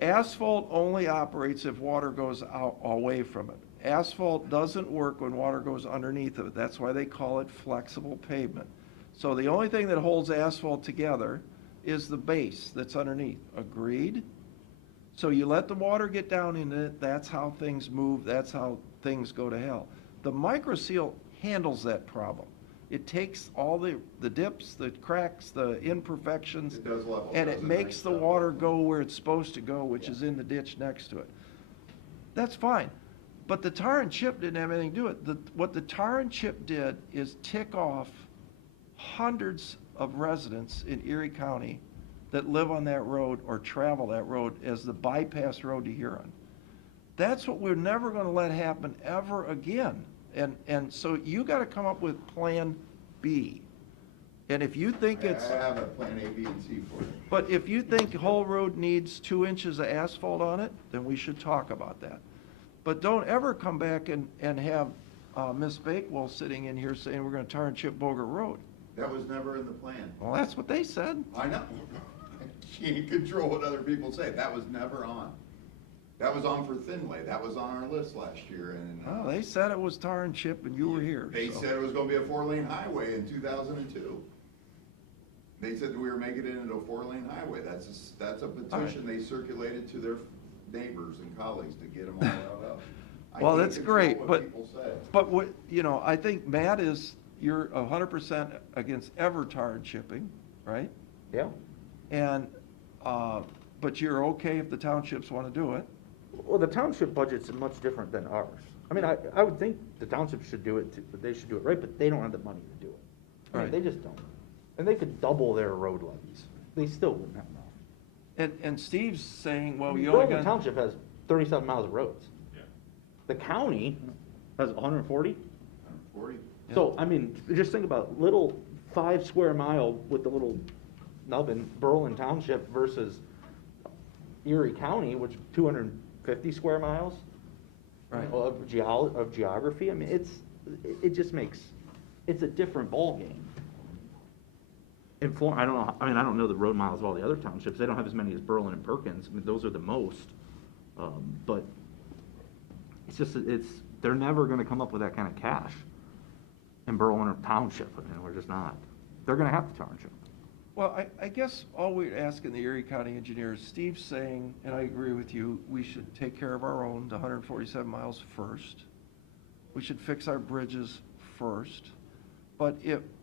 Asphalt only operates if water goes out, away from it. Asphalt doesn't work when water goes underneath of it. That's why they call it flexible pavement. So the only thing that holds asphalt together is the base that's underneath. Agreed? So you let the water get down in it, that's how things move, that's how things go to hell. The microseal handles that problem. It takes all the dips, the cracks, the imperfections, It does level, and does it a makes nice the job. water go where it's supposed to go, which is in the ditch next to it. That's fine. But the tar and chip didn't have anything to do with it. What the tar and chip did is tick off hundreds of residents in Erie County that live on that road or travel that road as the bypass road to Huron. That's what we're never gonna let happen ever again. And so you gotta come up with Plan B. And if you think it's, I have a plan A, B, and C for it. but if you think Hull Road needs 2 inches of asphalt on it, then we should talk about that. But don't ever come back and have Ms. Bakewell sitting in here saying we're gonna tar and chip Bogert Road. That was never in the plan. Well, that's what they said. I know. Can't control what other people say. That was never on. That was on for Thinway. That was on our list last year, and Well, they said it was tar and chip and you were here. they so. said it was gonna be a 4-lane highway in 2002. They said that we were making it into a 4-lane highway. That's a petition they circulated to their neighbors and colleagues to get them all riled up. I Well, can't that's control great, what but, people say. but what, you know, I think Matt you're 100% against ever tar and chipping, right? Yeah. And, but you're okay if the townships want to do it? Well, the township budget's much different than ours. I mean, I would think the township should do it, but they should do it right, but they don't have the money to do it. I mean, Right. they just don't. And they could double their road levies. They still wouldn't have enough. And Steve's saying, well, I mean, you only Burlington got. Township has 37 miles of roads. The county has 140. 40. So, I mean, just think about little 5 square mile with the little nubbin, Berlin Township versus Erie County, which 250 square miles. Right. Of geography. I mean, it just makes, it's a different ballgame. In I don't know, I mean, I don't know the road miles of all the other townships. They don't have as many as Berlin and Perkins. I mean, those are the most. But it's just, they're never gonna come up with that kind of cash in Berlin or Township. I mean, we're just not. They're gonna have to township. Well, I guess all we're asking the Erie County engineers, Steve's saying, and I agree with you, we should take care of our own, the 147 miles first. We should fix our bridges first. But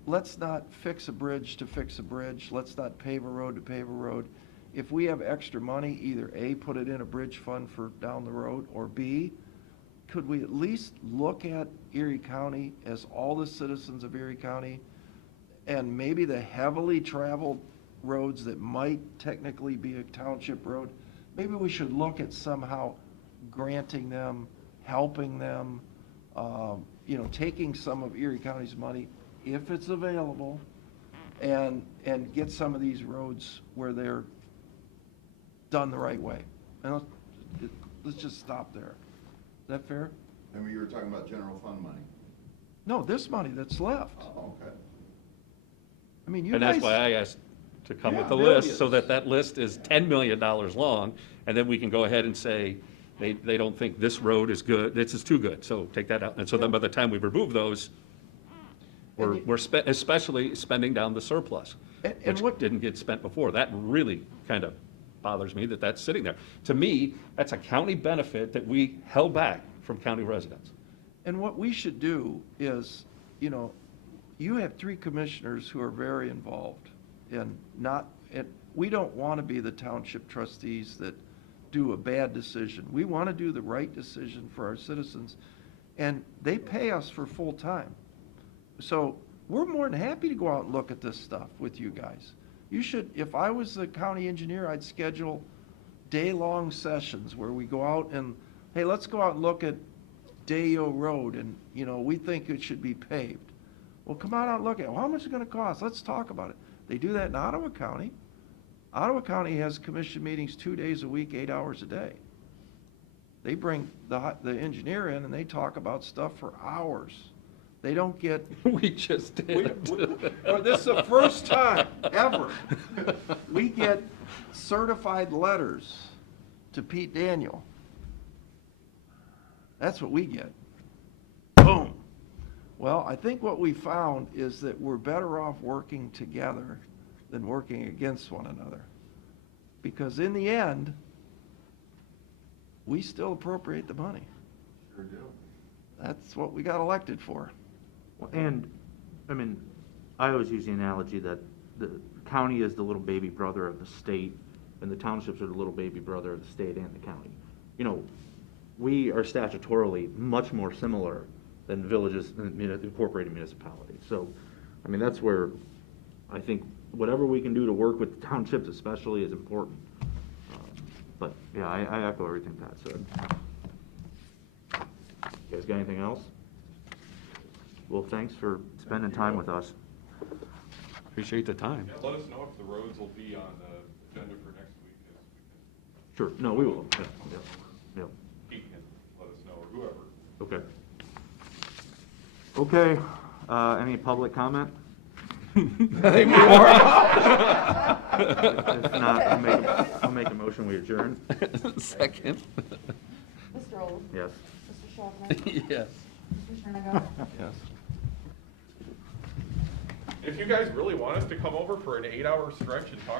let's not fix a bridge to fix a bridge. Let's not pave a road to pave a road. If we have extra money, either A, put it in a bridge fund for down the road, or B, could we at least look at Erie County as all the citizens of Erie County, and maybe the heavily traveled roads that might technically be a township road, maybe we should look at somehow granting them, helping them, taking some of Erie County's money, if it's available, and get some of these roads where they're done the right way. And let's just stop there. Is that fair? I mean, you were talking about general fund money. No, this money that's left. Oh, okay. I mean, you And guys. that's why I asked to come with Yeah, the list, so millions. that list is $10 million long, and then we can go ahead and say, They don't think this road is good, this is too good, so take that out. And so then by the time we remove those, we're especially spending down the surplus, And which didn't get spent before. That really kind of bothers me that that's sitting there. To me, that's a county benefit that we held back from county residents. And what we should do is, you know, you have 3 commissioners who are very involved and we don't want to be the township trustees that do a bad decision. We want to do the right decision for our citizens, and they pay us for full time. So we're more than happy to go out and look at this stuff with you guys. You should, if I was the county engineer, I'd schedule day-long sessions where we go out and, hey, let's go out and look at Dayo Road, and, you know, we think it should be paved. Well, come out and look at it. Well, how much is it gonna cost? Let's talk about it. They do that in Ottawa County. Ottawa County has commission meetings 2 days a week, 8 hours a day. They bring the engineer in and they talk about stuff for hours. They don't get. We just did. This is the first time ever. We get certified letters to Pete Daniel. That's what we get. Boom. Well, I think what we found is that we're better off working together than working against one another. Because in the end, we still appropriate the money. Sure do. That's what we got elected for. And, I mean, I always use the analogy that the county is the little baby brother of the state, and the townships are the little baby brother of the state and the county. You know, we are statutorily much more similar than villages and incorporated municipalities. So, I mean, that's where I think whatever we can do to work with the townships especially is important. But, yeah, I echo everything Pat said. You guys got anything else? Well, thanks for spending time with us. Appreciate the time. Yeah, let us know if the roads will be on the agenda for next week, as we can. Sure, no, we will. Yeah. Pete can let us know, or whoever. Okay. Okay, any public comment? If not, I'll make a motion, we adjourn. Second. Mr. Olds? Yes. Mr. Shelby? Yes. Mr. Shernago? Yes. If you guys really want us to come over for an 8-hour stretch and talk